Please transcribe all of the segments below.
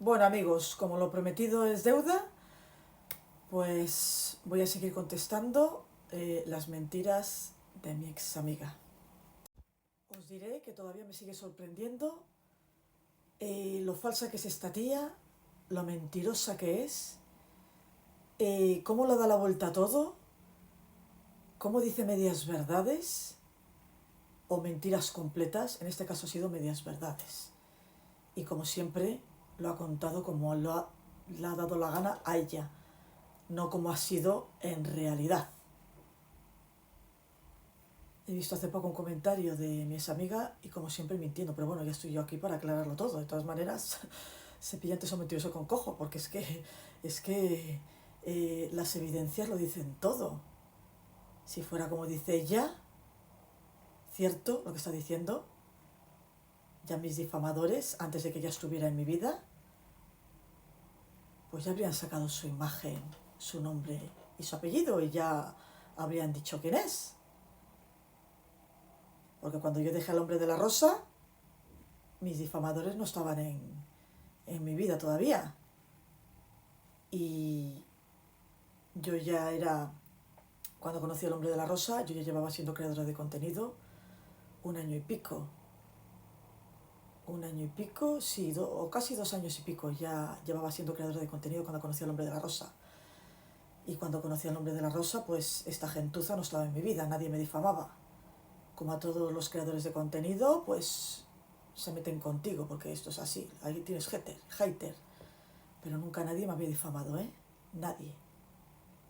Bueno amigos, como lo prometido es deuda, pues voy a seguir contestando las mentiras de mi ex amiga. Os diré que todavía me sigue sorprendiendo lo falsa que es esta tía, lo mentirosa que es, cómo lo da la vuelta a todo, cómo dice medias verdades o mentiras completas. En este caso ha sido medias verdades. Y como siempre lo ha contado como le ha dado la gana a ella, no como ha sido en realidad. He visto hace poco un comentario de mi ex amiga y como siempre mintiendo, pero bueno, ya estoy yo aquí para aclararlo todo. De todas maneras, cepillantes o mentiroso con cojo, porque es que las evidencias lo dicen todo. Si fuera como dice ella, cierto lo que está diciendo, ya mis difamadores, antes de que ella estuviera en mi vida, pues ya habrían sacado su imagen, su nombre y su apellido y ya habrían dicho quién es. Porque cuando yo dejé al hombre de la rosa, mis difamadores no estaban en mi vida todavía. Y yo ya era, cuando conocí al hombre de la rosa, yo ya llevaba siendo creadora de contenido un año y pico. Un año y pico, sí, o casi 2 años y pico ya llevaba siendo creadora de contenido cuando conocí al hombre de la rosa. Y cuando conocí al hombre de la rosa, pues esta gentuza no estaba en mi vida, nadie me difamaba. Como a todos los creadores de contenido, pues se meten contigo, porque esto es así. Ahí tienes hater. Pero nunca nadie me había difamado, ¿eh? Nadie.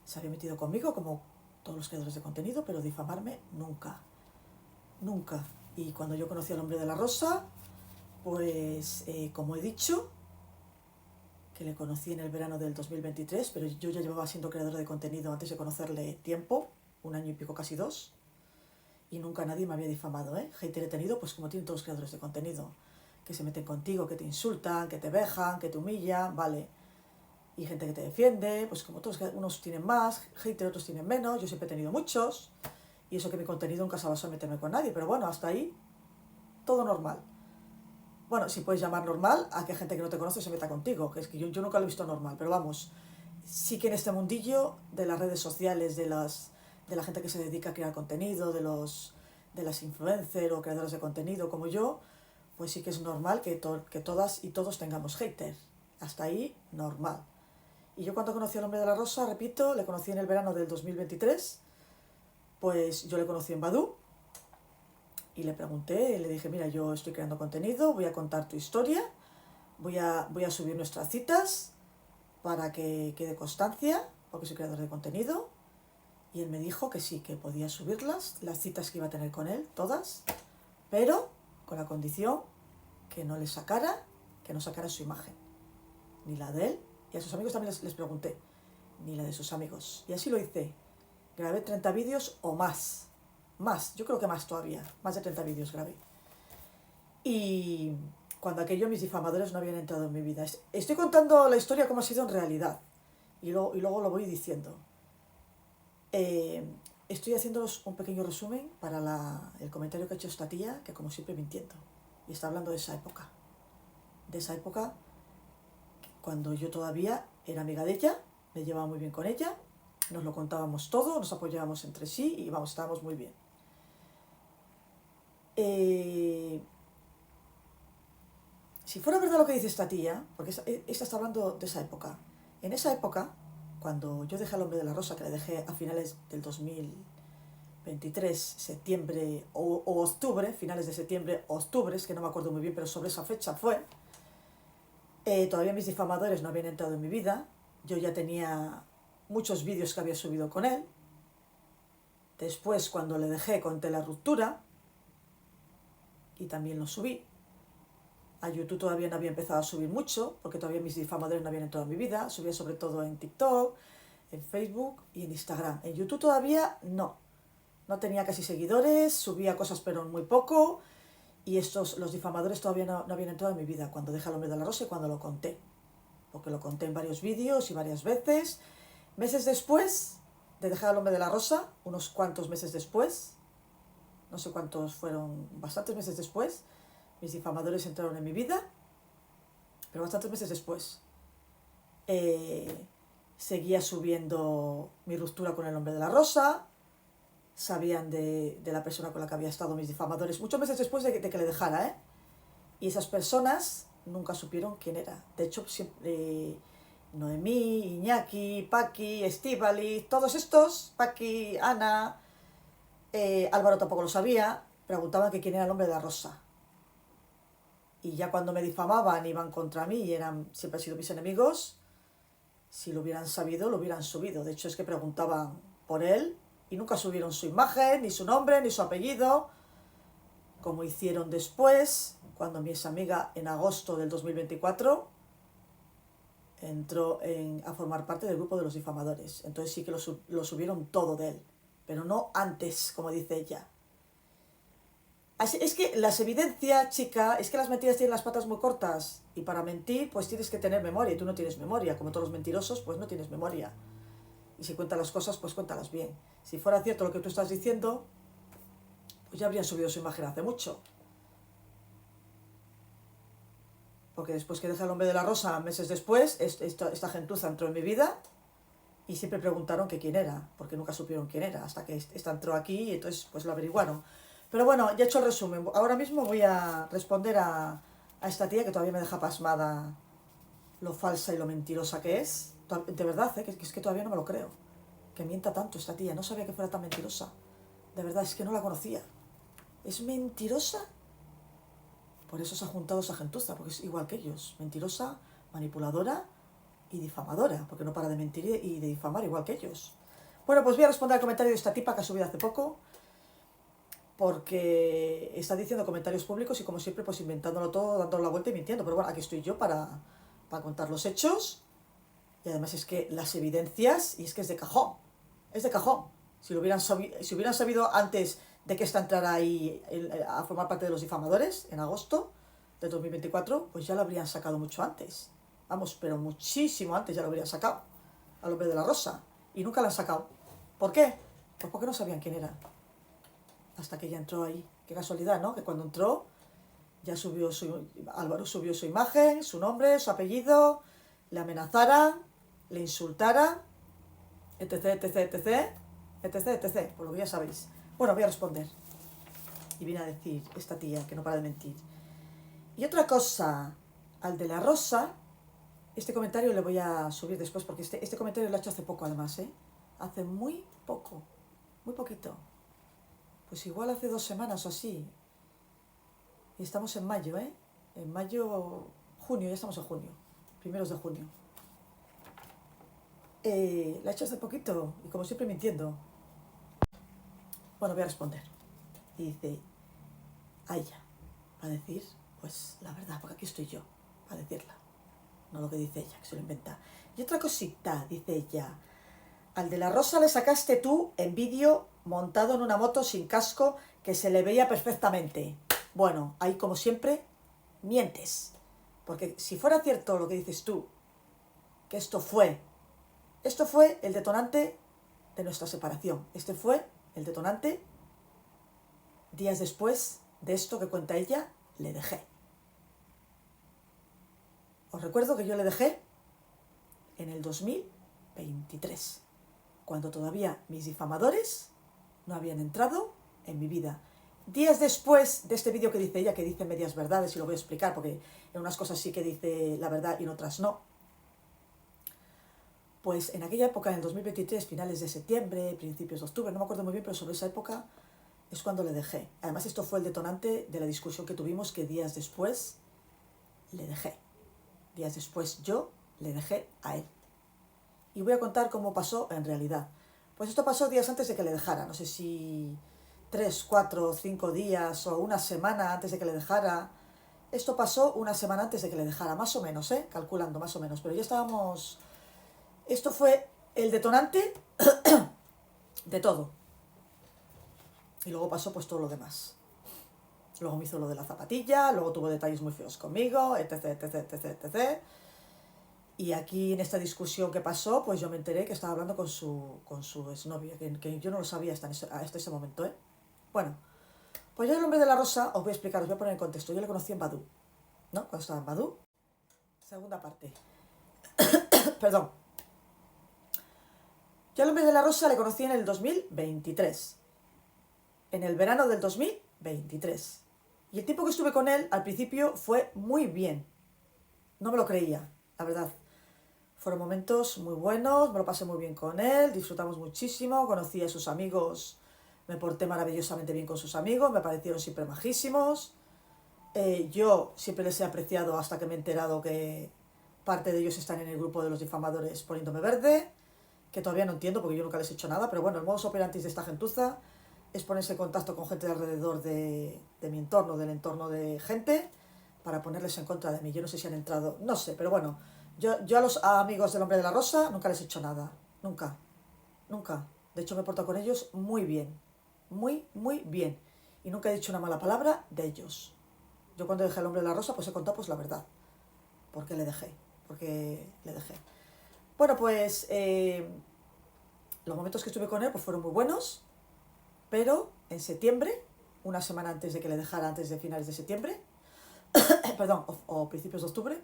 Se había metido conmigo como todos los creadores de contenido, pero difamarme nunca. Nunca. Y cuando yo conocí al hombre de la rosa, pues como he dicho, que le conocí en el verano del 2023, pero yo ya llevaba siendo creadora de contenido antes de conocerle tiempo, un año y pico, casi dos, y nunca nadie me había difamado, ¿eh? Hater he tenido, pues como tienen todos los creadores de contenido, que se meten contigo, que te insultan, que te vejan, que te humillan, vale. Y gente que te defiende, pues como todos, unos tienen más, hater, otros tienen menos, yo siempre he tenido muchos, y eso que mi contenido nunca se ha basado en meterme con nadie, pero bueno, hasta ahí, todo normal. Bueno, si puedes llamar normal a que gente que no te conoce se meta contigo, que es que yo nunca lo he visto normal, pero vamos, sí que en este mundillo de las redes sociales, de la gente que se dedica a crear contenido, de las influencers o creadoras de contenido como yo, pues sí que es normal que todas y todos tengamos haters. Hasta ahí, normal. Y yo cuando conocí al hombre de la rosa, repito, le conocí en el verano del 2023, pues yo le conocí en Badoo y le pregunté, le dije, mira, yo estoy creando contenido, voy a contar tu historia, voy a subir nuestras citas para que quede constancia, porque soy creador de contenido. Y él me dijo que sí, que podía subirlas, las citas que iba a tener con él, todas, pero con la condición que no le sacara, que no sacara su imagen, ni la de él, y a sus amigos también les pregunté, ni la de sus amigos. Y así lo hice. Grabé 30 vídeos o más. Más, yo creo que más todavía. Más de 30 vídeos grabé. Y cuando aquello mis difamadores no habían entrado en mi vida. Estoy contando la historia como ha sido en realidad. Y luego lo voy diciendo. Eh, Estoy haciéndolos un pequeño resumen para el comentario que ha hecho esta tía, que como siempre mintiendo. Y está hablando de esa época. De esa época cuando yo todavía era amiga de ella, me llevaba muy bien con ella, nos lo contábamos todo, nos apoyábamos entre sí y vamos, estábamos muy bien. Si fuera verdad lo que dice esta tía, porque esta está hablando de esa época, en esa época, cuando yo dejé al hombre de la rosa, que le dejé a finales del 2023, septiembre o octubre, finales de septiembre o octubre, es que no me acuerdo muy bien, pero sobre esa fecha fue, todavía mis difamadores no habían entrado en mi vida, yo ya tenía muchos vídeos que había subido con él. Después, cuando le dejé, conté la ruptura y también lo subí. A YouTube todavía no había empezado a subir mucho, porque todavía mis difamadores no habían entrado en mi vida. Subía sobre todo en TikTok, en Facebook y en Instagram. En YouTube todavía no. No tenía casi seguidores, subía cosas pero muy poco. Y los difamadores todavía no habían entrado en mi vida cuando dejé al hombre de la rosa y cuando lo conté. Porque lo conté en varios vídeos y varias veces. Meses después de dejar al hombre de la rosa, unos cuantos meses después, no sé cuántos fueron, bastantes meses después, mis difamadores entraron en mi vida pero bastantes meses después, seguía subiendo mi ruptura con el hombre de la rosa, sabían de la persona con la que había estado mis difamadores, muchos meses después de que le dejara, ¿eh? Y esas personas nunca supieron quién era. De hecho, siempre, Noemí, Iñaki, Paqui, Estíbaliz, todos estos, Paqui, Ana, Álvaro tampoco lo sabía, preguntaban que quién era el hombre de la rosa. Y ya cuando me difamaban, iban contra mí y siempre han sido mis enemigos, si lo hubieran sabido, lo hubieran subido. De hecho, es que preguntaban por él y nunca subieron su imagen, ni su nombre, ni su apellido, como hicieron después, cuando mi amiga en agosto del 2024 entró a formar parte del grupo de los difamadores. Entonces sí que lo subieron todo de él, pero no antes, como dice ella. Así, es que las evidencias, chica, es que las mentiras tienen las patas muy cortas. Y para mentir, pues tienes que tener memoria. Y tú no tienes memoria. Como todos los mentirosos, pues no tienes memoria. Y si cuentas las cosas, pues cuéntalas bien. Si fuera cierto lo que tú estás diciendo, pues ya habrían subido su imagen hace mucho. Porque después que deja el hombre de la rosa, meses después, esta gentuza entró en mi vida y siempre preguntaron que quién era, porque nunca supieron quién era, hasta que esta entró aquí y entonces pues lo averiguaron. Pero bueno, ya he hecho el resumen. Ahora mismo voy a responder a esta tía que todavía me deja pasmada lo falsa y lo mentirosa que es. De verdad, que es que todavía no me lo creo. Que mienta tanto esta tía. No sabía que fuera tan mentirosa. De verdad, es que no la conocía. ¿Es mentirosa? Por eso se ha juntado esa gentuza, porque es igual que ellos. Mentirosa, manipuladora y difamadora, porque no para de mentir y de difamar igual que ellos. Bueno, pues voy a responder al comentario de esta tipa que ha subido hace poco, porque está diciendo comentarios públicos y como siempre pues inventándolo todo, dándole la vuelta y mintiendo. Pero bueno, aquí estoy yo para contar los hechos. Y además es que las evidencias, y es que es de cajón. Es de cajón. Si hubieran sabido antes de que esta entrara ahí a formar parte de los difamadores, en agosto de 2024, pues ya lo habrían sacado mucho antes. Vamos, pero muchísimo antes ya lo habrían sacado. Al hombre de la rosa. Y nunca lo han sacado. ¿Por qué? Pues porque no sabían quién era. Hasta que ya entró ahí. Qué casualidad, ¿no? Que cuando entró, ya Álvaro subió su imagen, su nombre, su apellido, le amenazaran, le insultaran, etc, etc, etc, etc, etc, por lo que ya sabéis. Bueno, voy a responder. Y viene a decir esta tía que no para de mentir. Y otra cosa, al de la rosa, este comentario le voy a subir después, porque este comentario lo he hecho hace poco además, ¿eh? Hace muy poco, muy poquito. Pues igual hace 2 semanas o así. Y estamos en mayo, ¿eh? En mayo, junio, ya estamos en junio. Primeros de junio. La he hecho hace poquito y como siempre mintiendo. Bueno, voy a responder. Y dice, a ella, a decir, pues la verdad, porque aquí estoy yo, a decirla. No lo que dice ella, que se lo inventa. Y otra cosita, dice ella, al de la rosa le sacaste tú en vídeo montado en una moto sin casco que se le veía perfectamente. Bueno, ahí como siempre, mientes. Porque si fuera cierto lo que dices tú, que esto fue el detonante de nuestra separación. Este fue el detonante. Días después de esto que cuenta ella, le dejé. Os recuerdo que yo le dejé en el 2023, cuando todavía mis difamadores no habían entrado en mi vida. Días después de este vídeo que dice ella, que dice medias verdades, y lo voy a explicar, porque en unas cosas sí que dice la verdad y en otras no. Pues en aquella época, en el 2023, finales de septiembre, principios de octubre, no me acuerdo muy bien, pero sobre esa época es cuando le dejé. Además, esto fue el detonante de la discusión que tuvimos, que días después le dejé. Días después yo le dejé a él. Y voy a contar cómo pasó en realidad. Pues esto pasó días antes de que le dejara. No sé si 3, 4, 5 días o una semana antes de que le dejara. Esto pasó una semana antes de que le dejara, más o menos, calculando más o menos. Pero ya estábamos... Esto fue el detonante de todo. Y luego pasó pues todo lo demás. Luego me hizo lo de la zapatilla, luego tuvo detalles muy feos conmigo, etc, etc, etc, etc. Y aquí en esta discusión que pasó, pues yo me enteré que estaba hablando con su exnovia, que yo no lo sabía hasta ese momento, ¿eh? Bueno, pues yo el hombre de la rosa, os voy a explicar, os voy a poner en contexto. Yo le conocí en Badoo, ¿no? Cuando estaba en Badoo. Segunda parte. Perdón. Yo al hombre de la rosa le conocí en el 2023. En el verano del 2023. Y el tiempo que estuve con él al principio fue muy bien. No me lo creía, la verdad. Fueron momentos muy buenos, me lo pasé muy bien con él, disfrutamos muchísimo, conocí a sus amigos, me porté maravillosamente bien con sus amigos, me parecieron siempre majísimos. Yo siempre les he apreciado hasta que me he enterado que parte de ellos están en el grupo de los difamadores poniéndome verde, que todavía no entiendo porque yo nunca les he hecho nada, pero bueno, el modus operandi de esta gentuza es ponerse en contacto con gente de alrededor de mi entorno, del entorno de gente, para ponerles en contra de mí. Yo no sé si han entrado, no sé, pero bueno, yo a los amigos del hombre de la rosa nunca les he hecho nada, nunca, nunca. De hecho me he portado con ellos muy bien, muy, muy bien. Y nunca he dicho una mala palabra de ellos. Yo cuando dejé al hombre de la rosa pues he contado pues la verdad. ¿Por qué le dejé? Porque le dejé. Bueno, pues los momentos que estuve con él pues fueron muy buenos, pero en septiembre, una semana antes de que le dejara, antes de finales de septiembre, perdón, o principios de octubre,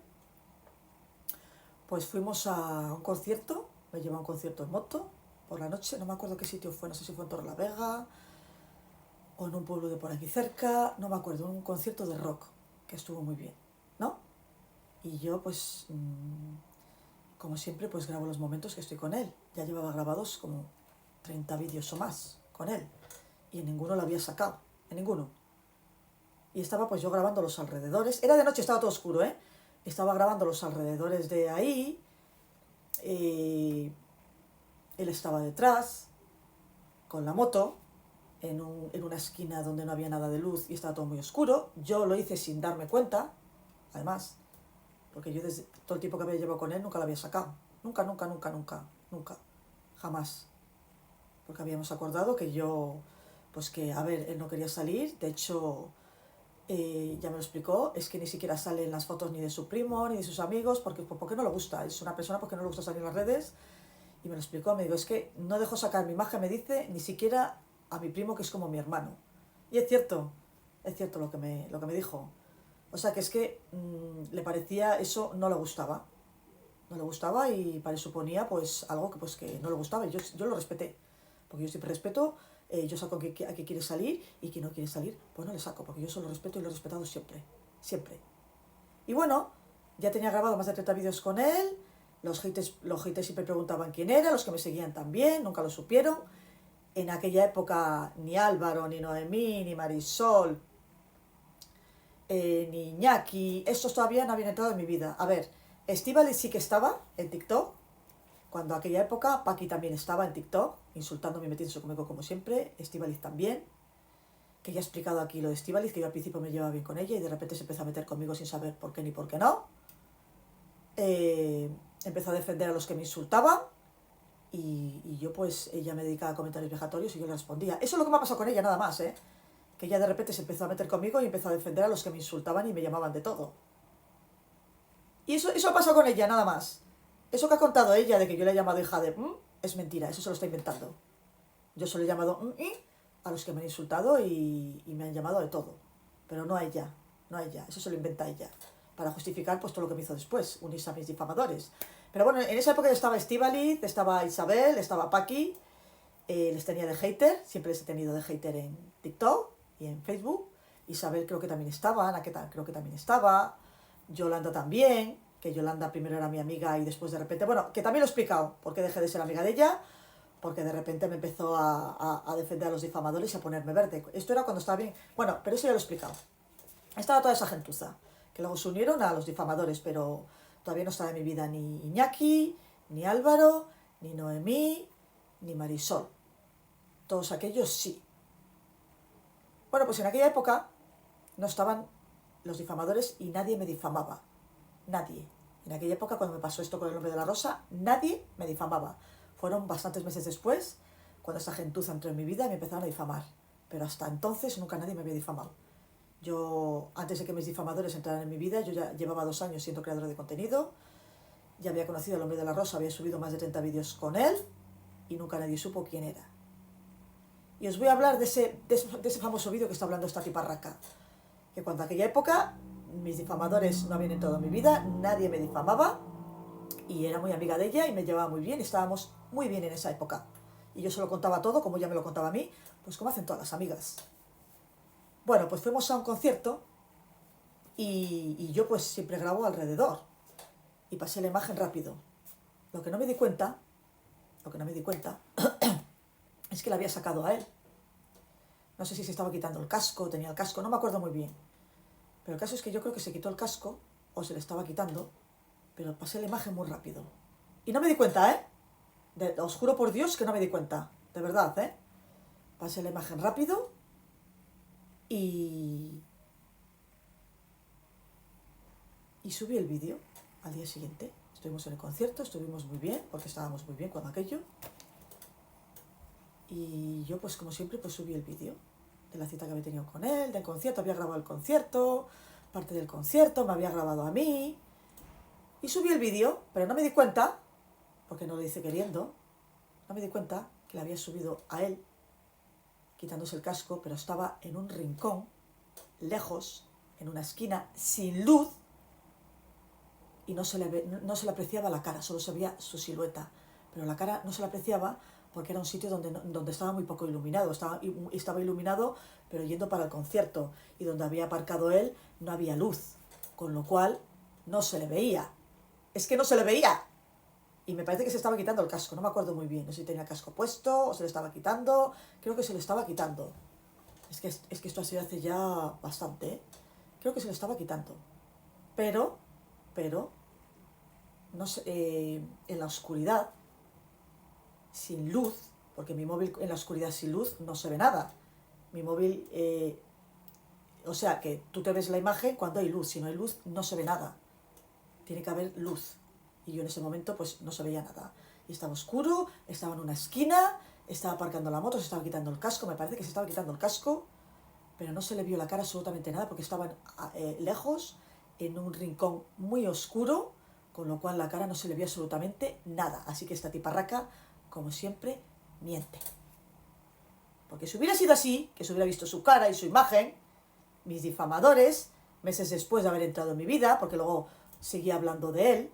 pues fuimos a un concierto, me llevó a un concierto en moto, por la noche, no me acuerdo qué sitio fue, no sé si fue en Torrelavega o en un pueblo de por aquí cerca, no me acuerdo, un concierto de rock, que estuvo muy bien, ¿no? Y yo pues, como siempre, pues grabo los momentos que estoy con él. Ya llevaba grabados como 30 vídeos o más con él, y en ninguno lo había sacado, en ninguno. Y estaba pues yo grabando los alrededores, era de noche, estaba todo oscuro, ¿eh? Estaba grabando los alrededores de ahí, él estaba detrás, con la moto, en una esquina donde no había nada de luz y estaba todo muy oscuro. Yo lo hice sin darme cuenta, además, porque yo desde todo el tiempo que había llevado con él nunca lo había sacado. Nunca, nunca, nunca, nunca, nunca, jamás. Porque habíamos acordado que yo, pues que, a ver, él no quería salir, de hecho, ya me lo explicó, es que ni siquiera sale en las fotos ni de su primo, ni de sus amigos, porque no le gusta, es una persona porque no le gusta salir en las redes, y me lo explicó, me dijo, es que no dejo sacar mi imagen, me dice, ni siquiera a mi primo que es como mi hermano. Y es cierto lo que me dijo. O sea que es que le parecía, eso no le gustaba, no le gustaba y suponía pues algo que pues que no le gustaba y yo lo respeté, porque yo siempre respeto, yo saco a quien quiere salir y quien no quiere salir, pues no le saco, porque yo solo respeto y lo he respetado siempre, siempre. Y bueno, ya tenía grabado más de 30 vídeos con él, los haters siempre preguntaban quién era, los que me seguían también, nunca lo supieron. En aquella época ni Álvaro, ni Noemí, ni Marisol, ni Iñaki, estos todavía no habían entrado en mi vida. A ver, Estíbaliz sí que estaba en TikTok, cuando aquella época Paqui también estaba en TikTok, insultándome y metiéndose conmigo como siempre, Estíbaliz también, que ya he explicado aquí lo de Estíbaliz, que yo al principio me llevaba bien con ella y de repente se empezó a meter conmigo sin saber por qué ni por qué no. Empezó a defender a los que me insultaban y yo pues, ella me dedicaba a comentarios vejatorios y yo le respondía. Eso es lo que me ha pasado con ella, nada más, ¿eh? Que ella de repente se empezó a meter conmigo y empezó a defender a los que me insultaban y me llamaban de todo. Y eso ha pasado con ella, nada más. Eso que ha contado ella de que yo le he llamado hija de es mentira, eso se lo está inventando. Yo solo he llamado a los que me han insultado y me han llamado de todo. Pero no a ella, no a ella, eso se lo inventa ella. Para justificar pues todo lo que me hizo después, unirse a mis difamadores. Pero bueno, en esa época estaba Estíbaliz, estaba Isabel, estaba Paqui, les tenía de hater, siempre les he tenido de hater en TikTok y en Facebook. Isabel creo que también estaba, Ana creo que también estaba, Yolanda también, que Yolanda primero era mi amiga y después de repente, bueno, que también lo he explicado, porque dejé de ser amiga de ella, porque de repente me empezó a defender a los difamadores y a ponerme verde. Esto era cuando estaba bien, bueno, pero eso ya lo he explicado. Estaba toda esa gentuza, que luego se unieron a los difamadores, pero todavía no estaba en mi vida ni Iñaki, ni Álvaro, ni Noemí, ni Marisol. Todos aquellos sí. Bueno, pues en aquella época no estaban los difamadores y nadie me difamaba. Nadie. En aquella época, cuando me pasó esto con el hombre de la rosa, nadie me difamaba. Fueron bastantes meses después, cuando esta gentuza entró en mi vida y me empezaron a difamar. Pero hasta entonces nunca nadie me había difamado. Yo, antes de que mis difamadores entraran en mi vida, yo ya llevaba 2 años siendo creadora de contenido, ya había conocido al hombre de la rosa, había subido más de 30 vídeos con él y nunca nadie supo quién era. Y os voy a hablar de ese famoso vídeo que está hablando esta tiparraca. Que cuando aquella época mis difamadores no habían entrado en mi vida, nadie me difamaba y era muy amiga de ella y me llevaba muy bien, estábamos muy bien en esa época. Y yo se lo contaba todo, como ella me lo contaba a mí, pues como hacen todas las amigas. Bueno, pues fuimos a un concierto y yo pues siempre grabo alrededor y pasé la imagen rápido. Lo que no me di cuenta es que la había sacado a él. No sé si se estaba quitando el casco, tenía el casco, no me acuerdo muy bien. Pero el caso es que yo creo que se quitó el casco, o se le estaba quitando, pero pasé la imagen muy rápido. Y no me di cuenta, ¿eh? Os juro por Dios que no me di cuenta, de verdad, ¿eh? Pasé la imagen rápido y subí el vídeo al día siguiente. Estuvimos en el concierto, estuvimos muy bien, porque estábamos muy bien con aquello. Y yo, pues como siempre, pues subí el vídeo de la cita que había tenido con él, del concierto, había grabado el concierto, parte del concierto, me había grabado a mí. Y subí el vídeo, pero no me di cuenta, porque no lo hice queriendo, no me di cuenta que le había subido a él, quitándose el casco, pero estaba en un rincón, lejos, en una esquina, sin luz, y no se le apreciaba la cara, solo se veía su silueta. Pero la cara no se la apreciaba porque era un sitio donde estaba muy poco iluminado, estaba iluminado, pero yendo para el concierto, y donde había aparcado él no había luz, con lo cual no se le veía. Es que no se le veía. Y me parece que se estaba quitando el casco, no me acuerdo muy bien, no sé si tenía el casco puesto o se le estaba quitando, creo que se le estaba quitando. Es que esto ha sido hace ya bastante, ¿eh? Creo que se le estaba quitando. Pero, no sé, en la oscuridad, sin luz, porque mi móvil en la oscuridad sin luz no se ve nada. Mi móvil, o sea que tú te ves la imagen cuando hay luz, si no hay luz no se ve nada. Tiene que haber luz. Y yo en ese momento pues no se veía nada. Y estaba oscuro, estaba en una esquina, estaba aparcando la moto, se estaba quitando el casco, me parece que se estaba quitando el casco, pero no se le vio la cara absolutamente nada porque estaban lejos, en un rincón muy oscuro, con lo cual la cara no se le vio absolutamente nada. Así que esta tiparraca, como siempre, miente. Porque si hubiera sido así, que se hubiera visto su cara y su imagen, mis difamadores, meses después de haber entrado en mi vida, porque luego seguía hablando de él,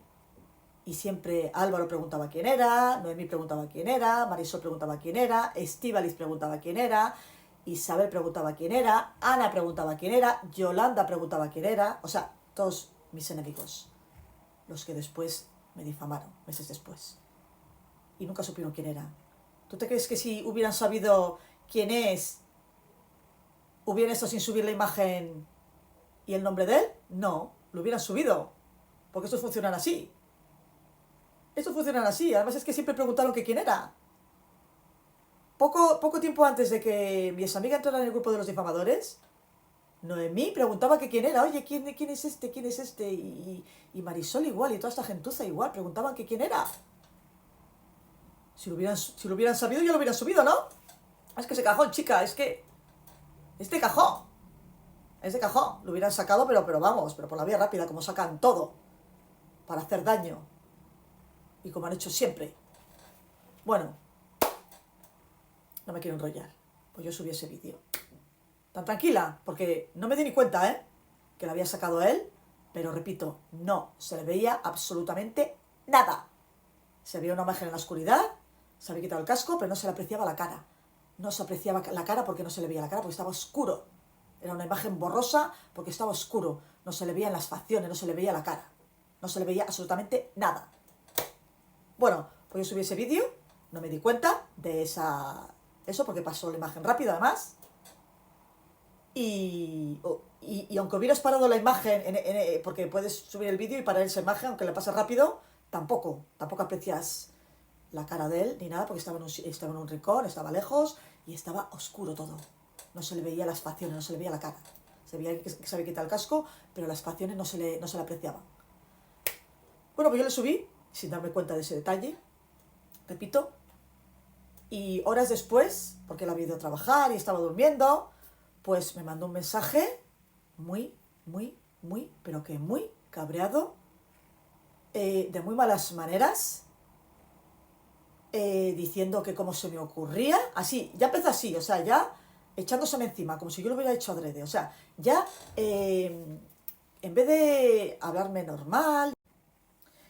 y siempre Álvaro preguntaba quién era, Noemí preguntaba quién era, Marisol preguntaba quién era, Estíbaliz preguntaba quién era, Isabel preguntaba quién era, Ana preguntaba quién era, Yolanda preguntaba quién era, o sea, todos mis enemigos, los que después me difamaron, meses después, y nunca supieron quién era. ¿Tú te crees que si hubieran sabido quién es, hubieran estado sin subir la imagen y el nombre de él? No, lo hubieran subido, porque estos funcionan así. Estos funcionan así, además es que siempre preguntaron que quién era. Poco tiempo antes de que mi amiga entrara en el grupo de los difamadores, Noemí preguntaba que quién era, oye, ¿quién es este? ¿Quién es este? Y Marisol igual, y toda esta gentuza igual, preguntaban que quién era. Si lo hubieran sabido, ya lo hubieran subido, ¿no? Es que ese cajón, chica, es que... Es de cajón. Es de cajón. Lo hubieran sacado, pero vamos, pero por la vía rápida, como sacan todo. Para hacer daño. Y como han hecho siempre. Bueno. No me quiero enrollar. Pues yo subí ese vídeo. Tan tranquila, porque no me di ni cuenta, ¿eh? Que lo había sacado él. Pero repito, no se le veía absolutamente nada. Se veía una imagen en la oscuridad, se había quitado el casco, pero no se le apreciaba la cara. No se apreciaba la cara porque no se le veía la cara, porque estaba oscuro. Era una imagen borrosa porque estaba oscuro. No se le veían las facciones, no se le veía la cara. No se le veía absolutamente nada. Bueno, pues yo subí ese vídeo, no me di cuenta de eso porque pasó la imagen rápido además. Y aunque hubieras parado la imagen, porque puedes subir el vídeo y parar esa imagen, aunque le pase rápido, tampoco aprecias la cara de él ni nada, porque estaba en un rincón, estaba lejos y estaba oscuro todo. No se le veía las facciones, no se le veía la cara. Se veía que se había quitado el casco, pero las facciones no se le apreciaban. Bueno, pues yo le subí, sin darme cuenta de ese detalle, repito, y horas después, porque él había ido a trabajar y estaba durmiendo, pues me mandó un mensaje muy, pero que muy cabreado, de muy malas maneras, diciendo que cómo se me ocurría, así, ya empezó así, o sea, ya echándoseme encima, como si yo lo hubiera hecho adrede, o sea, ya en vez de hablarme normal...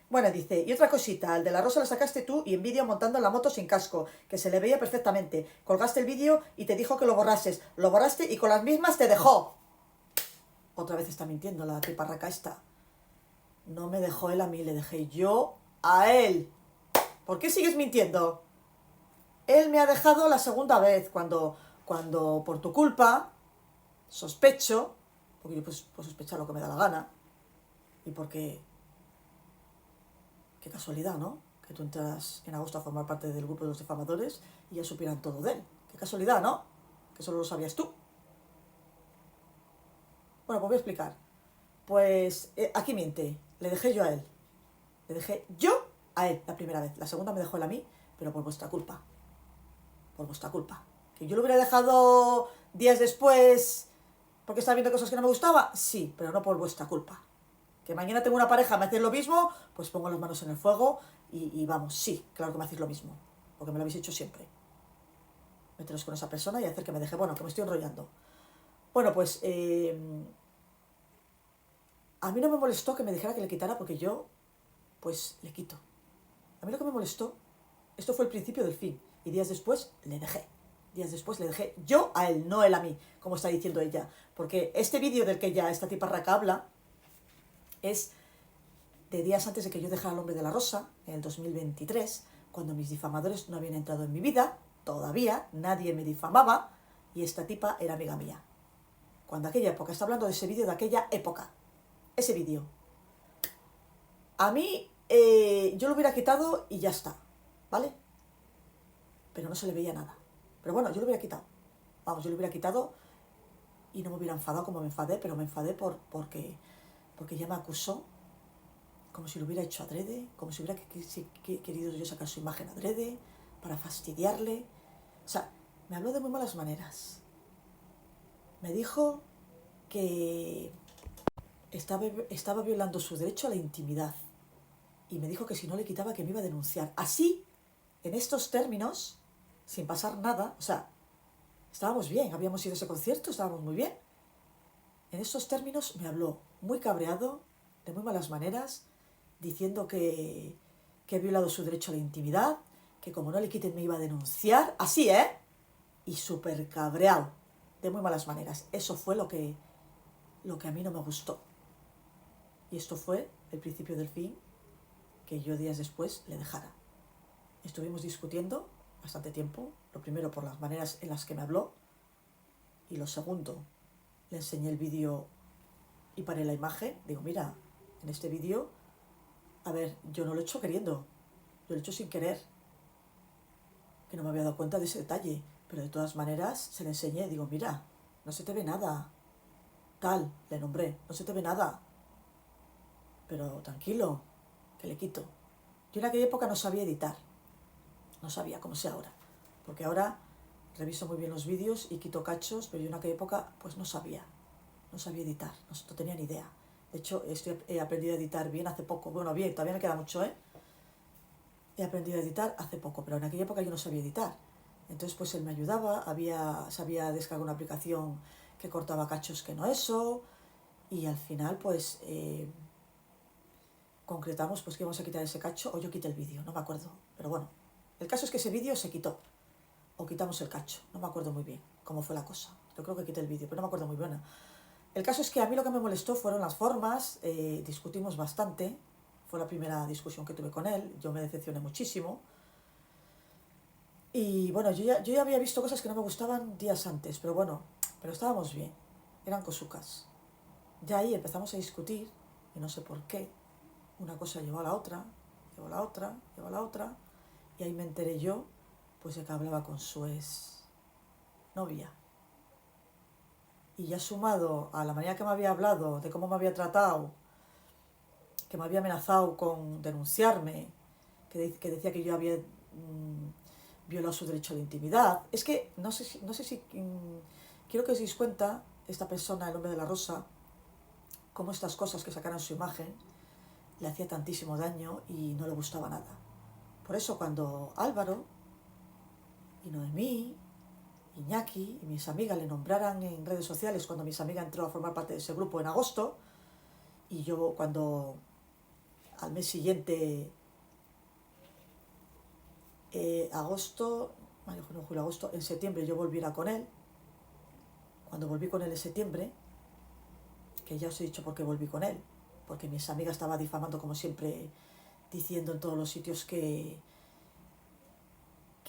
Bueno, dice, y otra cosita, el de la rosa lo sacaste tú y en vídeo montando en la moto sin casco, que se le veía perfectamente. Colgaste el vídeo y te dijo que lo borrases. Lo borraste y con las mismas te dejó. Otra vez está mintiendo la tiparraca esta. No me dejó él a mí, le dejé yo a él. ¿Por qué sigues mintiendo? Él me ha dejado la segunda vez, cuando por tu culpa, sospecho, porque yo pues puedo sospechar lo que me da la gana, y porque... Qué casualidad, ¿no? Que tú entras en agosto a formar parte del grupo de los difamadores y ya supieran todo de él. Qué casualidad, ¿no? Que solo lo sabías tú. Bueno, pues voy a explicar. Pues aquí miente. Le dejé yo a él. Le dejé yo a él la primera vez. La segunda me dejó él a mí, pero por vuestra culpa. Por vuestra culpa. ¿Que yo lo hubiera dejado días después porque estaba viendo cosas que no me gustaba? Sí, pero no por vuestra culpa. Que mañana tengo una pareja, me hacéis lo mismo, pues pongo las manos en el fuego y vamos, sí, claro que me hacéis lo mismo, porque me lo habéis hecho siempre. Meteros con esa persona y hacer que me deje, bueno, que me estoy enrollando. Bueno, pues a mí no me molestó que me dijera que le quitara porque yo, pues le quito. A mí lo que me molestó, esto fue el principio del fin, y días después le dejé. Días después le dejé yo a él, no él a mí, como está diciendo ella. Porque este vídeo del que ya esta tiparraca habla es de días antes de que yo dejara el hombre de la rosa, en el 2023, cuando mis difamadores no habían entrado en mi vida, todavía nadie me difamaba, y esta tipa era amiga mía. Cuando aquella época, está hablando de ese vídeo de aquella época, ese vídeo. A mí, yo lo hubiera quitado y ya está, ¿vale? Pero no se le veía nada. Pero bueno, yo lo hubiera quitado. Vamos, yo lo hubiera quitado y no me hubiera enfadado como me enfadé, pero me enfadé porque ella me acusó como si lo hubiera hecho adrede, como si hubiera querido yo sacar su imagen adrede, para fastidiarle. O sea, me habló de muy malas maneras. Me dijo que estaba violando su derecho a la intimidad. Y me dijo que si no le quitaba que me iba a denunciar. Así, en estos términos, sin pasar nada, o sea, estábamos bien, habíamos ido a ese concierto, estábamos muy bien. En estos términos me habló muy cabreado, de muy malas maneras, diciendo que he violado su derecho a la intimidad, que como no le quiten me iba a denunciar, así, y súper cabreado, de muy malas maneras. Eso fue lo que a mí no me gustó. Y esto fue el principio del fin, que yo días después le dejara. Estuvimos discutiendo bastante tiempo, lo primero por las maneras en las que me habló, y lo segundo, le enseñé el vídeo y paré la imagen. Digo, mira, en este vídeo, a ver, yo no lo he hecho queriendo, yo lo he hecho sin querer, que no me había dado cuenta de ese detalle, pero de todas maneras se le enseñé. Digo, mira, no se te ve nada, tal, le nombré, no se te ve nada, pero tranquilo, que le quito. Yo en aquella época no sabía editar, no sabía como sé ahora, porque ahora reviso muy bien los vídeos y quito cachos, pero yo en aquella época pues no sabía editar, no tenía ni idea. De hecho, he aprendido a editar bien hace poco. Bueno, bien, todavía me queda mucho, He aprendido a editar hace poco, pero en aquella época yo no sabía editar. Entonces, pues él me ayudaba, sabía descargar una aplicación que cortaba cachos que no eso, y al final, pues, concretamos pues que íbamos a quitar ese cacho, o yo quité el vídeo, no me acuerdo. Pero bueno, el caso es que ese vídeo se quitó, o quitamos el cacho, no me acuerdo muy bien cómo fue la cosa. Yo creo que quité el vídeo, pero no me acuerdo muy bien. El caso es que a mí lo que me molestó fueron las formas, discutimos bastante, fue la primera discusión que tuve con él, yo me decepcioné muchísimo. Y bueno, yo ya había visto cosas que no me gustaban días antes, pero bueno, pero estábamos bien, eran cosucas. Ya ahí empezamos a discutir, y no sé por qué, una cosa llevó a la otra, llevó a la otra, llevó a la otra, y ahí me enteré yo, pues de que hablaba con su ex novia. Y ya sumado a la manera que me había hablado, de cómo me había tratado, que me había amenazado con denunciarme, que decía que yo había violado su derecho a la intimidad. Es que no sé si quiero que os deis cuenta, esta persona, el hombre de la rosa, cómo estas cosas que sacaron su imagen le hacía tantísimo daño y no le gustaba nada. Por eso cuando Álvaro y Noemí, Iñaki y mis amigas le nombraran en redes sociales, cuando mis amigas entró a formar parte de ese grupo en agosto, Y yo cuando al mes siguiente, agosto, mayo, junio, julio, agosto, en septiembre yo volviera con él. Cuando volví con él en septiembre, que ya os he dicho por qué volví con él, porque mis amigas estaban difamando como siempre, diciendo en todos los sitios que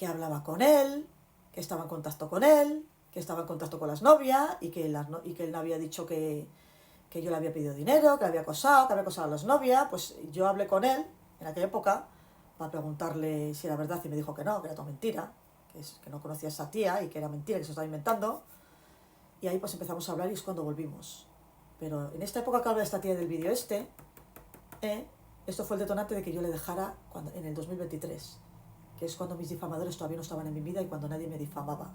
hablaba con él, que estaba en contacto con él, que estaba en contacto con las novias y que él había dicho que yo le había pedido dinero, que le había acosado a las novias. Pues yo hablé con él en aquella época para preguntarle si era verdad y me dijo que no, que era todo mentira, que no conocía a esa tía y que era mentira, que se estaba inventando. Y ahí pues empezamos a hablar y es cuando volvimos. Pero en esta época que habla esta tía del vídeo esto fue el detonante de que yo le dejara en el 2023, que es cuando mis difamadores todavía no estaban en mi vida y cuando nadie me difamaba.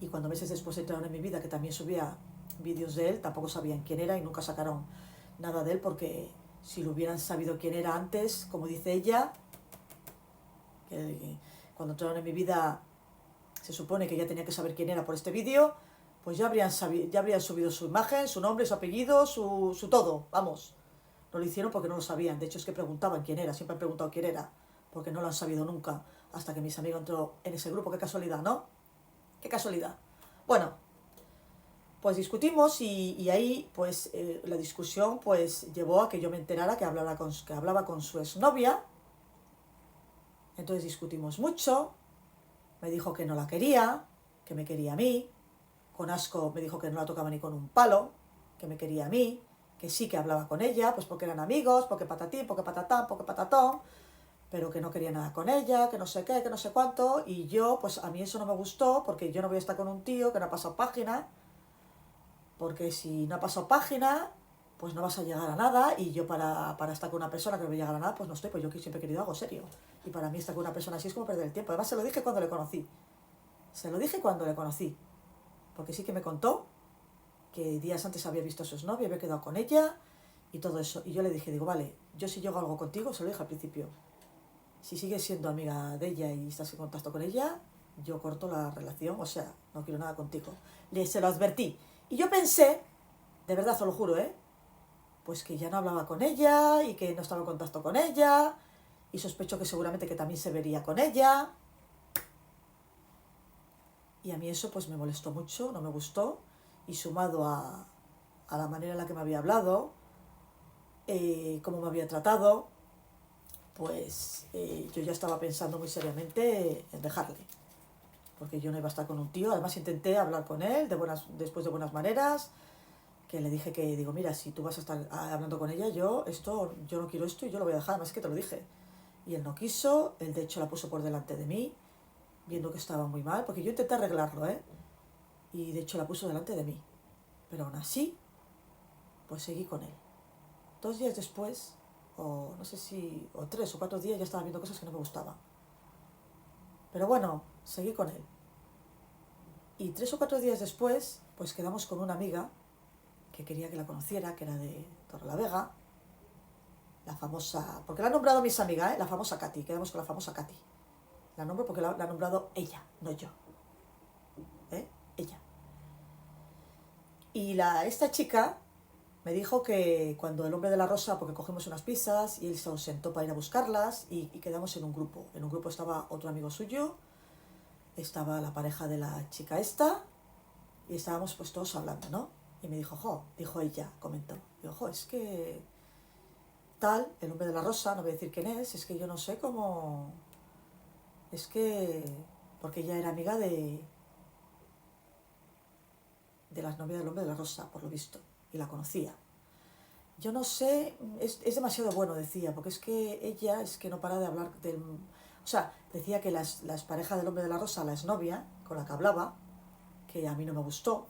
Y cuando meses después entraron en mi vida, que también subía vídeos de él, tampoco sabían quién era y nunca sacaron nada de él, porque si lo hubieran sabido quién era antes, como dice ella, que cuando entraron en mi vida se supone que ya tenía que saber quién era por este vídeo, pues ya habrían subido su imagen, su nombre, su apellido, su todo, vamos. No lo hicieron porque no lo sabían, de hecho es que preguntaban quién era, siempre han preguntado quién era, porque no lo han sabido nunca, hasta que mis amigos entró en ese grupo. Qué casualidad, ¿no? Qué casualidad. Bueno, pues discutimos y ahí pues la discusión pues llevó a que yo me enterara que hablaba con su exnovia. Entonces discutimos mucho, me dijo que no la quería, que me quería a mí, con asco me dijo que no la tocaba ni con un palo, que me quería a mí, que sí que hablaba con ella, pues porque eran amigos, porque patatín, porque patatán, porque patatón, pero que no quería nada con ella, que no sé qué, que no sé cuánto. Y yo, pues a mí eso no me gustó, porque yo no voy a estar con un tío que no ha pasado página, porque si no ha pasado página, pues no vas a llegar a nada. Y yo para estar con una persona que no voy a llegar a nada, pues no estoy, pues yo siempre he querido algo serio. Y para mí estar con una persona así es como perder el tiempo. Además se lo dije cuando le conocí. Porque sí que me contó que días antes había visto a su exnovia, había quedado con ella y todo eso. Y yo le dije, digo, vale, yo si yo hago algo contigo, se lo dije al principio, si sigues siendo amiga de ella y estás en contacto con ella, yo corto la relación, o sea, no quiero nada contigo. Se lo advertí. Y yo pensé, de verdad, os lo juro, pues que ya no hablaba con ella y que no estaba en contacto con ella, y sospecho que seguramente que también se vería con ella. Y a mí eso pues me molestó mucho, no me gustó, y sumado a la manera en la que me había hablado, cómo me había tratado, pues yo ya estaba pensando muy seriamente en dejarle, porque yo no iba a estar con un tío. Además intenté hablar con él después de buenas maneras, que le dije que, digo, mira, si tú vas a estar hablando con ella, yo no quiero esto y yo lo voy a dejar, además que te lo dije. Y él no quiso, él de hecho la puso por delante de mí, viendo que estaba muy mal, porque yo intenté arreglarlo, y de hecho la puso delante de mí. Pero aún así, pues seguí con él. 2 días después, o no sé si, o 3 o 4 días, ya estaba viendo cosas que no me gustaban. Pero bueno, seguí con él. Y 3 o 4 días después, pues quedamos con una amiga que quería que la conociera, que era de Torrelavega, la famosa, porque la han nombrado mis amigas, la famosa Katy. Quedamos con la famosa Katy. La nombro porque la ha nombrado ella, no yo. Ella. Y esta chica me dijo que cuando el hombre de la rosa, porque cogimos unas pizzas y él se ausentó para ir a buscarlas y quedamos en un grupo. En un grupo estaba otro amigo suyo, estaba la pareja de la chica esta y estábamos pues todos hablando, ¿no? Y me dijo, dijo ella, comentó, dijo, es que tal, el hombre de la rosa, no voy a decir quién es que yo no sé cómo, es que, porque ella era amiga de las novias del hombre de la rosa, por lo visto, y la conocía. Yo no sé, es demasiado bueno, decía, porque es que ella es que no para de hablar del... O sea, decía que las parejas del hombre de la rosa, la exnovia con la que hablaba, que a mí no me gustó,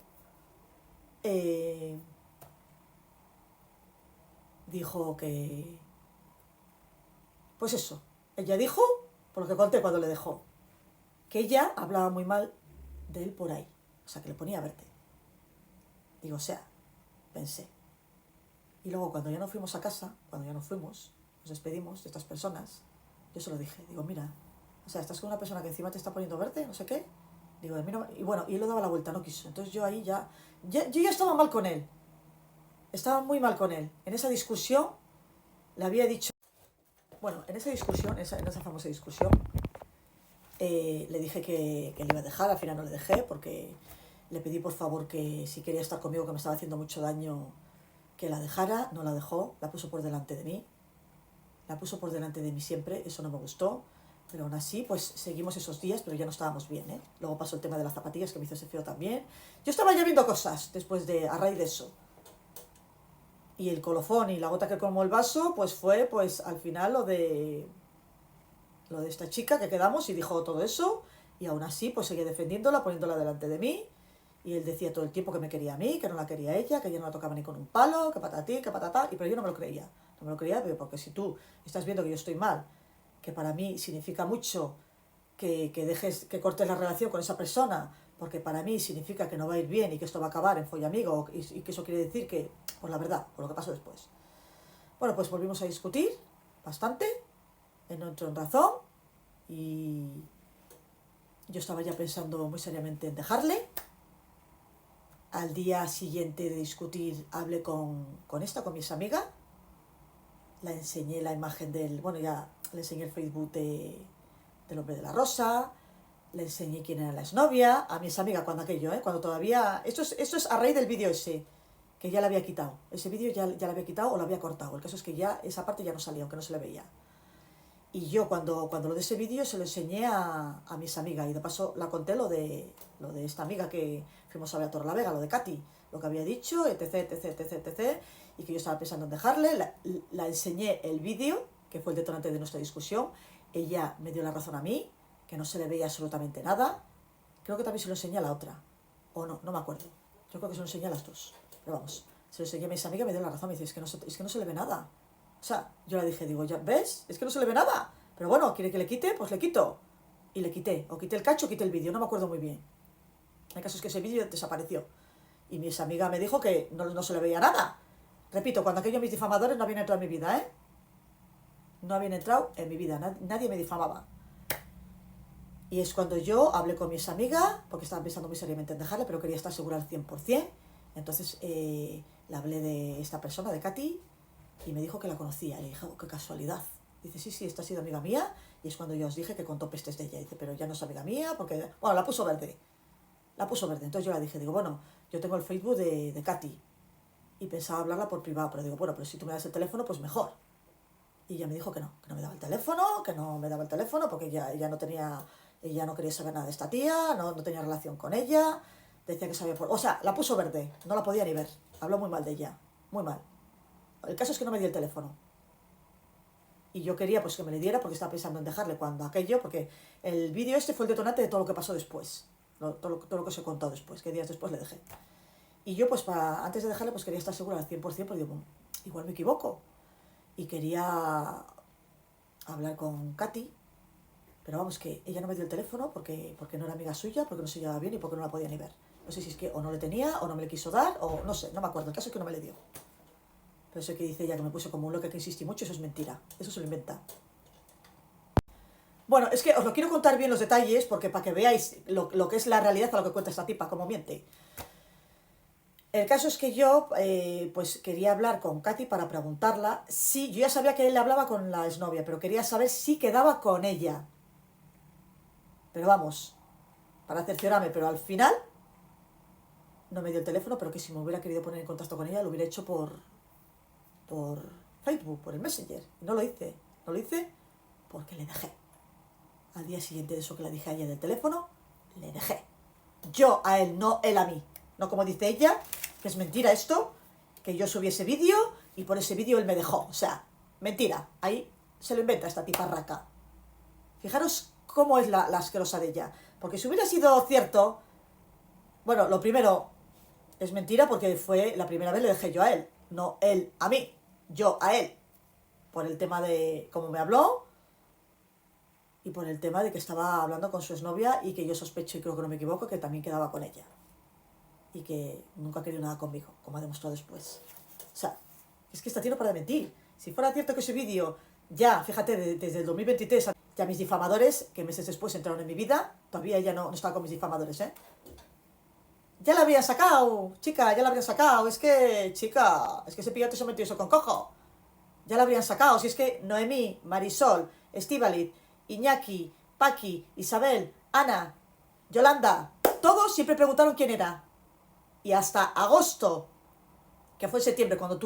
dijo que... Pues eso, ella dijo, por lo que conté cuando le dejó, que ella hablaba muy mal de él por ahí, o sea, que le ponía a verte. Digo, o sea, pensé. Y luego cuando ya nos fuimos a casa, nos despedimos de estas personas, yo se lo dije, digo, mira, o sea, estás con una persona que encima te está poniendo a verte, no sé qué. Digo, a mí no, y bueno, y él lo daba la vuelta, no quiso. Entonces yo ahí yo ya estaba mal con él. estaba muy mal con él. En esa discusión le había dicho, bueno, en esa discusión, en esa famosa discusión, le dije que le iba a dejar, al final no le dejé porque le pedí por favor que si quería estar conmigo, que me estaba haciendo mucho daño, que la dejara, no la dejó, la puso por delante de mí, la puso por delante de mí siempre, eso no me gustó, pero aún así, pues seguimos esos días, pero ya no estábamos bien, ¿eh? Luego pasó el tema de las zapatillas, que me hizo ese feo también. Yo estaba ya viendo cosas a raíz de eso. Y el colofón y la gota que colmó el vaso, pues fue, pues al final lo de esta chica que quedamos y dijo todo eso, y aún así, pues seguía defendiéndola, poniéndola delante de mí, y él decía todo el tiempo que me quería a mí, que no la quería a ella, que ella no la tocaba ni con un palo, que patatí, que patatá, pero yo no me lo creía. No me lo creía porque si tú estás viendo que yo estoy mal, que para mí significa mucho que cortes la relación con esa persona, porque para mí significa que no va a ir bien y que esto va a acabar en follamigo, y que eso quiere decir que, por la verdad, por lo que pasó después. Bueno, pues volvimos a discutir bastante, no entró en razón, y yo estaba ya pensando muy seriamente en dejarle. Al día siguiente de discutir hablé con mi ex amiga, la enseñé la imagen bueno, ya le enseñé el Facebook del hombre de la rosa, le enseñé quién era la exnovia, a mi ex amiga cuando aquello, cuando todavía, esto es a raíz del vídeo ese, que ya le había quitado, ese vídeo ya lo había quitado o lo había cortado, el caso es que ya esa parte ya no salía, aunque no se le veía. Y yo cuando lo de ese vídeo se lo enseñé a mis amigas y de paso la conté lo de esta amiga que fuimos a ver a Torrelavega, lo de Katy, lo que había dicho, etc, etc, etc, etc, y que yo estaba pensando en dejarle, la enseñé el vídeo, que fue el detonante de nuestra discusión, ella me dio la razón a mí, que no se le veía absolutamente nada, creo que también se lo enseñé a la otra, o no, no me acuerdo, yo creo que se lo enseñé a las dos, pero vamos, se lo enseñé a mis amigas y me dio la razón, me dice, es que no se le ve nada. O sea, yo le dije, digo, ya ves, es que no se le ve nada. Pero bueno, ¿quiere que le quite? Pues le quito. Y le quité. O quité el cacho o quité el vídeo, no me acuerdo muy bien. El caso es que ese vídeo desapareció. Y mi amiga me dijo que no se le veía nada. Repito, cuando aquellos mis difamadores no habían entrado en mi vida, ¿eh? No habían entrado en mi vida, nadie me difamaba. Y es cuando yo hablé con mis amigas, porque estaba pensando muy seriamente en dejarle, pero quería estar segura al 100%. Entonces le hablé de esta persona, de Katy, y me dijo que la conocía. Le dije, oh, qué casualidad. Dice, sí, esta ha sido amiga mía. Y es cuando yo os dije que contó pestes de ella. Dice, pero ya no es amiga mía porque... Bueno, la puso verde. La puso verde. Entonces yo le dije, digo, bueno, yo tengo el Facebook de Katy. Y pensaba hablarla por privado. Pero digo, bueno, pero si tú me das el teléfono, pues mejor. Y ella me dijo que no me daba el teléfono, porque ella no tenía... Ella no quería saber nada de esta tía, no tenía relación con ella. Decía que sabía por... O sea, la puso verde. No la podía ni ver. Habló muy mal de ella. Muy mal. El caso es que no me dio el teléfono. Y yo quería pues que me le diera porque estaba pensando en dejarle cuando aquello, porque el vídeo este fue el detonante de todo lo que pasó después. Todo lo que os he contado después, que días después le dejé. Y yo pues antes de dejarle pues quería estar segura al 100%, porque digo, igual me equivoco. Y quería hablar con Katy, pero vamos, que ella no me dio el teléfono porque no era amiga suya, porque no se llevaba bien y porque no la podía ni ver. No sé si es que o no le tenía, o no me le quiso dar, o no sé, no me acuerdo. El caso es que no me le dio. Pero eso que dice ella que me puse como un loco, que insistí mucho, eso es mentira. Eso se lo inventa. Bueno, es que os lo quiero contar bien los detalles, porque para que veáis lo que es la realidad a lo que cuenta esta tipa, cómo miente. El caso es que yo, pues quería hablar con Katy para preguntarla si... Yo ya sabía que él hablaba con la exnovia, pero quería saber si quedaba con ella. Pero vamos, para cerciorarme, pero al final no me dio el teléfono, pero que si me hubiera querido poner en contacto con ella lo hubiera hecho por Facebook, por el Messenger. Y no lo hice. No lo hice porque le dejé. Al día siguiente de eso que le dije a ella del teléfono, le dejé. Yo a él, no él a mí. No como dice ella, que es mentira esto, que yo subí ese vídeo y por ese vídeo él me dejó. O sea, mentira. Ahí se lo inventa esta tiparraca. Fijaros cómo es la asquerosa de ella. Porque si hubiera sido cierto, bueno, lo primero es mentira porque fue la primera vez le dejé yo a él, no él a mí. Yo a él, por el tema de cómo me habló y por el tema de que estaba hablando con su exnovia y que yo sospecho, y creo que no me equivoco, que también quedaba con ella y que nunca ha querido nada conmigo, como ha demostrado después. O sea, es que esta tía no para de mentir. Si fuera cierto que ese vídeo ya, fíjate, desde el 2023, ya mis difamadores, que meses después entraron en mi vida, todavía ella no estaba con mis difamadores, ¿eh? Ya la habrían sacado, chica, ya la habrían sacado. Es que, chica, es que ese pillote se metió eso con cojo. Ya la habrían sacado. Si es que Noemí, Marisol, Estíbaliz, Iñaki, Paqui, Isabel, Ana, Yolanda, todos siempre preguntaron quién era. Y hasta agosto, que fue en septiembre cuando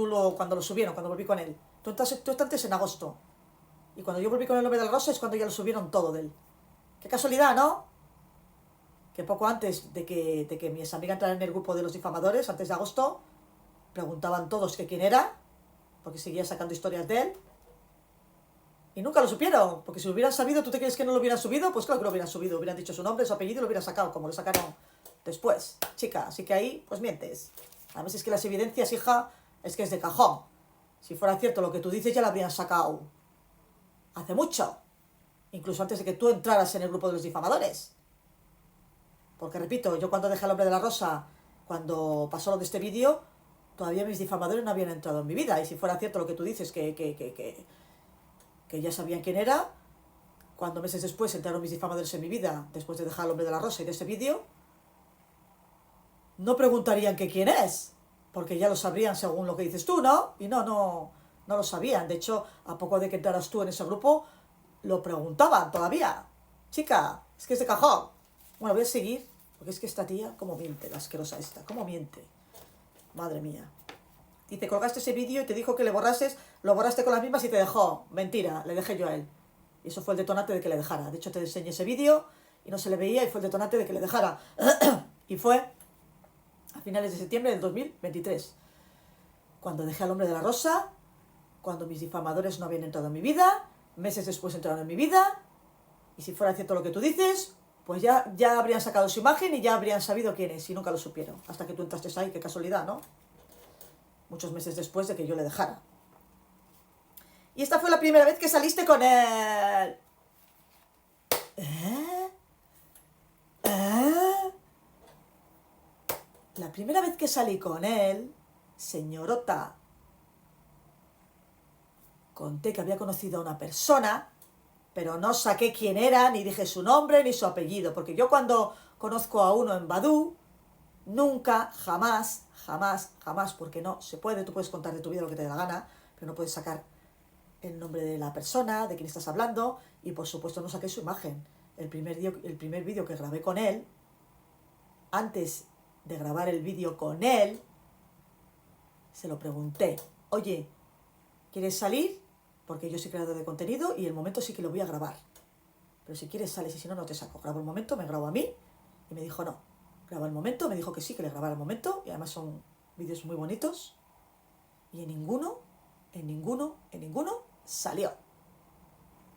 lo subieron, cuando volví con él. Tú estás en agosto. Y cuando yo volví con el nombre del Rosa es cuando ya lo subieron todo de él. Qué casualidad, ¿no? Que poco antes de que mis amigas entraran en el grupo de los difamadores, antes de agosto, preguntaban todos que quién era, porque seguía sacando historias de él. Y nunca lo supieron, porque si lo hubieran sabido, ¿tú te crees que no lo hubieran subido? Pues claro que lo hubieran subido, hubieran dicho su nombre, su apellido y lo hubieran sacado, como lo sacaron después, chica. Así que ahí, pues mientes. Además es que las evidencias, hija, es que es de cajón. Si fuera cierto lo que tú dices, ya lo habrían sacado hace mucho. Incluso antes de que tú entraras en el grupo de los difamadores. Porque repito, yo cuando dejé el hombre de la rosa, cuando pasó lo de este vídeo, todavía mis difamadores no habían entrado en mi vida. Y si fuera cierto lo que tú dices, que ya sabían quién era, cuando meses después entraron mis difamadores en mi vida, después de dejar el hombre de la rosa y de ese vídeo, no preguntarían que quién es, porque ya lo sabrían según lo que dices tú, ¿no? Y no lo sabían. De hecho, a poco de que entraras tú en ese grupo, lo preguntaban todavía. Chica, es que es de cajón. Bueno, voy a seguir, porque es que esta tía, cómo miente, la asquerosa esta, cómo miente. Madre mía. Dice, colgaste ese vídeo y te dijo que le borrases, lo borraste con las mismas y te dejó. Mentira, le dejé yo a él. Y eso fue el detonante de que le dejara. De hecho, te enseñé ese vídeo y no se le veía y fue el detonante de que le dejara. Y fue a finales de septiembre del 2023. Cuando dejé al hombre de la rosa, cuando mis difamadores no habían entrado en mi vida, meses después entraron en mi vida, y si fuera cierto lo que tú dices, pues ya habrían sacado su imagen y ya habrían sabido quién es, y nunca lo supieron. Hasta que tú entraste ahí, qué casualidad, ¿no? Muchos meses después de que yo le dejara. Y esta fue la primera vez que saliste con él. La primera vez que salí con él, señorota, conté que había conocido a una persona, pero no saqué quién era, ni dije su nombre, ni su apellido, porque yo cuando conozco a uno en Badoo, nunca, jamás, porque no se puede, tú puedes contar de tu vida lo que te dé la gana, pero no puedes sacar el nombre de la persona, de quién estás hablando, y por supuesto no saqué su imagen. El primer vídeo que grabé con él, antes de grabar el vídeo con él, se lo pregunté, oye, ¿quieres salir? Porque yo soy creador de contenido y el momento sí que lo voy a grabar. Pero si quieres sales y si no, no te saco. Grabo el momento, me grabo a mí y me dijo no. Graba el momento, me dijo que sí, que le grabara el momento y además son vídeos muy bonitos y en ninguno salió.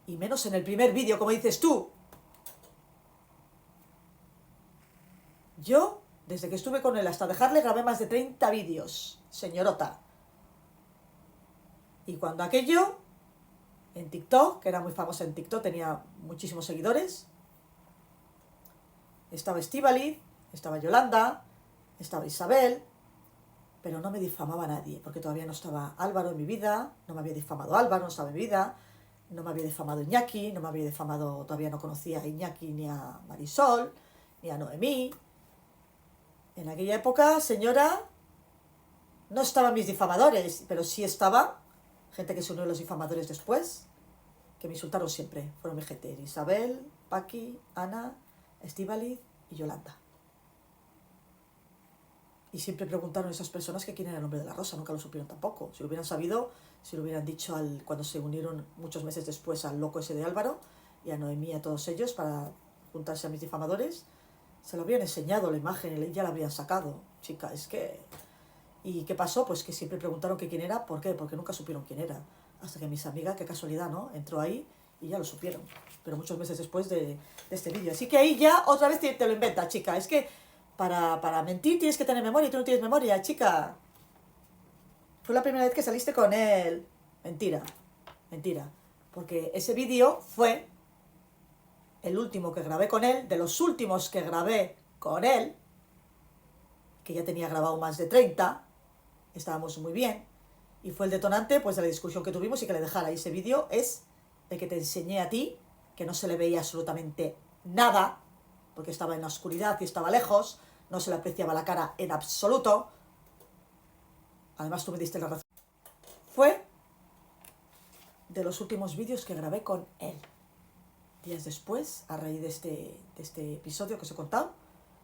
Y menos en el primer vídeo, como dices tú. Yo, desde que estuve con él hasta dejarle, grabé más de 30 vídeos, señorota. Y cuando aquello, en TikTok, que era muy famosa en TikTok, tenía muchísimos seguidores, estaba Estíbaliz, estaba Yolanda, estaba Isabel, pero no me difamaba nadie, porque todavía no estaba Álvaro en mi vida, no me había difamado Álvaro, no estaba en mi vida, no me había difamado Iñaki, no me había difamado, todavía no conocía a Iñaki ni a Marisol, ni a Noemí. En aquella época, señora, no estaban mis difamadores, pero sí estaba gente que se unió a los difamadores después, que me insultaron siempre. Fueron mi gente, Isabel, Paqui, Ana, Estíbaliz y Yolanda. Y siempre preguntaron a esas personas que quién era el hombre de la rosa, nunca lo supieron tampoco. Si lo hubieran sabido, si lo hubieran dicho cuando se unieron muchos meses después al loco ese de Álvaro y a Noemí y a todos ellos para juntarse a mis difamadores, se lo habrían enseñado la imagen y ya la habrían sacado. Chica, es que... ¿Y qué pasó? Pues que siempre preguntaron que quién era. ¿Por qué? Porque nunca supieron quién era. Hasta que mis amigas, qué casualidad, ¿no? Entró ahí y ya lo supieron. Pero muchos meses después de este vídeo. Así que ahí ya otra vez te lo inventas, chica. Es que para mentir tienes que tener memoria y tú no tienes memoria, chica. Fue la primera vez que saliste con él. Mentira. Porque ese vídeo fue el último que grabé con él, de los últimos que grabé con él, que ya tenía grabado más de 30, estábamos muy bien, y fue el detonante pues de la discusión que tuvimos y que le dejara. Y ese vídeo es el que te enseñé a ti, que no se le veía absolutamente nada, porque estaba en la oscuridad y estaba lejos, no se le apreciaba la cara en absoluto. Además tú me diste la razón. Fue de los últimos vídeos que grabé con él. Días después, a raíz de este episodio que os he contado,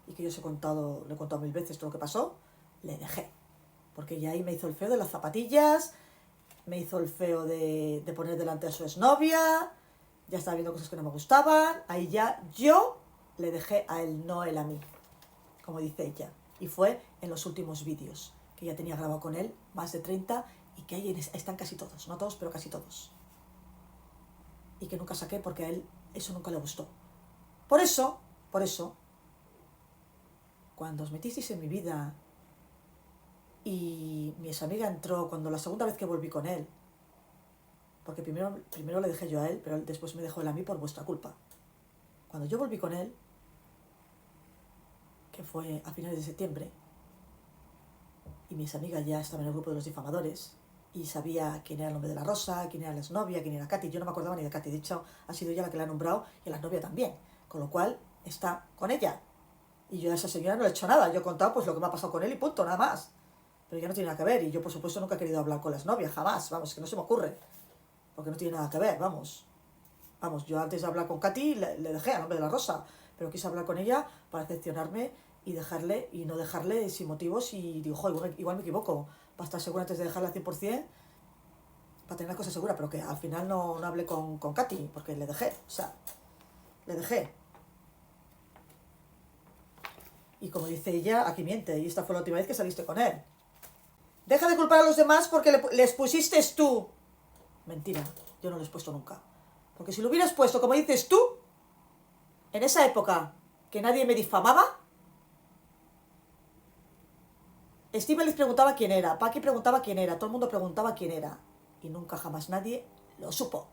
y que yo os he contado, le he contado 1000 veces todo lo que pasó, le dejé. Porque ya ahí me hizo el feo de las zapatillas, me hizo el feo de poner delante a su exnovia, ya estaba viendo cosas que no me gustaban, ahí ya yo le dejé a él, no él a mí, como dice ella. Y fue en los últimos vídeos, que ya tenía grabado con él, más de 30, y que ahí están casi todos, no todos, pero casi todos. Y que nunca saqué porque a él eso nunca le gustó. Por eso, cuando os metisteis en mi vida y mi examiga entró, cuando la segunda vez que volví con él, porque primero le dejé yo a él, pero él después me dejó él a mí por vuestra culpa. Cuando yo volví con él, que fue a finales de septiembre, y mis amigas ya estaban en el grupo de los difamadores, y sabía quién era el hombre de la rosa, quién era la exnovia, quién era Katy. Yo no me acordaba ni de Katy, de hecho ha sido ella la que la ha nombrado, y la exnovia también, con lo cual está con ella. Y yo a esa señora no le he hecho nada, yo he contado pues lo que me ha pasado con él y punto, nada más. Pero ya no tiene nada que ver, y yo por supuesto nunca he querido hablar con la exnovia, jamás, vamos, que no se me ocurre, porque no tiene nada que ver, vamos. Vamos, yo antes de hablar con Katy le dejé al hombre de la rosa, pero quise hablar con ella para decepcionarme y dejarle, y no dejarle sin motivos, y digo, joder, igual me equivoco, para estar segura antes de dejarla al 100%, para tener la cosa segura, pero que al final no hablé con Katy, porque le dejé, o sea, le dejé. Y como dice ella, aquí miente, y esta fue la última vez que saliste con él. Deja de culpar a los demás porque les pusiste tú. Mentira, yo no les he puesto nunca. Porque si lo hubieras puesto, como dices tú, en esa época que nadie me difamaba, Steve les preguntaba quién era, Paqui preguntaba quién era, todo el mundo preguntaba quién era. Y nunca jamás nadie lo supo.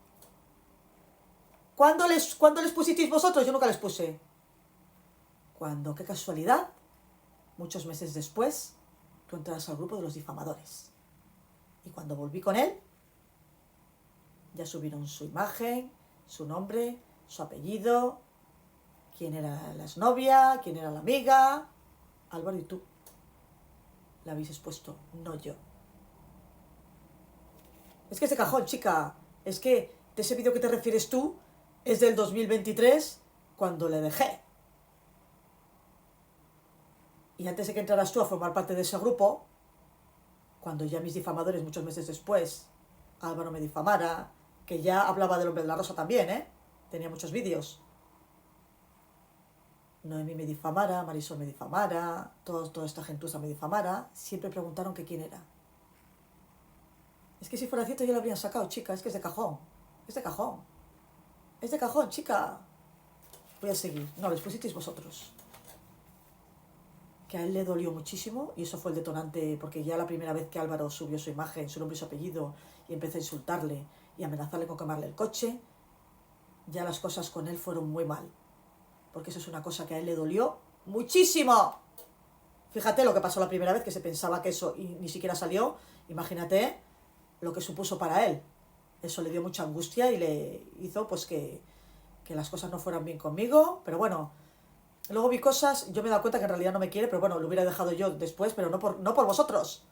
¿Cuándo les pusisteis vosotros? Yo nunca les puse. Cuando, qué casualidad, muchos meses después, tú entras al grupo de los difamadores. Y cuando volví con él, ya subieron su imagen, su nombre, su apellido, quién era la exnovia, quién era la amiga. Álvaro y tú la habéis expuesto, no yo. Es que es de cajón, chica. Es que de ese vídeo que te refieres tú es del 2023, cuando le dejé. Y antes de que entraras tú a formar parte de ese grupo, cuando ya mis difamadores, muchos meses después, Álvaro me difamara, que ya hablaba del hombre de la rosa también, tenía muchos vídeos. Noemí me difamara, Marisol me difamara, toda esta gentuza me difamara, siempre preguntaron que quién era. Es que si fuera cierto ya lo habrían sacado, chica, es que es de cajón, es de cajón, es de cajón, chica. Voy a seguir, no, les pusisteis vosotros. Que a él le dolió muchísimo, y eso fue el detonante, porque ya la primera vez que Álvaro subió su imagen, su nombre y su apellido, y empecé a insultarle y amenazarle con quemarle el coche, ya las cosas con él fueron muy mal, porque eso es una cosa que a él le dolió muchísimo. Fíjate lo que pasó la primera vez, que se pensaba que eso y ni siquiera salió. Imagínate lo que supuso para él. Eso le dio mucha angustia y le hizo pues que las cosas no fueran bien conmigo, pero bueno. Luego vi cosas, yo me he dado cuenta que en realidad no me quiere, pero bueno, lo hubiera dejado yo después, pero no por vosotros.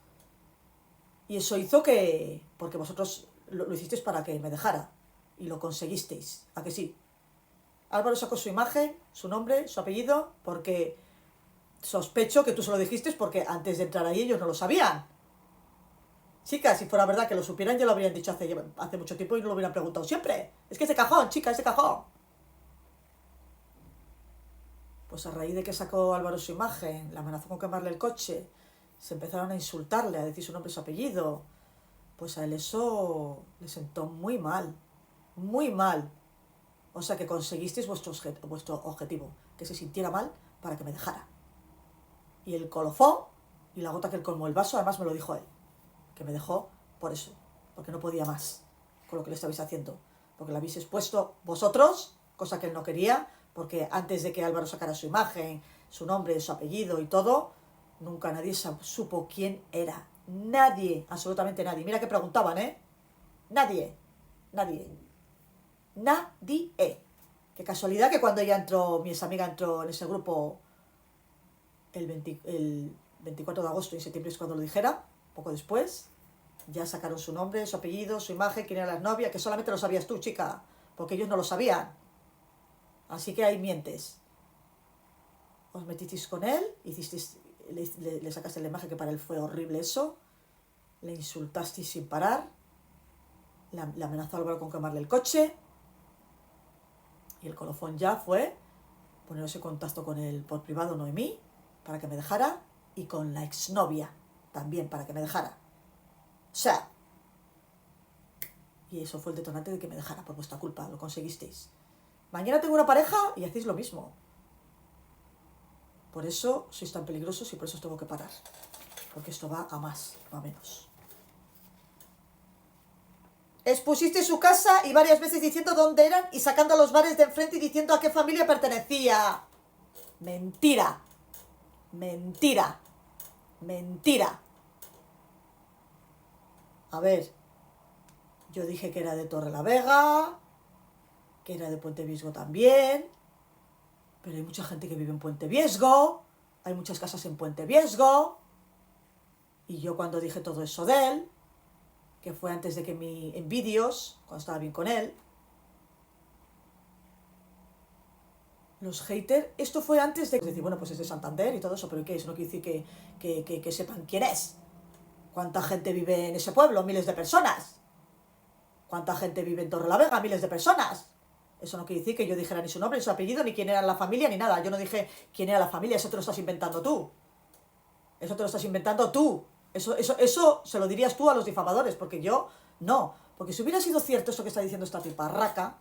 Y eso hizo que, porque vosotros lo hicisteis para que me dejara, y lo conseguisteis, ¿a que sí? Álvaro sacó su imagen, su nombre, su apellido, porque sospecho que tú se lo dijiste, porque antes de entrar ahí ellos no lo sabían. Chicas, si fuera verdad que lo supieran, ya lo habrían dicho hace mucho tiempo y no lo hubieran preguntado siempre. Es que es de cajón, chica, es de cajón. Pues a raíz de que sacó Álvaro su imagen, la amenazó con quemarle el coche, se empezaron a insultarle, a decir su nombre y su apellido, pues a él eso le sentó muy mal, muy mal. O sea que conseguisteis vuestro objetivo, que se sintiera mal para que me dejara. Y el colofón y la gota que colmó el vaso, además me lo dijo él, que me dejó por eso, porque no podía más con lo que le estabais haciendo, porque lo habéis expuesto vosotros, cosa que él no quería, porque antes de que Álvaro sacara su imagen, su nombre, su apellido y todo, nunca nadie supo quién era. Nadie, absolutamente nadie. Mira que preguntaban, Nadie. Qué casualidad que cuando ella entró, mi amiga entró en ese grupo, el 24 de agosto y en septiembre es cuando lo dijera, poco después. Ya sacaron su nombre, su apellido, su imagen, quién era la novia, que solamente lo sabías tú, chica, porque ellos no lo sabían. Así que ahí mientes. Os metisteis con él, le sacaste la imagen, que para él fue horrible eso, le insultasteis sin parar, le amenazó a Álvaro con quemarle el coche, y el colofón ya fue poneros en contacto con él por privado, Noemí, para que me dejara, y con la exnovia también para que me dejara. O sea, y eso fue el detonante de que me dejara, por vuestra culpa, lo conseguisteis. Mañana tengo una pareja y hacéis lo mismo. Por eso sois tan peligrosos y por eso os tengo que parar. Porque esto va a más, no a menos. Expusiste su casa y varias veces diciendo dónde eran y sacando a los bares de enfrente y diciendo a qué familia pertenecía. Mentira. Mentira. Mentira. A ver, yo dije que era de Torrelavega, que era de Puente Viesgo también, pero hay mucha gente que vive en Puente Viesgo, hay muchas casas en Puente Viesgo, y yo cuando dije todo eso de él, que fue antes de que en vídeos, cuando estaba bien con él, los haters, esto fue antes de decir, bueno, pues es de Santander y todo eso, pero ¿qué? Eso no quiere decir que sepan quién es. ¿Cuánta gente vive en ese pueblo? Miles de personas. ¿Cuánta gente vive en Torrelavega? Miles de personas. Eso no quiere decir que yo dijera ni su nombre, ni su apellido, ni quién era la familia, ni nada. Yo no dije quién era la familia, eso te lo estás inventando tú. Eso te lo estás inventando tú. Eso se lo dirías tú a los difamadores, porque yo no. Porque si hubiera sido cierto eso que está diciendo esta tiparraca,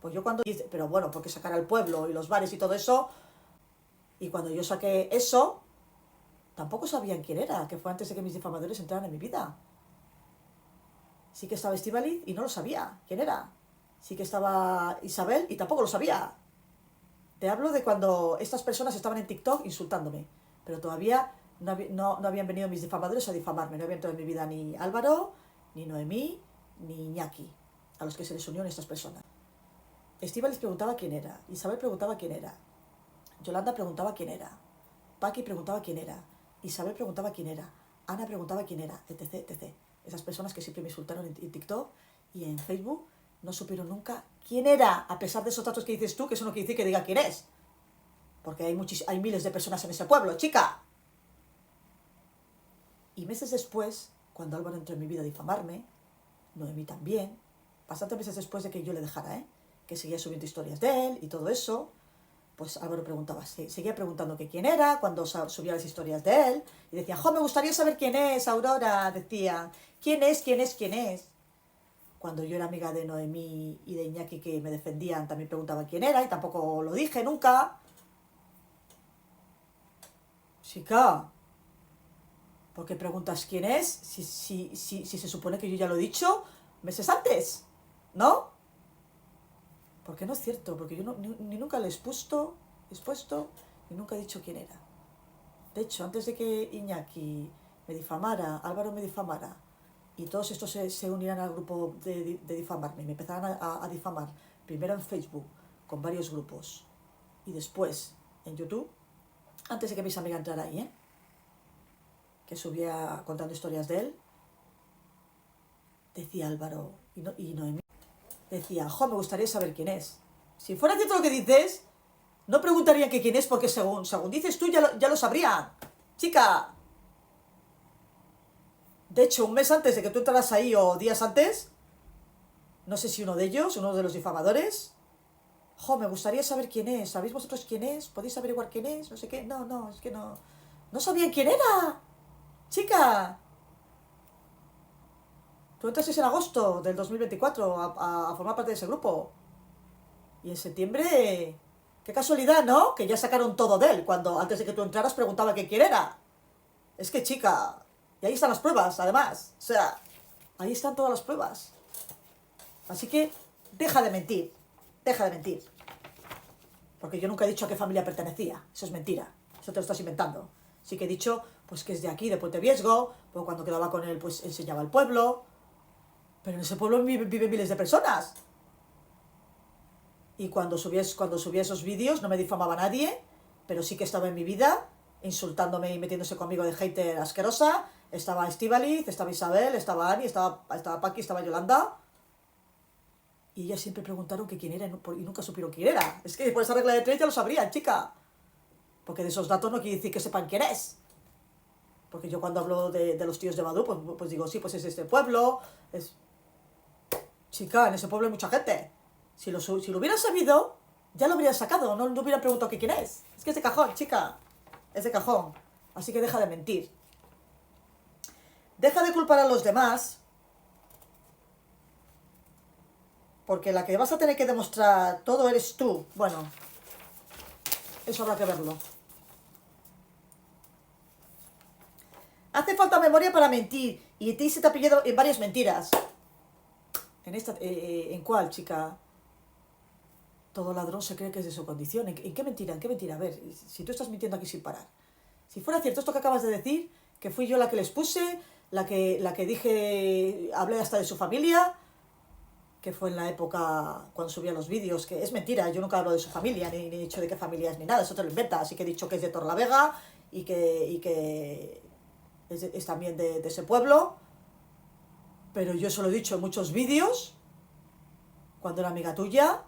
pues yo cuando... Pero bueno, porque sacar al pueblo y los bares y todo eso, y cuando yo saqué eso, tampoco sabían quién era, que fue antes de que mis difamadores entraran en mi vida. Sí que estaba Estíbaliz y no lo sabía quién era. Sí que estaba Isabel y tampoco lo sabía. Te hablo de cuando estas personas estaban en TikTok insultándome, pero todavía no habían venido mis difamadores a difamarme. No habían entrado en mi vida ni Álvaro, ni Noemí, ni Iñaki, a los que se les unieron estas personas. Estíbaliz preguntaba quién era, Isabel preguntaba quién era, Yolanda preguntaba quién era, Paqui preguntaba quién era, Isabel preguntaba quién era, Ana preguntaba quién era, etc, etc. Esas personas que siempre me insultaron en TikTok y en Facebook no supieron nunca quién era, a pesar de esos datos que dices tú, que eso no quiere decir que diga quién es. Porque hay miles de personas en ese pueblo, chica. Y meses después, cuando Álvaro entró en mi vida a difamarme, Noemí también, bastantes meses después de que yo le dejara, que seguía subiendo historias de él y todo eso, pues Álvaro seguía preguntando que quién era, cuando subía las historias de él, y decía, me gustaría saber quién es, Aurora, decía, quién es. Cuando yo era amiga de Noemí y de Iñaki, que me defendían, también preguntaba quién era, y tampoco lo dije nunca. Chica, ¿por qué preguntas quién es? Si se supone que yo ya lo he dicho meses antes, ¿no? Porque no es cierto, porque yo ni nunca le he expuesto, ni nunca he dicho quién era. De hecho, antes de que Iñaki me difamara, Álvaro me difamara, y todos estos se unieran al grupo de difamarme, y me empezaran a difamar, primero en Facebook, con varios grupos, y después en YouTube, antes de que mis amigas entraran ahí, que subía contando historias de él, decía Álvaro y Noemí, decía, me gustaría saber quién es. Si fuera cierto lo que dices, no preguntarían que quién es, porque según dices tú, ya lo sabrían. Chica. De hecho, un mes antes de que tú entraras ahí, o días antes, no sé si uno de los difamadores, me gustaría saber quién es. ¿Sabéis vosotros quién es? ¿Podéis averiguar quién es? No sé qué. No, es que no. No sabían quién era. Chica. Tú entraste en agosto del 2024 a formar parte de ese grupo. Y en septiembre, qué casualidad, ¿no? Que ya sacaron todo de él, cuando antes de que tú entraras preguntaba que quién era. Es que, chica, y ahí están las pruebas, además. O sea, ahí están todas las pruebas. Así que, deja de mentir. Porque yo nunca he dicho a qué familia pertenecía. Eso es mentira. Eso te lo estás inventando. Sí que he dicho, pues que es de aquí, de Puente Viesgo, pues cuando quedaba con él, pues enseñaba el pueblo. Pero en ese pueblo viven miles de personas. Y cuando subía esos vídeos no me difamaba nadie, pero sí que estaba en mi vida insultándome y metiéndose conmigo de hater asquerosa. Estaba Estíbaliz, estaba Isabel, estaba Ani, estaba Paqui, estaba Yolanda. Y ellas siempre preguntaron que quién era y nunca supieron quién era. Es que por esa regla de tres ya lo sabrían, chica. Porque de esos datos no quiere decir que sepan quién es. Porque yo cuando hablo de los tíos de Badoo, pues digo, sí, pues es este pueblo. Chica, en ese pueblo hay mucha gente. Si lo hubieran sabido, ya lo hubieran sacado. No hubieran preguntado que quién es. Es que es de cajón, chica. Es de cajón. Así que deja de mentir. Deja de culpar a los demás. Porque la que vas a tener que demostrar todo eres tú. Bueno, eso habrá que verlo. Hace falta memoria para mentir. Y a ti se te ha pillado en varias mentiras. ¿En cuál, chica? Todo ladrón se cree que es de su condición. ¿En qué mentira? ¿En qué mentira? A ver, si tú estás mintiendo aquí sin parar. Si fuera cierto esto que acabas de decir, que fui yo la que les puse, la que dije, hablé hasta de su familia, que fue en la época cuando subía los vídeos, que es mentira, yo nunca hablo de su familia, ni he dicho de qué familia es, ni nada, eso te lo inventa. Así que he dicho que es de Torlavega y que es también de ese pueblo, pero yo eso lo he dicho en muchos vídeos, cuando era amiga tuya,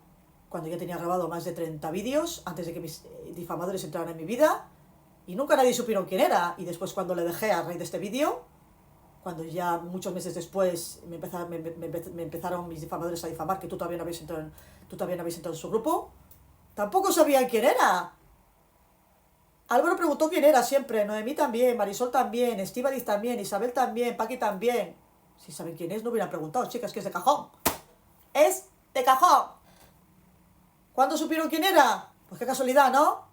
cuando ya tenía grabado más de 30 vídeos, antes de que mis difamadores entraran en mi vida, y nunca nadie supieron quién era. Y después cuando le dejé a raíz de este vídeo, cuando ya muchos meses después me empezaron mis difamadores a difamar, que tú todavía no habías entrado en su grupo, tampoco sabían quién era. Álvaro preguntó quién era siempre, Noemí también, Marisol también, Estíbaliz también, Isabel también, Paqui también. Si saben quién es, no hubieran preguntado, chicas, que es de cajón. ¡Es de cajón! ¿Cuándo supieron quién era? Pues qué casualidad, ¿no?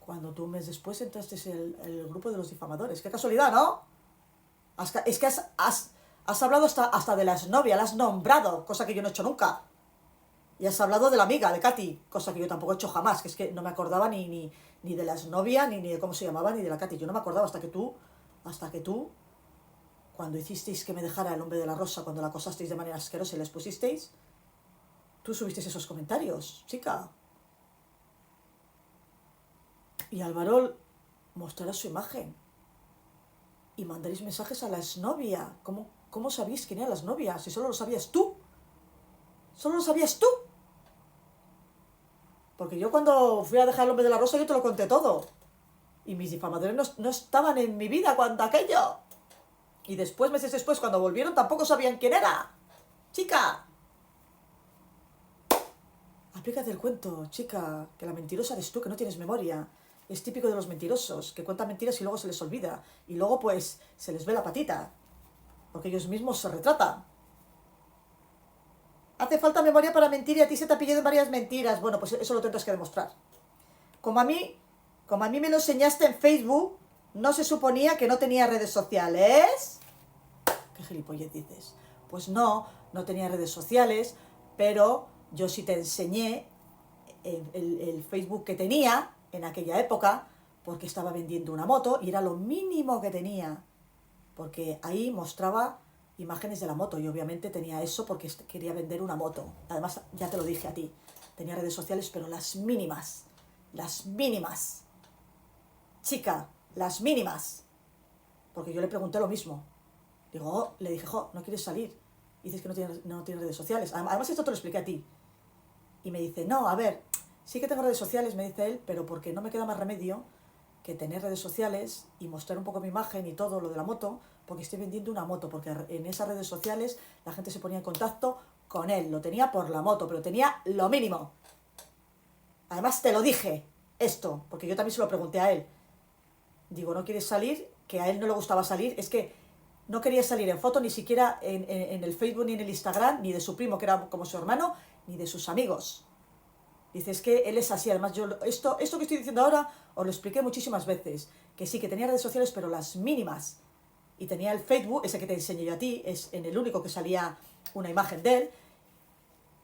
Cuando tú un mes después entraste en el grupo de los difamadores. ¡Qué casualidad!, ¿no? Es que has hablado hasta de la exnovia, la has nombrado, cosa que yo no he hecho nunca. Y has hablado de la amiga, de Katy, cosa que yo tampoco he hecho jamás, que es que no me acordaba ni de la exnovia, ni de cómo se llamaba, ni de la Katy. Yo no me acordaba hasta que tú, cuando hicisteis que me dejara el hombre de la rosa, cuando la acosasteis de manera asquerosa y les pusisteis, tú subisteis esos comentarios, chica. Y Álvaro mostrará su imagen. Y mandaréis mensajes a la exnovia. ¿Cómo sabéis quién era la exnovia? Si solo lo sabías tú. Solo lo sabías tú. Porque yo cuando fui a dejar el hombre de la rosa yo te lo conté todo. Y mis difamadores no estaban en mi vida cuando aquello. Y después, meses después, cuando volvieron tampoco sabían quién era. Chica. Aplícate el cuento, chica, que la mentirosa eres tú, que no tienes memoria. Es típico de los mentirosos, que cuentan mentiras y luego se les olvida. Y luego, pues, se les ve la patita. Porque ellos mismos se retratan. Hace falta memoria para mentir y a ti se te ha pillado varias mentiras. Bueno, pues eso lo tendrás que demostrar. Como a mí me lo enseñaste en Facebook, no se suponía que no tenía redes sociales. ¿Qué gilipollez dices? Pues no tenía redes sociales, pero yo sí te enseñé el Facebook que tenía en aquella época, porque estaba vendiendo una moto y era lo mínimo que tenía, porque ahí mostraba imágenes de la moto y obviamente tenía eso porque quería vender una moto. Además, ya te lo dije a ti, tenía redes sociales, pero las mínimas, chica, las mínimas, porque yo le pregunté lo mismo. Digo, le dije, ¿no quieres salir? Y dices que no tienes redes sociales. Además, esto te lo expliqué a ti. Y me dice, no, a ver, sí que tengo redes sociales, me dice él, pero porque no me queda más remedio que tener redes sociales y mostrar un poco mi imagen y todo lo de la moto, porque estoy vendiendo una moto, porque en esas redes sociales la gente se ponía en contacto con él. Lo tenía por la moto, pero tenía lo mínimo. Además, te lo dije, esto, porque yo también se lo pregunté a él. Digo, ¿no quieres salir? Que a él no le gustaba salir. Es que no quería salir en foto, ni siquiera en el Facebook, ni en el Instagram, ni de su primo, que era como su hermano, ni de sus amigos. Dice, es que él es así. Además, yo esto que estoy diciendo ahora os lo expliqué muchísimas veces. Que sí, que tenía redes sociales, pero las mínimas. Y tenía el Facebook, ese que te enseñé yo a ti, es en el único que salía una imagen de él,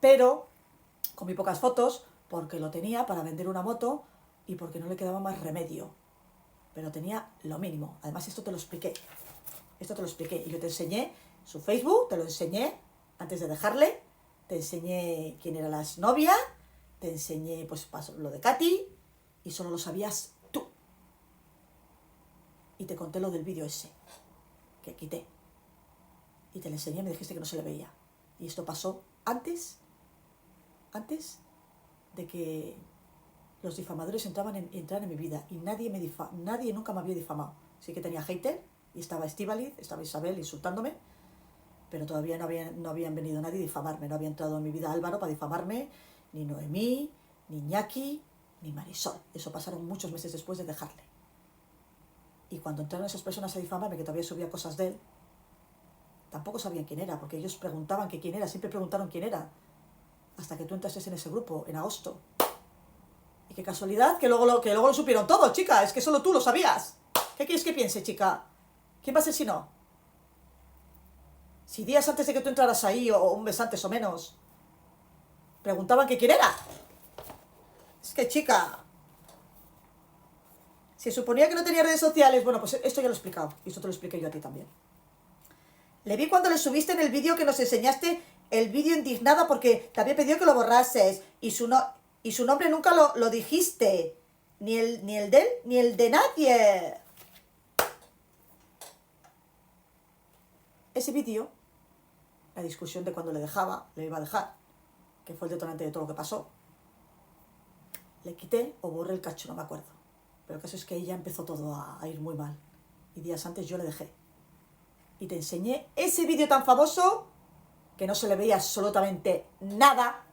pero con muy pocas fotos, porque lo tenía para vender una moto y porque no le quedaba más remedio. Pero tenía lo mínimo. Además, esto te lo expliqué. Y yo te enseñé su Facebook, te lo enseñé antes de dejarle, te enseñé quién era la exnovia, te enseñé pues lo de Katy, y solo lo sabías tú. y te conté lo del vídeo ese, que quité. Y te lo enseñé y me dijiste que no se le veía. Y esto pasó antes de que los difamadores entraran en mi vida. Y nadie nunca me había difamado. Sí que tenía hater, y estaba Estíbaliz, estaba Isabel insultándome, pero todavía no habían venido nadie a difamarme. No había entrado en mi vida Álvaro para difamarme, ni Noemí, ni Iñaki, ni Marisol. Eso pasaron muchos meses después de dejarle. Y cuando entraron esas personas a difamarme, que todavía subía cosas de él, tampoco sabían quién era, porque ellos preguntaban que quién era, siempre preguntaron quién era, hasta que tú entrases en ese grupo, en agosto. Y qué casualidad, que luego lo supieron todo, chica, es que solo tú lo sabías. ¿Qué quieres que piense, chica? ¿Quién va a ser si no? Si días antes de que tú entraras ahí, o un mes antes o menos, preguntaban que quién era. Es que, chica, se suponía que no tenía redes sociales. Bueno, pues esto ya lo he explicado, y esto te lo expliqué yo a ti también. Le vi cuando le subiste en el vídeo que nos enseñaste el vídeo indignada porque te había pedido que lo borrases, y su nombre nunca lo dijiste, ni el de él, ni el de nadie. Ese vídeo, la discusión de cuando le iba a dejar, que fue el detonante de todo lo que pasó, le quité o borré el cacho, no me acuerdo. Pero el caso es que ella empezó todo a ir muy mal. Y días antes yo le dejé. Y te enseñé ese vídeo tan famoso que no se le veía absolutamente nada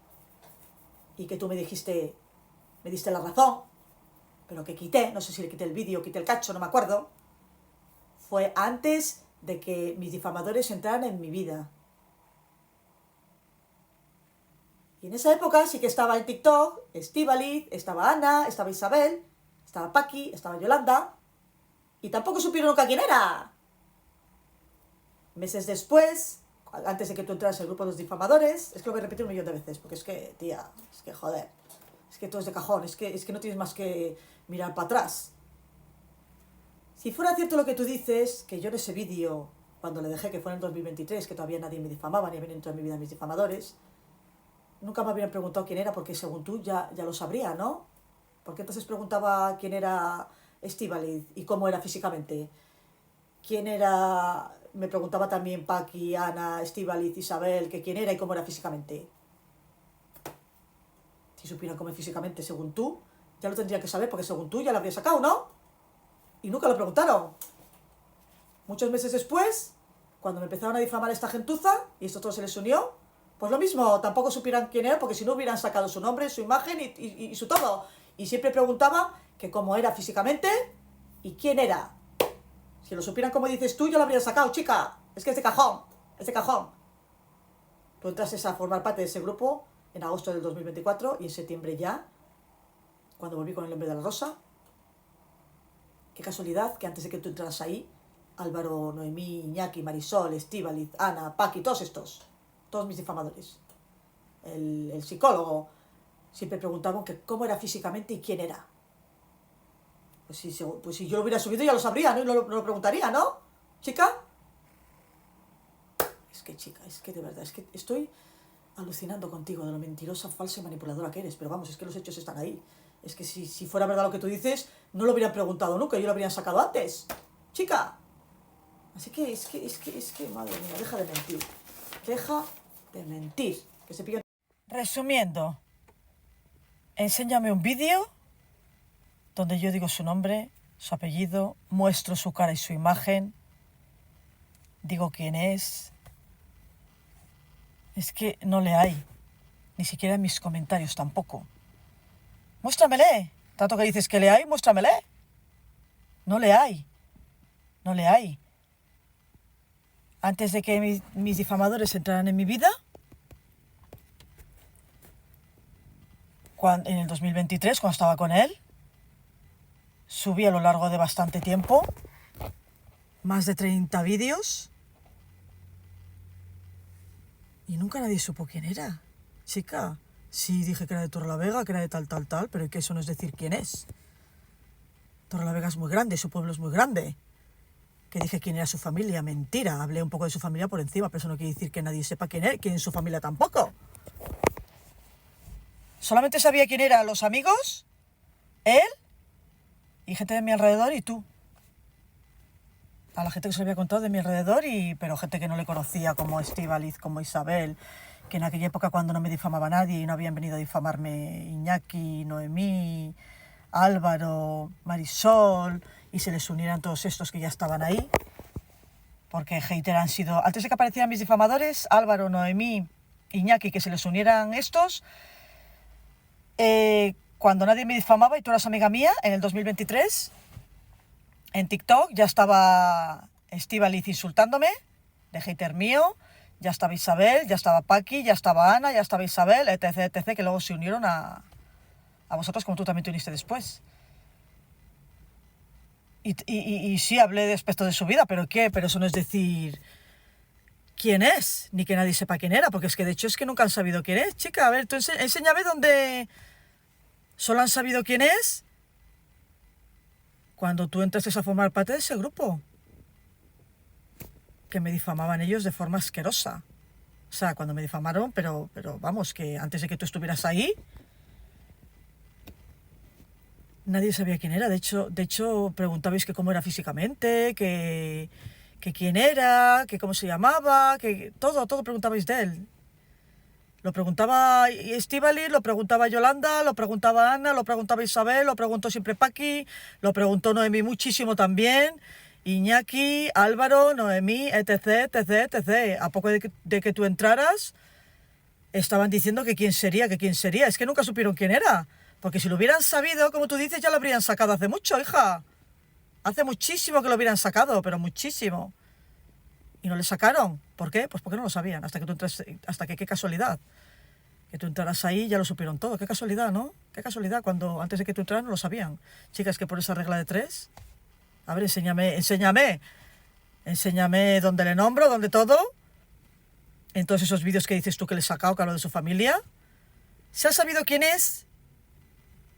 y que tú me diste la razón, pero que quité, no sé si le quité el vídeo, quité el cacho, no me acuerdo. Fue antes de que mis difamadores entraran en mi vida. Y en esa época sí que estaba en TikTok Estíbaliz, estaba Ana, estaba Isabel, estaba Paqui, estaba Yolanda, y tampoco supieron nunca quién era. Meses después, antes de que tú entraras en el grupo de los difamadores, es que lo voy a repetir 1.000.000 de veces, porque es que, tía, es que joder, es que todo es de cajón, es que no tienes más que mirar para atrás. Si fuera cierto lo que tú dices, que yo en ese vídeo, cuando le dejé, que fue en el 2023, que todavía nadie me difamaba, ni habían entrado en mi vida mis difamadores, nunca me habían preguntado quién era, porque según tú ya lo sabría, ¿no? Porque entonces preguntaba quién era Estíbaliz y cómo era físicamente. ¿Quién era? Me preguntaba también Paqui, Ana, Estíbaliz, Isabel, que quién era y cómo era físicamente. Si supieran cómo es físicamente, según tú, ya lo tendría que saber, porque según tú ya lo habría sacado, ¿no? Y nunca lo preguntaron. Muchos meses después, cuando me empezaron a difamar esta gentuza, y esto todo se les unió, pues lo mismo, tampoco supieran quién era, porque si no hubieran sacado su nombre, su imagen y su todo. Y siempre preguntaba que cómo era físicamente y quién era. Si lo supieran como dices tú, yo lo habría sacado, chica. Es que es de cajón, es de cajón. Tú entraste a formar parte de ese grupo en agosto del 2024 y en septiembre ya, cuando volví con el hombre de la rosa. Qué casualidad que antes de que tú entraras ahí, Álvaro, Noemí, Iñaki, Marisol, Estíbaliz, Ana, Paqui, todos mis difamadores, el psicólogo, siempre preguntaban que cómo era físicamente y quién era. Pues si yo lo hubiera subido ya lo sabría, ¿no? Y no lo preguntaría, ¿no? ¿Chica? Es que, chica, es que de verdad, es que estoy alucinando contigo de lo mentirosa, falsa y manipuladora que eres. Pero vamos, es que los hechos están ahí. Es que si fuera verdad lo que tú dices, no lo hubieran preguntado nunca, yo lo habrían sacado antes. Chica. Así que, es que, madre mía, deja de mentir. Deja de mentir. Que se pillan. Resumiendo, enséñame un vídeo donde yo digo su nombre, su apellido, muestro su cara y su imagen, digo quién es. Es que no le hay, ni siquiera en mis comentarios tampoco. Muéstramele, tanto que dices que le hay, muéstramele. No le hay, no le hay. Antes de que mis difamadores entraran en mi vida, en el 2023, cuando estaba con él, subí a lo largo de bastante tiempo, más de 30 vídeos, y nunca nadie supo quién era. Chica, sí dije que era de Torrelavega, que era de tal, pero que eso no es decir quién es. Torrelavega es muy grande, su pueblo es muy grande. Que dije quién era su familia, mentira, hablé un poco de su familia por encima, pero eso no quiere decir que nadie sepa quién es su familia tampoco. Solamente sabía quién eran los amigos, él y gente de mi alrededor y tú. a la gente que se lo había contado de mi alrededor, pero gente que no le conocía, como Estíbaliz, como Isabel, que en aquella época cuando no me difamaba nadie y no habían venido a difamarme Iñaki, Noemí, Álvaro, Marisol, y se les unieran todos estos que ya estaban ahí, porque hater han sido, antes de que aparecieran mis difamadores, Álvaro, Noemí, Iñaki, que se les unieran estos, cuando nadie me difamaba y tú eras amiga mía, en el 2023, en TikTok ya estaba Estíbaliz insultándome, de hater mío, ya estaba Isabel, ya estaba Paqui, ya estaba Ana, ya estaba Isabel, etc, etc, que luego se unieron a vosotros, como tú también te uniste después. Y sí, hablé de aspectos de su vida, pero ¿qué? Pero eso no es decir quién es, ni que nadie sepa quién era, porque es que de hecho es que nunca han sabido quién es. Chica, a ver, tú enséñame dónde solo han sabido quién es cuando tú entraste a formar parte de ese grupo, que me difamaban ellos de forma asquerosa. O sea, cuando me difamaron, pero vamos, que antes de que tú estuvieras ahí, nadie sabía quién era. De hecho preguntabais que cómo era físicamente, que quién era, que cómo se llamaba, que todo preguntabais de él. Lo preguntaba Estíbaliz, lo preguntaba Yolanda, lo preguntaba Ana, lo preguntaba Isabel, lo preguntó siempre Paqui, lo preguntó Noemí muchísimo también, Iñaki, Álvaro, Noemí, etc, etc, etc. A poco de que tú entraras, estaban diciendo que quién sería. Es que nunca supieron quién era. Porque si lo hubieran sabido, como tú dices, ya lo habrían sacado hace mucho, hija. Hace muchísimo que lo hubieran sacado, pero muchísimo. Y no le sacaron. ¿Por qué? Pues porque no lo sabían. Hasta que qué casualidad. Que tú entraras ahí ya lo supieron todo. Qué casualidad, ¿no? Qué casualidad cuando antes de que tú entraras no lo sabían. Chicas, que por esa regla de 3. A ver, enséñame dónde le nombro, dónde todo. En todos esos vídeos que dices tú que le he sacado, que hablo de su familia. ¿Se ha sabido quién es?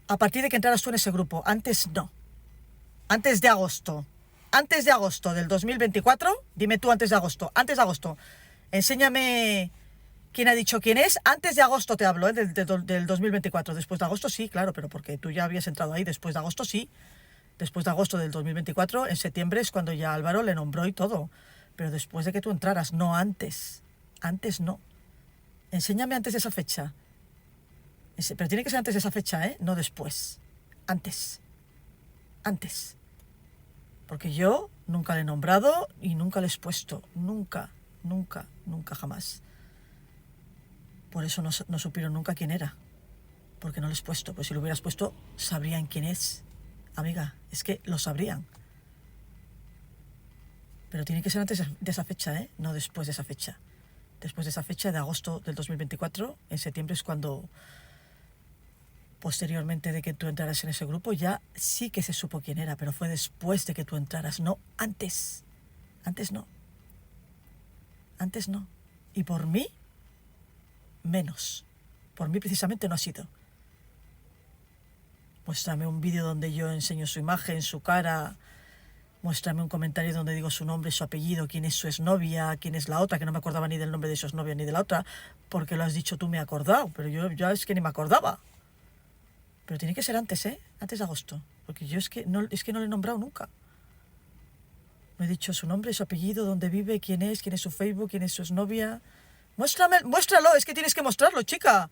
A partir de que entraras tú en ese grupo. Antes no. Antes de agosto del 2024, dime tú antes de agosto, enséñame quién ha dicho quién es. Antes de agosto te hablo, del 2024. Después de agosto sí, claro, pero porque tú ya habías entrado ahí. Después de agosto sí. Después de agosto del 2024, en septiembre es cuando ya Álvaro le nombró y todo. Pero después de que tú entraras, no antes. Antes no. Enséñame antes de esa fecha. Pero tiene que ser antes de esa fecha, no después. Antes. Porque yo nunca le he nombrado y nunca le he expuesto. Nunca, jamás. Por eso no supieron nunca quién era. Porque no le he expuesto. Pues si lo hubieras puesto, sabrían quién es. Amiga, es que lo sabrían. Pero tiene que ser antes de esa fecha, no después de esa fecha. Después de esa fecha de agosto del 2024, en septiembre es cuando, posteriormente de que tú entraras en ese grupo, ya sí que se supo quién era, pero fue después de que tú entraras, no antes. Antes no. Y por mí, menos. Por mí precisamente no ha sido. Muéstrame un vídeo donde yo enseño su imagen, su cara. Muéstrame un comentario donde digo su nombre, su apellido, quién es su exnovia, quién es la otra, que no me acordaba ni del nombre de su exnovia ni de la otra, porque lo has dicho tú, me he acordado, pero yo ya es que ni me acordaba. Pero tiene que ser antes, antes de agosto, porque yo es que no le he nombrado nunca. No he dicho su nombre, su apellido, dónde vive, quién es su Facebook, quién es su exnovia. Muéstralo, es que tienes que mostrarlo, chica.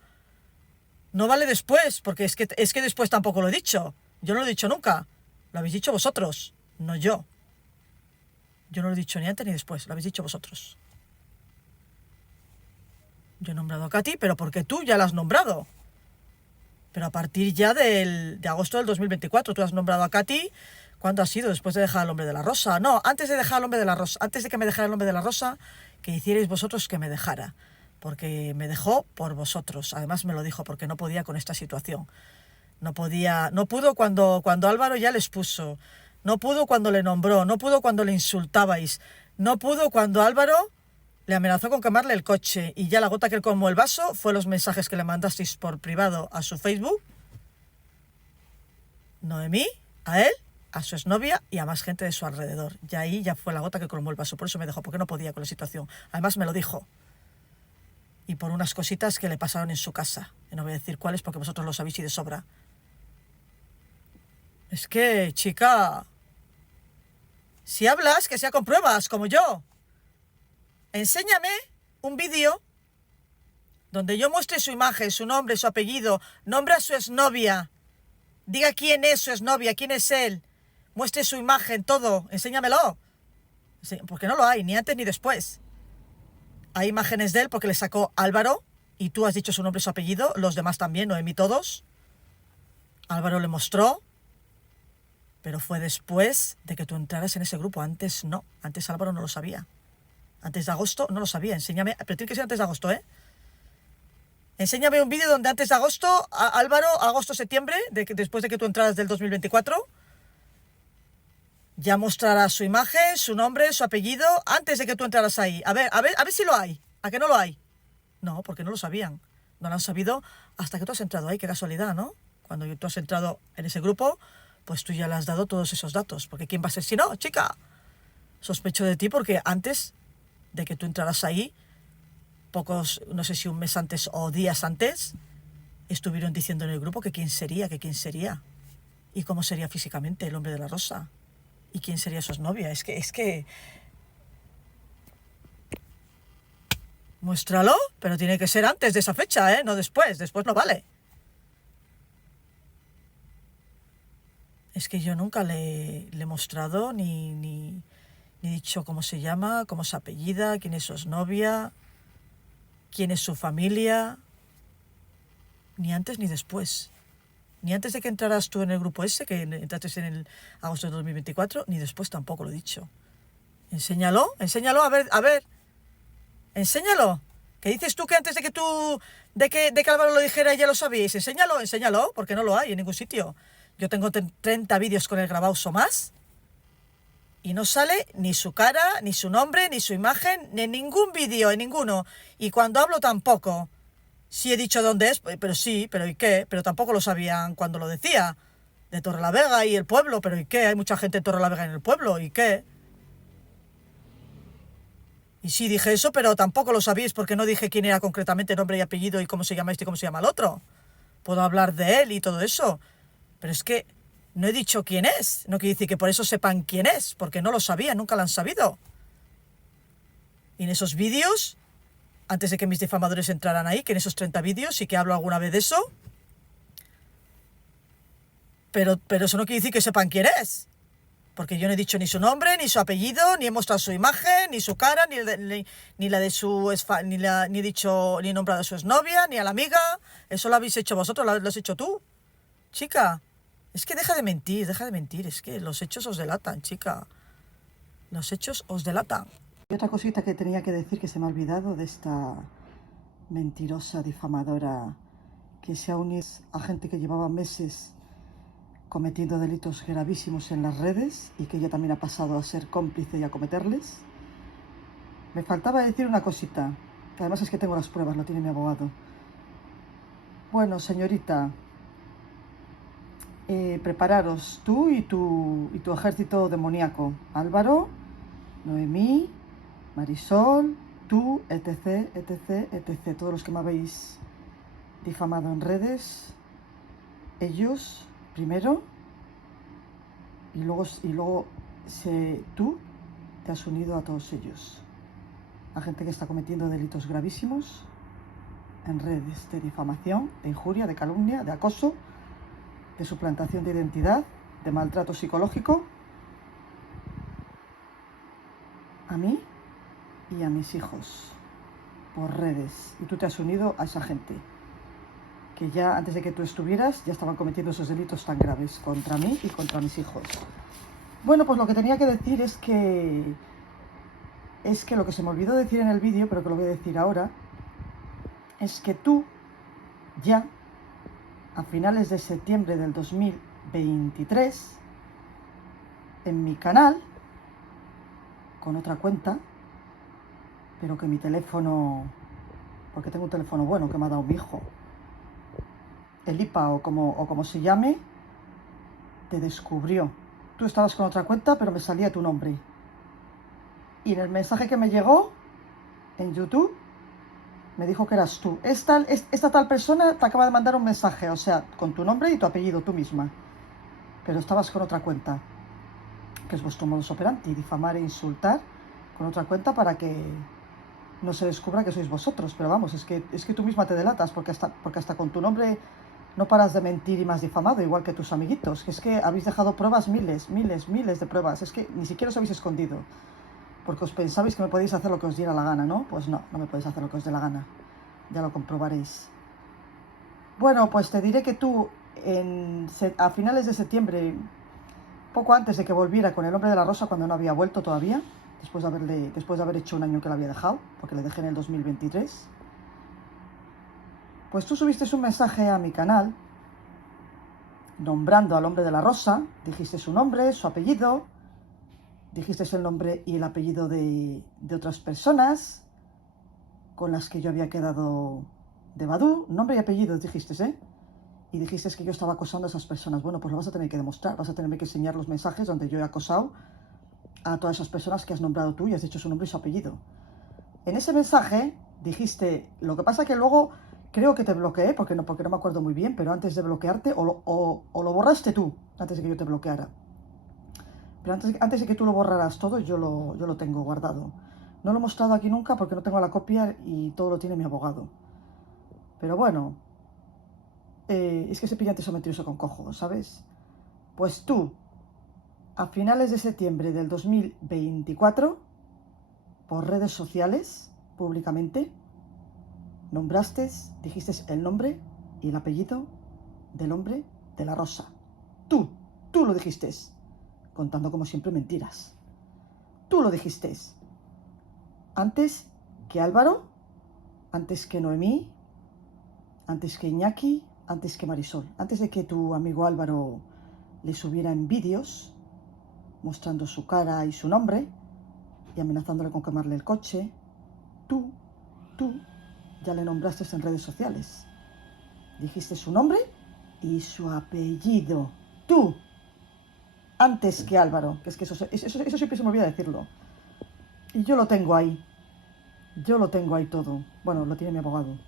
No vale después, porque es que después tampoco lo he dicho. Yo no lo he dicho nunca. Lo habéis dicho vosotros, no yo. Yo no lo he dicho ni antes ni después, lo habéis dicho vosotros. Yo he nombrado a Katy, pero porque tú ya la has nombrado. Pero a partir ya de agosto del 2024, tú has nombrado a Katy. ¿Cuándo ha sido? Después de dejar al hombre de la rosa. No, antes de dejar al hombre de la rosa. Antes de que me dejara el hombre de la rosa, que hicierais vosotros que me dejara. Porque me dejó por vosotros. Además me lo dijo porque no podía con esta situación. No pudo cuando Álvaro ya les puso. No pudo cuando le nombró. No pudo cuando le insultabais. No pudo cuando Álvaro le amenazó con quemarle el coche. Y ya la gota que colmó el vaso fue los mensajes que le mandasteis por privado a su Facebook. Noemí, a él, a su exnovia y a más gente de su alrededor. Y ahí ya fue la gota que colmó el vaso. Por eso me dejó, porque no podía con la situación. Además me lo dijo. Y por unas cositas que le pasaron en su casa. Y no voy a decir cuáles porque vosotros lo sabéis y de sobra. Es que, chica, Si hablas, que sea con pruebas, como yo. Enséñame un vídeo donde yo muestre su imagen, su nombre, su apellido, nombre a su exnovia, diga quién es su exnovia, quién es él, muestre su imagen, todo, enséñamelo. Porque no lo hay, ni antes ni después. Hay imágenes de él porque le sacó Álvaro, y tú has dicho su nombre y su apellido, los demás también, Noemí todos. Álvaro le mostró, pero fue después de que tú entraras en ese grupo. Antes no, antes Álvaro no lo sabía. Antes de agosto no lo sabía, enséñame, pero tiene que ser antes de agosto, ¿eh? Enséñame un vídeo donde antes de agosto, Álvaro, agosto-septiembre, después de que tú entraras del 2024, ya mostrará su imagen, su nombre, su apellido, antes de que tú entraras ahí. A ver si lo hay. ¿A que no lo hay? No, porque no lo sabían. No lo han sabido hasta que tú has entrado ahí. Qué casualidad, ¿no? Cuando tú has entrado en ese grupo, pues tú ya le has dado todos esos datos. Porque ¿quién va a ser si no, chica? Sospecho de ti porque antes de que tú entraras ahí, pocos, no sé si un mes antes o días antes, estuvieron diciendo en el grupo que quién sería, y cómo sería físicamente el hombre de la rosa, y quién sería su novia. Es que... Muéstralo, pero tiene que ser antes de esa fecha, ¿eh? No después no vale. Es que yo nunca le he mostrado ni dicho cómo se llama, cómo se apellida, quién es su novia, quién es su familia, ni antes ni después. Ni antes de que entraras tú en el grupo ese, que entraste en el agosto de 2024, ni después tampoco lo he dicho. Enséñalo, a ver, enséñalo. ¿Qué dices tú que antes de que Álvaro lo dijera ya lo sabíais? Enséñalo, porque no lo hay en ningún sitio. Yo tengo 30 vídeos con él grabados o más, y no sale ni su cara, ni su nombre, ni su imagen, ni en ningún vídeo, en ninguno. Y cuando hablo tampoco. Sí he dicho dónde es, pero sí, pero ¿y qué? Pero tampoco lo sabían cuando lo decía. De Torrelavega y el pueblo, pero ¿y qué? Hay mucha gente en Torrelavega en el pueblo, ¿y qué? Y sí dije eso, pero tampoco lo sabéis porque no dije quién era concretamente, nombre y apellido y cómo se llama este y cómo se llama el otro. Puedo hablar de él y todo eso, pero es que no he dicho quién es. No quiere decir que por eso sepan quién es, porque no lo sabían, nunca lo han sabido. Y en esos vídeos, antes de que mis difamadores entraran ahí, que en esos 30 vídeos sí que hablo alguna vez de eso, pero eso no quiere decir que sepan quién es. Porque yo no he dicho ni su nombre, ni su apellido, ni he mostrado su imagen, ni su cara, ni la de su ni he dicho, ni he nombrado a su exnovia, ni a la amiga. Eso lo habéis hecho vosotros, lo has hecho tú. Chica, es que deja de mentir, es que los hechos os delatan, chica. Los hechos os delatan. Y otra cosita que tenía que decir que se me ha olvidado de esta mentirosa difamadora que se ha unido a gente que llevaba meses cometiendo delitos gravísimos en las redes y que ella también ha pasado a ser cómplice y a cometerles. Me faltaba decir una cosita, que además es que tengo las pruebas, lo tiene mi abogado. Bueno, señorita, prepararos tú y tu ejército demoníaco. Álvaro, Noemí, Marisol, tú, etc, etc, etc. Todos los que me habéis difamado en redes, ellos primero, y luego tú te has unido a todos ellos, a gente que está cometiendo delitos gravísimos en redes de difamación, de injuria, de calumnia, de acoso, de suplantación de identidad, de maltrato psicológico a mí y a mis hijos por redes, y tú te has unido a esa gente que ya antes de que tú estuvieras ya estaban cometiendo esos delitos tan graves contra mí y contra mis hijos. Bueno, pues lo que tenía que decir es que lo que se me olvidó decir en el vídeo, pero que lo voy a decir ahora, es que tú ya a finales de septiembre del 2023 en mi canal, con otra cuenta, pero que mi teléfono, porque tengo un teléfono bueno que me ha dado mi hijo, el IPA o como se llame, te descubrió. Tú estabas con otra cuenta, pero me salía tu nombre. Y en el mensaje que me llegó en YouTube, me dijo que eras tú. Esta tal persona te acaba de mandar un mensaje, o sea, con tu nombre y tu apellido, tú misma. Pero estabas con otra cuenta. que es vuestro modus operandi, difamar e insultar con otra cuenta para que no se descubra que sois vosotros. Pero vamos, es que tú misma te delatas, porque hasta con tu nombre no paras de mentir y me has difamado, igual que tus amiguitos, que es que habéis dejado pruebas, miles de pruebas, es que ni siquiera os habéis escondido, porque os pensabais que me podéis hacer lo que os diera la gana, ¿no? Pues no, no me podéis hacer lo que os dé la gana, ya lo comprobaréis. Bueno, pues te diré que tú a finales de septiembre, poco antes de que volviera con el hombre de la rosa, cuando no había vuelto todavía, después de haber hecho un año que lo había dejado, porque le dejé en el 2023, pues tú subiste un mensaje a mi canal nombrando al hombre de la rosa, dijiste su nombre, su apellido, dijiste el nombre y el apellido de otras personas con las que yo había quedado de Badoo, nombre y apellido dijiste, ¿eh? Y dijiste que yo estaba acosando a esas personas. Bueno, pues lo vas a tener que demostrar, vas a tener que enseñar los mensajes donde yo he acosado a todas esas personas que has nombrado tú y has dicho su nombre y su apellido. En ese mensaje dijiste, lo que pasa que luego creo que te bloqueé, porque no me acuerdo muy bien, pero antes de bloquearte, o lo borraste tú, antes de que yo te bloqueara. Pero antes de que tú lo borraras todo, yo lo tengo guardado. No lo he mostrado aquí nunca porque no tengo la copia y todo lo tiene mi abogado. Pero bueno, es que ese pillante es mentiroso con cojo, ¿sabes? Pues tú, a finales de septiembre del 2024, por redes sociales, públicamente, dijiste el nombre y el apellido del hombre de la rosa. Tú lo dijiste, contando como siempre mentiras. Tú lo dijiste. Antes que Álvaro, antes que Noemí, antes que Iñaki, antes que Marisol, antes de que tu amigo Álvaro le subiera en vídeos mostrando su cara y su nombre y amenazándole con quemarle el coche, tú ya le nombraste en redes sociales. Dijiste su nombre y su apellido. Tú, antes que Álvaro, que es que eso siempre se me olvida decirlo. Y yo lo tengo ahí. Yo lo tengo ahí todo. Bueno, lo tiene mi abogado.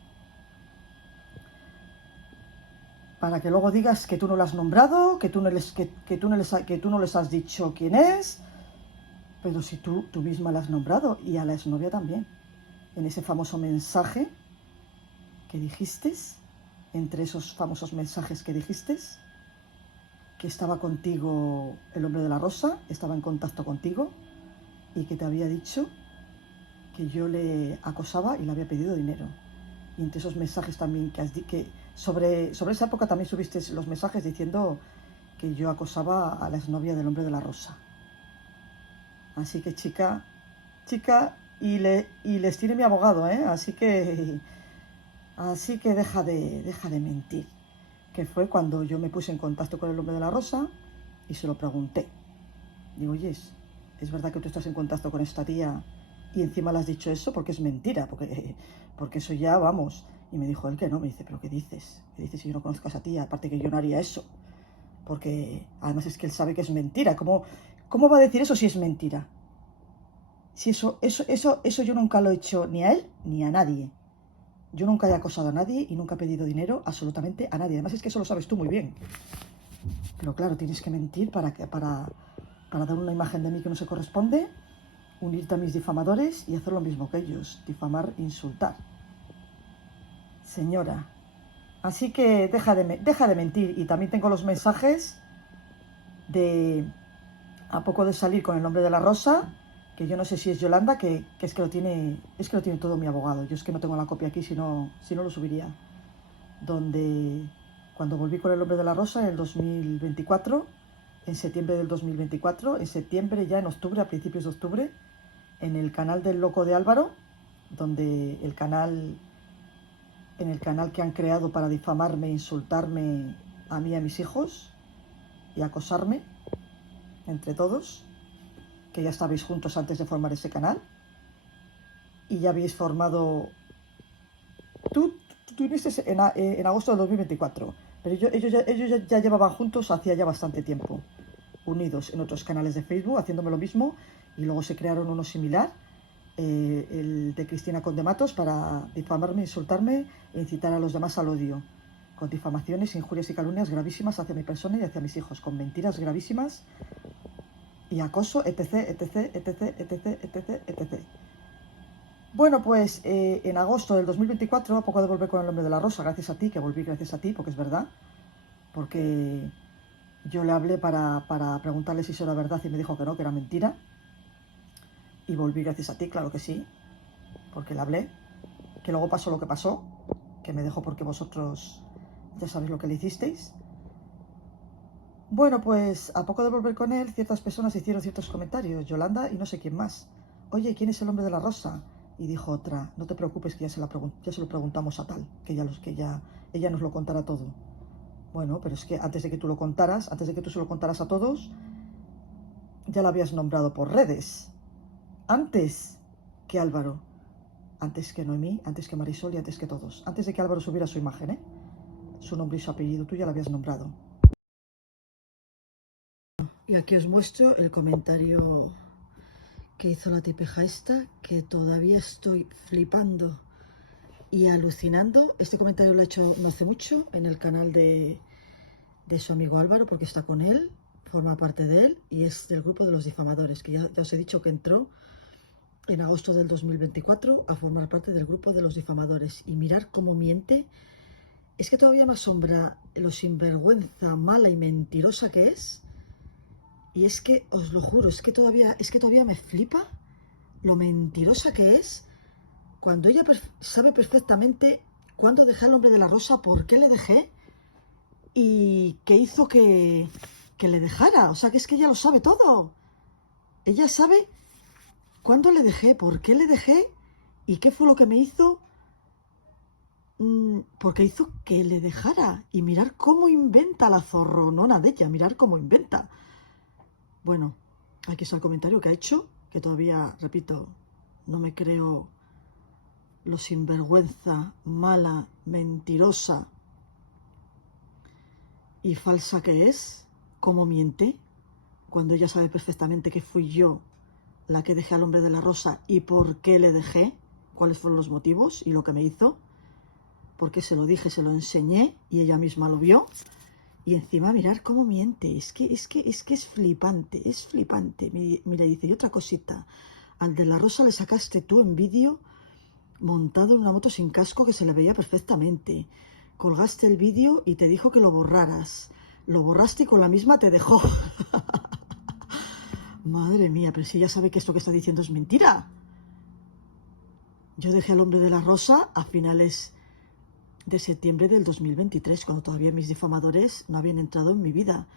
Para que luego digas que tú no lo has nombrado, que tú no les has dicho quién es. Pero si tú misma la has nombrado y a la exnovia también. En ese famoso mensaje que dijiste, entre esos famosos mensajes que dijiste, que estaba contigo el hombre de la rosa, estaba en contacto contigo y que te había dicho que yo le acosaba y le había pedido dinero. Y entre esos mensajes también que sobre esa época también subiste los mensajes diciendo que yo acosaba a la exnovia del hombre de la rosa. Así que chica, y les tiene mi abogado, ¿eh? Así que deja de mentir. Que fue cuando yo me puse en contacto con el hombre de la rosa y se lo pregunté. Digo, oye, ¿es verdad que tú estás en contacto con esta tía y encima le has dicho eso? Porque es mentira, porque eso ya, vamos. Y me dijo él que no, me dice, ¿pero qué dices? ¿Qué dices si yo no conozco a esa tía? Aparte que yo no haría eso. Porque además es que él sabe que es mentira. ¿Cómo va a decir eso si es mentira? Si eso yo nunca lo he hecho ni a él ni a nadie. Yo nunca he acosado a nadie y nunca he pedido dinero absolutamente a nadie. Además es que eso lo sabes tú muy bien. Pero claro, tienes que mentir para dar una imagen de mí que no se corresponde, unirte a mis difamadores y hacer lo mismo que ellos, difamar, insultar. Señora, así que deja de mentir. Y también tengo los mensajes a poco de salir con el nombre de la rosa, que yo no sé si es Yolanda, que es que lo tiene todo mi abogado. Yo es que no tengo la copia aquí, si no lo subiría. Donde cuando volví con el hombre de la rosa en el 2024, en septiembre del 2024, en septiembre ya en octubre, a principios de octubre, en el canal del Loco de Álvaro, donde en el canal que han creado para difamarme, insultarme a mí y a mis hijos y acosarme entre todos, que ya estabais juntos antes de formar ese canal y ya habéis formado. Tú viniste en agosto del 2024, pero ellos ya llevaban juntos hacía ya bastante tiempo, unidos en otros canales de Facebook, haciéndome lo mismo, y luego se crearon uno similar, el de Cristina Conde Matos, para difamarme, insultarme e incitar a los demás al odio, con difamaciones, injurias y calumnias gravísimas hacia mi persona y hacia mis hijos, con mentiras gravísimas y acoso, etc, etc, etc, etc, etc, etc. Bueno, pues en agosto del 2024, a poco de volver con el hombre de la rosa, gracias a ti, que volví gracias a ti, porque es verdad, porque yo le hablé para preguntarle si eso era verdad y me dijo que no, que era mentira, y volví gracias a ti, claro que sí, porque le hablé, que luego pasó lo que pasó, que me dejó porque vosotros ya sabéis lo que le hicisteis. Bueno, pues a poco de volver con él, ciertas personas hicieron ciertos comentarios, Yolanda y no sé quién más. Oye, ¿quién es el hombre de la rosa? Y dijo otra, no te preocupes que ya se lo preguntamos a tal, que ella nos lo contará todo. Bueno, pero es que antes de que tú lo contaras, antes de que tú se lo contaras a todos, ya lo habías nombrado por redes. Antes que Álvaro, antes que Noemí, antes que Marisol y antes que todos. Antes de que Álvaro subiera su imagen, ¿eh? Su nombre y su apellido, tú ya lo habías nombrado. Y aquí os muestro el comentario que hizo la tipeja esta, que todavía estoy flipando y alucinando. Este comentario lo ha hecho no hace mucho en el canal de su amigo Álvaro, porque está con él, forma parte de él y es del grupo de los difamadores, que ya os he dicho que entró en agosto del 2024 a formar parte del grupo de los difamadores. Y mirar cómo miente. Es que todavía me asombra lo sinvergüenza, mala y mentirosa que es. Y es que, os lo juro, es que todavía me flipa lo mentirosa que es, cuando ella sabe perfectamente cuándo dejé al hombre de la rosa, por qué le dejé y qué hizo que le dejara. O sea, que es que ella lo sabe todo. Ella sabe cuándo le dejé, por qué le dejé y qué fue lo que me hizo, porque hizo que le dejara. Y mirar cómo inventa la zorronona de ella, mirar cómo inventa. Bueno, aquí está el comentario que ha hecho, que todavía, repito, no me creo lo sinvergüenza, mala, mentirosa y falsa que es, cómo miente, cuando ella sabe perfectamente que fui yo la que dejé al hombre de la rosa y por qué le dejé, cuáles fueron los motivos y lo que me hizo, porque se lo dije, se lo enseñé y ella misma lo vio. Y encima mirar cómo miente, es que es flipante, es flipante. Mira, dice, y otra cosita, al de la rosa le sacaste tú en vídeo montado en una moto sin casco que se le veía perfectamente. Colgaste el vídeo y te dijo que lo borraras. Lo borraste y con la misma te dejó. Madre mía, pero si ella sabe que esto que está diciendo es mentira. Yo dejé al hombre de la rosa a finales de septiembre del 2023, cuando todavía mis difamadores no habían entrado en mi vida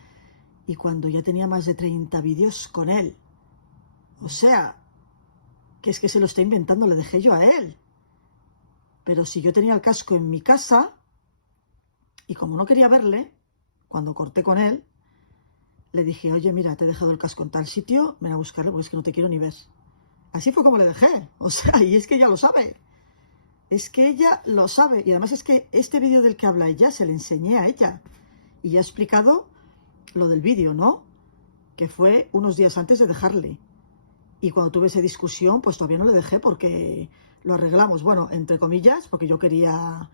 y cuando ya tenía más de 30 vídeos con él. O sea, que es que se lo está inventando, le dejé yo a él. Pero si yo tenía el casco en mi casa y como no quería verle, cuando corté con él, le dije, oye, mira, te he dejado el casco en tal sitio, ven a buscarle porque es que no te quiero ni ver. Así fue como le dejé. O sea, y es que ella lo sabe. Es que ella lo sabe. Y además es que este vídeo del que habla ella se le enseñé a ella. Y ya he explicado lo del vídeo, ¿no? Que fue unos días antes de dejarle. Y cuando tuve esa discusión, pues todavía no le dejé porque lo arreglamos. Bueno, entre comillas, porque yo quería,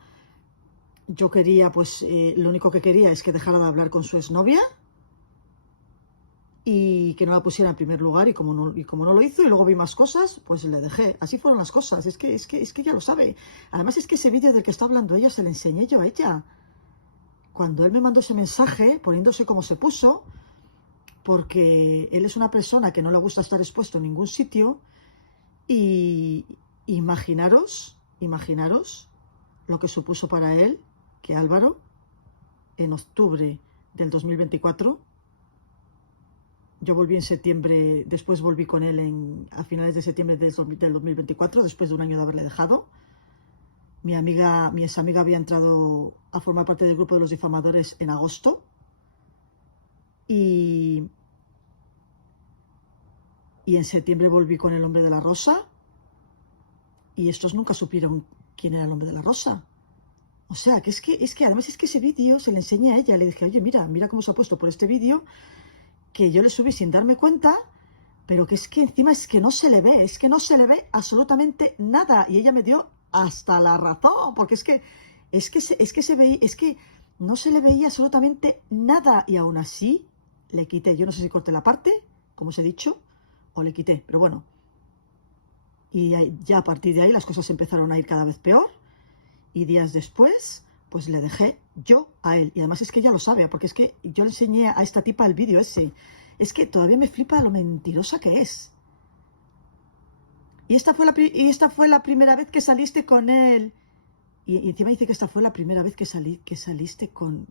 pues, lo único que quería es que dejara de hablar con su exnovia y que no la pusiera en primer lugar, y como no lo hizo y luego vi más cosas, pues le dejé. Así fueron las cosas. Es que ella lo sabe. Además es que ese vídeo del que está hablando ella se le enseñé yo a ella. Cuando él me mandó ese mensaje, poniéndose como se puso, porque él es una persona que no le gusta estar expuesto en ningún sitio, y imaginaros lo que supuso para él que Álvaro, en octubre del 2024, yo volví en septiembre, después volví con él a finales de septiembre del 2024, después de un año de haberle dejado. Mi ex amiga había entrado a formar parte del grupo de los difamadores en agosto. Y en septiembre volví con el hombre de la rosa. Y estos nunca supieron quién era el hombre de la rosa. O sea, que además es que ese vídeo se le enseñé a ella. Le dije, oye, mira cómo se ha puesto por este vídeo, que yo le subí sin darme cuenta, pero que encima es que no se le ve, absolutamente nada. Y ella me dio hasta la razón, porque es que no se le veía absolutamente nada. Y aún así le quité, yo no sé si corté la parte como os he dicho, o le quité, pero bueno. Y ya a partir de ahí las cosas empezaron a ir cada vez peor. Y días después, pues le dejé yo a él. Y además es que ella lo sabe, porque es que yo le enseñé a esta tipa el vídeo ese. Es que todavía me flipa lo mentirosa que es. Y esta fue la primera vez que saliste con él. Y encima dice que esta fue la primera vez que saliste con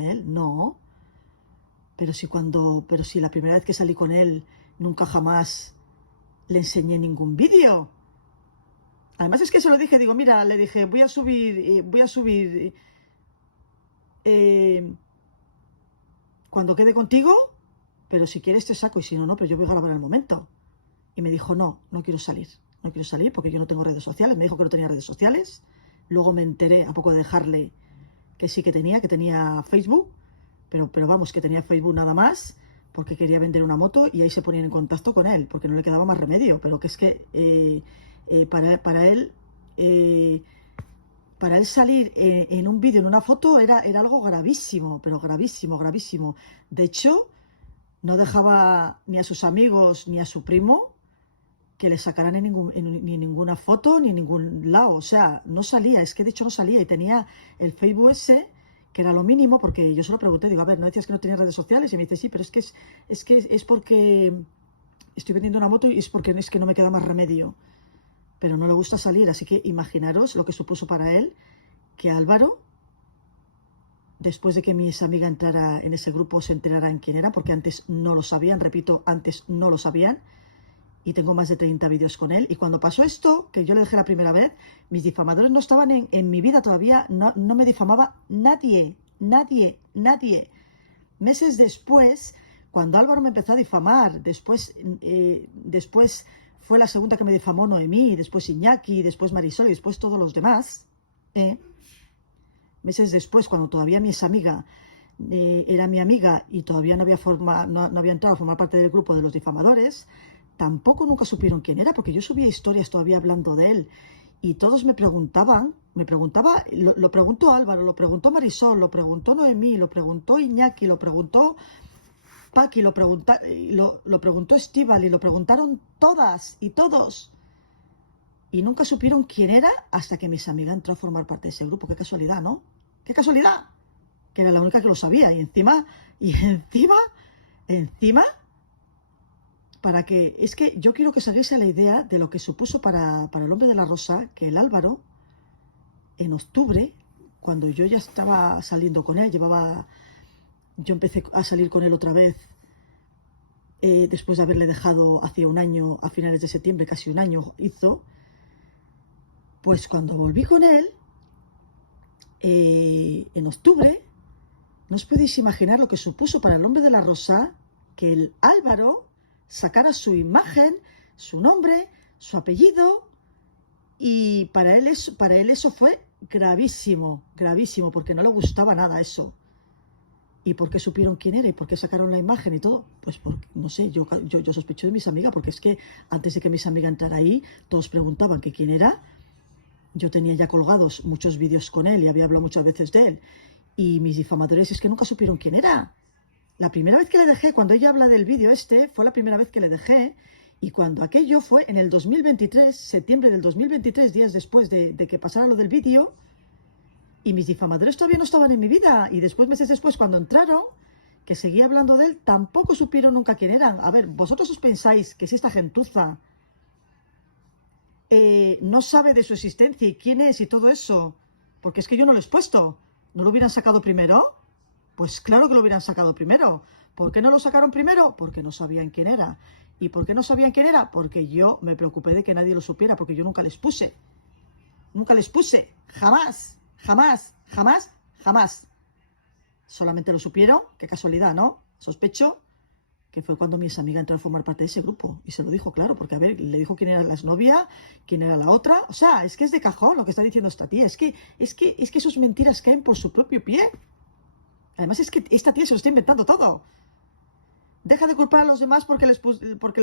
él. No. Pero si la primera vez que salí con él nunca jamás le enseñé ningún vídeo. Además es que se lo dije, digo, mira, le dije, voy a subir cuando quede contigo, pero si quieres te saco y si no, no, pero yo voy a grabar el momento. Y me dijo, no quiero salir porque yo no tengo redes sociales. Me dijo que no tenía redes sociales. Luego me enteré, a poco de dejarle, que sí que tenía Facebook, pero vamos, que tenía Facebook nada más, porque quería vender una moto y ahí se ponían en contacto con él, porque no le quedaba más remedio, pero que es que para él salir en un vídeo, en una foto, era algo gravísimo, pero gravísimo, gravísimo. De hecho, no dejaba ni a sus amigos ni a su primo que le sacaran ni ninguna foto ni en ningún lado. O sea, no salía, es que de hecho no salía y tenía el Facebook ese, que era lo mínimo, porque yo se lo pregunté, digo, a ver, ¿no decías que no tenías redes sociales? Y me dice, sí, pero es porque estoy vendiendo una moto y es que no me queda más remedio. Pero no le gusta salir, así que imaginaros lo que supuso para él que Álvaro, después de que mi amiga entrara en ese grupo, se enterara en quién era, porque antes no lo sabían, repito, antes no lo sabían, y tengo más de 30 vídeos con él, y cuando pasó esto, que yo le dejé la primera vez, mis difamadores no estaban en mi vida todavía, no me difamaba nadie. Meses después, cuando Álvaro me empezó a difamar, después fue la segunda que me difamó Noemí, después Iñaki, después Marisol y después todos los demás. Meses después, cuando todavía mi amiga era mi amiga y todavía no había entrado a formar parte del grupo de los difamadores, tampoco nunca supieron quién era, porque yo subía historias todavía hablando de él. Y todos me preguntaba, lo preguntó Álvaro, lo preguntó Marisol, lo preguntó Noemí, lo preguntó Iñaki, lo preguntó Paqui, lo preguntó Estíbal y lo preguntaron todas y todos. Y nunca supieron quién era hasta que mis amigas entró a formar parte de ese grupo. Qué casualidad, ¿no? ¡Qué casualidad! Que era la única que lo sabía. Y encima, para que... Es que yo quiero que salgáis a la idea de lo que supuso para el hombre de la rosa que el Álvaro, en octubre, cuando yo ya estaba saliendo con él, yo empecé a salir con él otra vez, después de haberle dejado hacía un año, a finales de septiembre, casi un año hizo. Pues cuando volví con él, en octubre, no os podéis imaginar lo que supuso para el hombre de la rosa que el Álvaro sacara su imagen, su nombre, su apellido, y para él eso fue gravísimo, gravísimo, porque no le gustaba nada eso. ¿Y por qué supieron quién era? ¿Y por qué sacaron la imagen y todo? Pues porque, no sé, yo sospecho de mis amigas, porque es que antes de que mis amigas entrara ahí, todos preguntaban que quién era. Yo tenía ya colgados muchos vídeos con él y había hablado muchas veces de él. Y mis difamadores es que nunca supieron quién era. La primera vez que le dejé, cuando ella habla del vídeo fue la primera vez que le dejé. Y cuando aquello fue en el 2023, septiembre del 2023, días después de que pasara lo del vídeo, y mis difamadores todavía no estaban en mi vida. Y después, meses después, cuando entraron, que seguía hablando de él, tampoco supieron nunca quién eran. A ver, vosotros os pensáis que si esta gentuza no sabe de su existencia y quién es y todo eso, porque es que yo no lo he expuesto, ¿no lo hubieran sacado primero? Pues claro que lo hubieran sacado primero. ¿Por qué no lo sacaron primero? Porque no sabían quién era. ¿Y por qué no sabían quién era? Porque yo me preocupé de que nadie lo supiera, porque yo nunca les puse. Nunca les puse. Jamás. Solamente lo supieron, qué casualidad, ¿no? Sospecho que fue cuando mi amiga entró a formar parte de ese grupo. Y se lo dijo claro, porque a ver, le dijo quién era la exnovia, quién era la otra. O sea, es que es de cajón lo que está diciendo esta tía. Es que sus mentiras caen por su propio pie. Además es que esta tía se lo está inventando todo. Deja de culpar a los demás porque les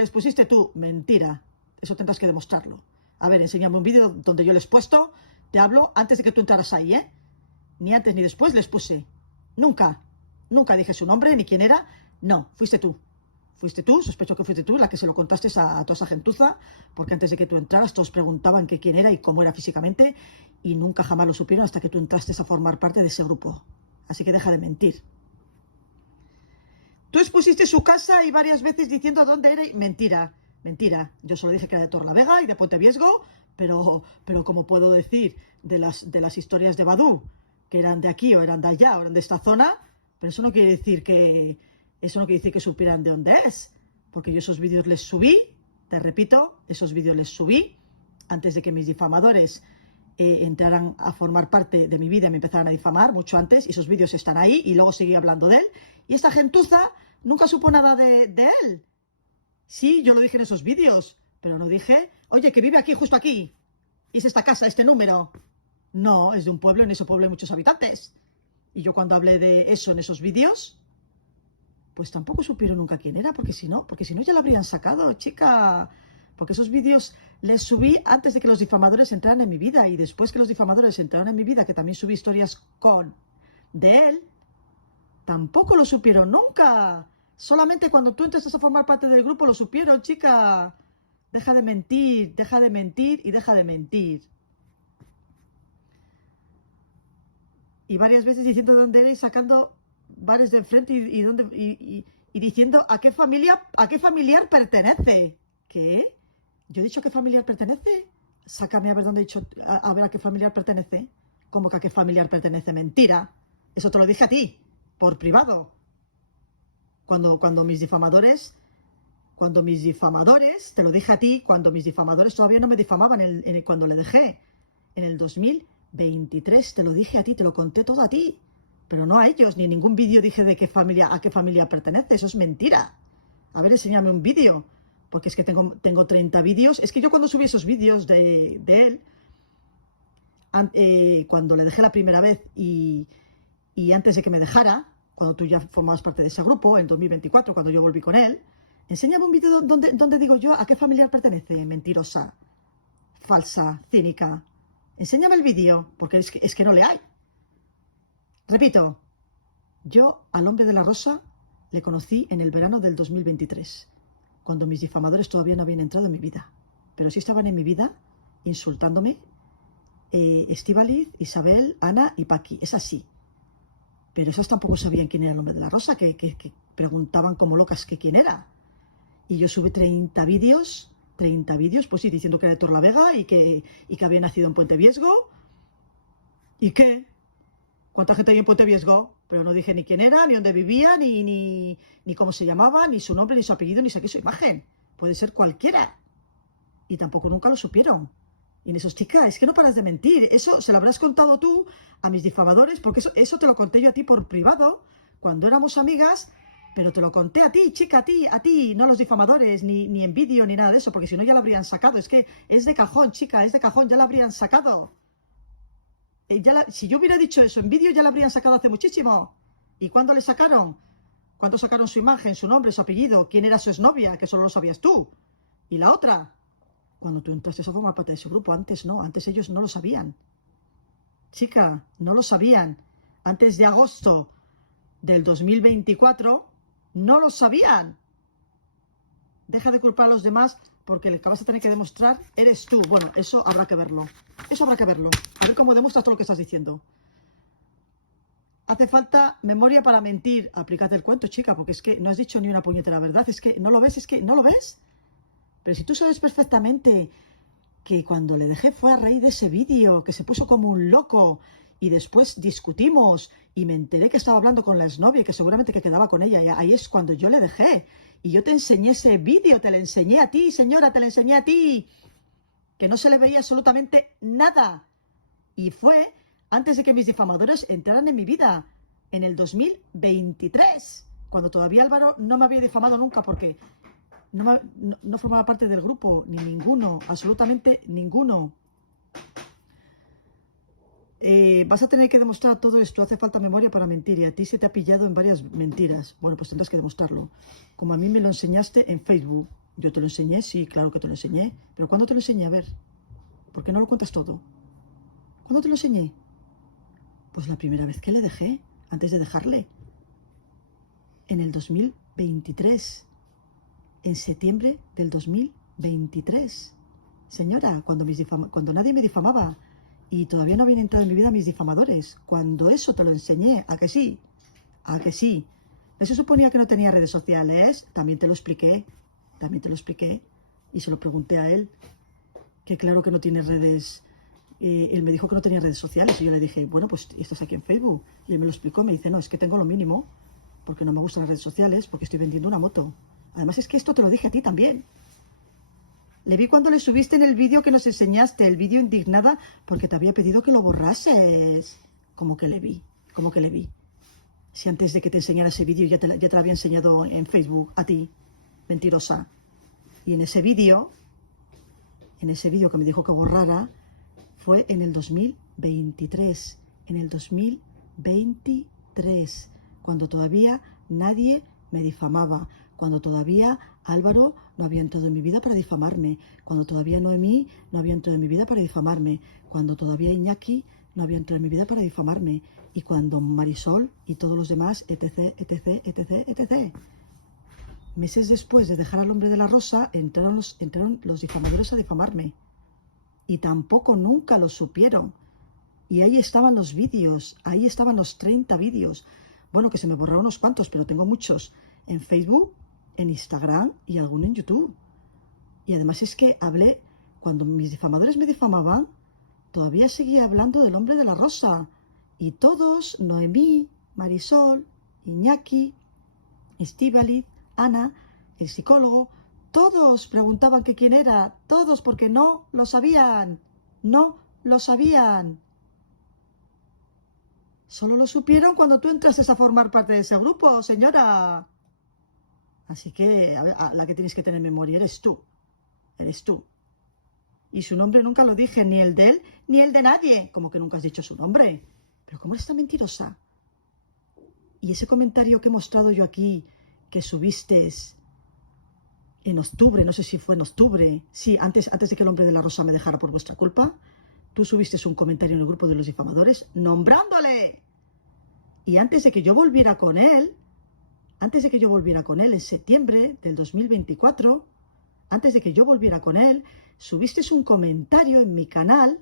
pusiste tú. Mentira. Eso tendrás que demostrarlo. A ver, enséñame un vídeo donde yo les he puesto. Te hablo antes de que tú entraras ahí, ¿eh? Ni antes ni después les puse. Nunca dije su nombre ni quién era. No, fuiste tú. Fuiste tú, sospecho que fuiste tú la que se lo contaste a toda esa gentuza, porque antes de que tú entraras todos preguntaban que quién era y cómo era físicamente, y nunca jamás lo supieron hasta que tú entraste a formar parte de ese grupo. Así que deja de mentir. Tú expusiste su casa y varias veces diciendo dónde era y... Mentira, mentira. Yo solo dije que era de Torlavega y de Puente Viesgo, pero como puedo decir de las historias de Badú, que eran de aquí o eran de allá o eran de esta zona, pero eso no quiere decir que supieran de dónde es, porque yo esos vídeos les subí, te repito, esos vídeos les subí antes de que mis difamadores entraran a formar parte de mi vida y me empezaran a difamar, mucho antes, y esos vídeos están ahí, y luego seguí hablando de él, y esta gentuza nunca supo nada de él. Sí, yo lo dije en esos vídeos, pero no dije, oye, que vive aquí, justo aquí, y es esta casa, este número. No, es de un pueblo, en ese pueblo hay muchos habitantes. Y yo cuando hablé de eso en esos vídeos, pues tampoco supieron nunca quién era, porque si no ya lo habrían sacado, chica. Porque esos vídeos les subí antes de que los difamadores entraran en mi vida, y después que los difamadores entraron en mi vida, que también subí historias de él, tampoco lo supieron nunca. Solamente cuando tú entraste a formar parte del grupo lo supieron, chica. Deja de mentir y deja de mentir. Y varias veces diciendo dónde eres, sacando bares de enfrente y diciendo a qué familiar pertenece. ¿Qué? ¿Yo he dicho a qué familiar pertenece? Sácame a ver dónde he dicho, a ver a qué familiar pertenece. ¿Cómo que a qué familiar pertenece? Mentira. Eso te lo dije a ti, por privado. Cuando mis difamadores, te lo dije a ti, cuando mis difamadores todavía no me difamaban cuando le dejé. En el 2023 te lo dije a ti, te lo conté todo a ti. Pero no a ellos, ni en ningún vídeo dije a qué familia pertenece. Eso es mentira. A ver, enséñame un vídeo. Porque es que tengo 30 vídeos. Es que yo cuando subí esos vídeos de él, cuando le dejé la primera vez y antes de que me dejara, cuando tú ya formabas parte de ese grupo, en 2024, cuando yo volví con él, enséñame un vídeo donde digo yo a qué familiar pertenece. Mentirosa, falsa, cínica. Enséñame el vídeo, porque es que no le hay. Repito, yo al hombre de la rosa le conocí en el verano del 2023, cuando mis difamadores todavía no habían entrado en mi vida. Pero sí estaban en mi vida insultándome Estíbaliz, Isabel, Ana y Paqui. Es así. Pero esas tampoco sabían quién era el hombre de la rosa, que preguntaban como locas que quién era. Y yo subí 30 vídeos, pues sí, diciendo que era de Torlavega y que había nacido en Puente Viesgo. ¿Y qué? ¿Cuánta gente hay en Puente Viesgo? Pero no dije ni quién era, ni dónde vivía, ni cómo se llamaba, ni su nombre, ni su apellido, ni saqué su imagen. Puede ser cualquiera. Y tampoco nunca lo supieron. Y en esos, chica, es que no paras de mentir. Eso se lo habrás contado tú a mis difamadores, porque eso te lo conté yo a ti por privado, cuando éramos amigas, pero te lo conté a ti, chica, a ti, no a los difamadores, ni en vídeo, ni nada de eso, porque si no ya lo habrían sacado. Es que es de cajón, chica, es de cajón, ya lo habrían sacado. Si yo hubiera dicho eso en vídeo, ya la habrían sacado hace muchísimo. ¿Y cuándo le sacaron? ¿Cuándo sacaron su imagen, su nombre, su apellido? ¿Quién era su exnovia? Que solo lo sabías tú. ¿Y la otra? Cuando tú entraste a formar parte de su grupo, antes no, antes ellos no lo sabían. Chica, no lo sabían. Antes de agosto del 2024, no lo sabían. Deja de culpar a los demás, porque el que vas a tener que demostrar eres tú. Bueno, eso habrá que verlo. Eso habrá que verlo. A ver cómo demuestras todo lo que estás diciendo. Hace falta memoria para mentir. Aplícate el cuento, chica, porque es que no has dicho ni una puñetera verdad. Es que no lo ves, no lo ves. Pero si tú sabes perfectamente que cuando le dejé fue a raíz de ese vídeo, que se puso como un loco, y después discutimos, y me enteré que estaba hablando con la exnovia y que seguramente que quedaba con ella, y ahí es cuando yo le dejé. Y yo te enseñé ese vídeo, te lo enseñé a ti, señora, te lo enseñé a ti. Que no se le veía absolutamente nada. Y fue antes de que mis difamadores entraran en mi vida, en el 2023, cuando todavía Álvaro no me había difamado nunca, porque no formaba parte del grupo, ni ninguno, absolutamente ninguno. Vas a tener que demostrar todo esto. Hace falta memoria para mentir, y a ti se te ha pillado en varias mentiras. Bueno, pues tendrás que demostrarlo. Como a mí me lo enseñaste en Facebook. Yo te lo enseñé, sí, claro que te lo enseñé. Pero ¿cuándo te lo enseñé? A ver, ¿por qué no lo cuentas todo? ¿Cuándo te lo enseñé? Pues la primera vez que le dejé, antes de dejarle. En el 2023. en septiembre del 2023. Señora, cuando nadie me difamaba y todavía no habían entrado en mi vida mis difamadores, cuando eso te lo enseñé, ¿a que sí? ¿A que sí? ¿No se suponía que no tenía redes sociales? También te lo expliqué, y se lo pregunté a él, que claro que no tiene redes. Él me dijo que no tenía redes sociales y yo le dije, bueno, pues estás aquí en Facebook. Y él me lo explicó, me dice, no, es que tengo lo mínimo, porque no me gustan las redes sociales, porque estoy vendiendo una moto. Además es que esto te lo dije a ti también. Le vi cuando le subiste en el vídeo que nos enseñaste, el vídeo indignada, porque te había pedido que lo borrases. ¿Cómo que le vi? ¿Cómo que le vi? Si antes de que te enseñara ese vídeo ya te lo había enseñado en Facebook, a ti, mentirosa. Y en ese vídeo que me dijo que borrara, fue en el 2023. En el 2023. Cuando todavía nadie me difamaba. Cuando todavía Álvaro no había entrado en mi vida para difamarme. Cuando todavía Noemí no había entrado en mi vida para difamarme. Cuando todavía Iñaki no había entrado en mi vida para difamarme. Y cuando Marisol y todos los demás, etc, etc, etc, etc. Meses después de dejar al hombre de la rosa, entraron los difamadores a difamarme. Y tampoco nunca lo supieron. Y ahí estaban los vídeos, ahí estaban los 30 vídeos. Bueno, que se me borraron unos cuantos, pero tengo muchos en Facebook, en Instagram y alguno en YouTube. Y además es que hablé, cuando mis difamadores me difamaban, todavía seguía hablando del hombre de la rosa. Y todos, Noemí, Marisol, Iñaki, Estíbaliz, Ana, el psicólogo, todos preguntaban que quién era, todos, porque no lo sabían, no lo sabían. Solo lo supieron cuando tú entraste a formar parte de ese grupo, señora. Así que, a ver, la que tienes que tener memoria eres tú. Eres tú. Y su nombre nunca lo dije, ni el de él, ni el de nadie. Como que nunca has dicho su nombre. Pero ¿cómo eres tan mentirosa? Y ese comentario que he mostrado yo aquí, que subiste en octubre, no sé si fue en octubre, sí, antes de que el hombre de la rosa me dejara por vuestra culpa, tú subiste un comentario en el grupo de los difamadores nombrándole. Y antes de que yo volviera con él, en septiembre del 2024, antes de que yo volviera con él, subiste un comentario en mi canal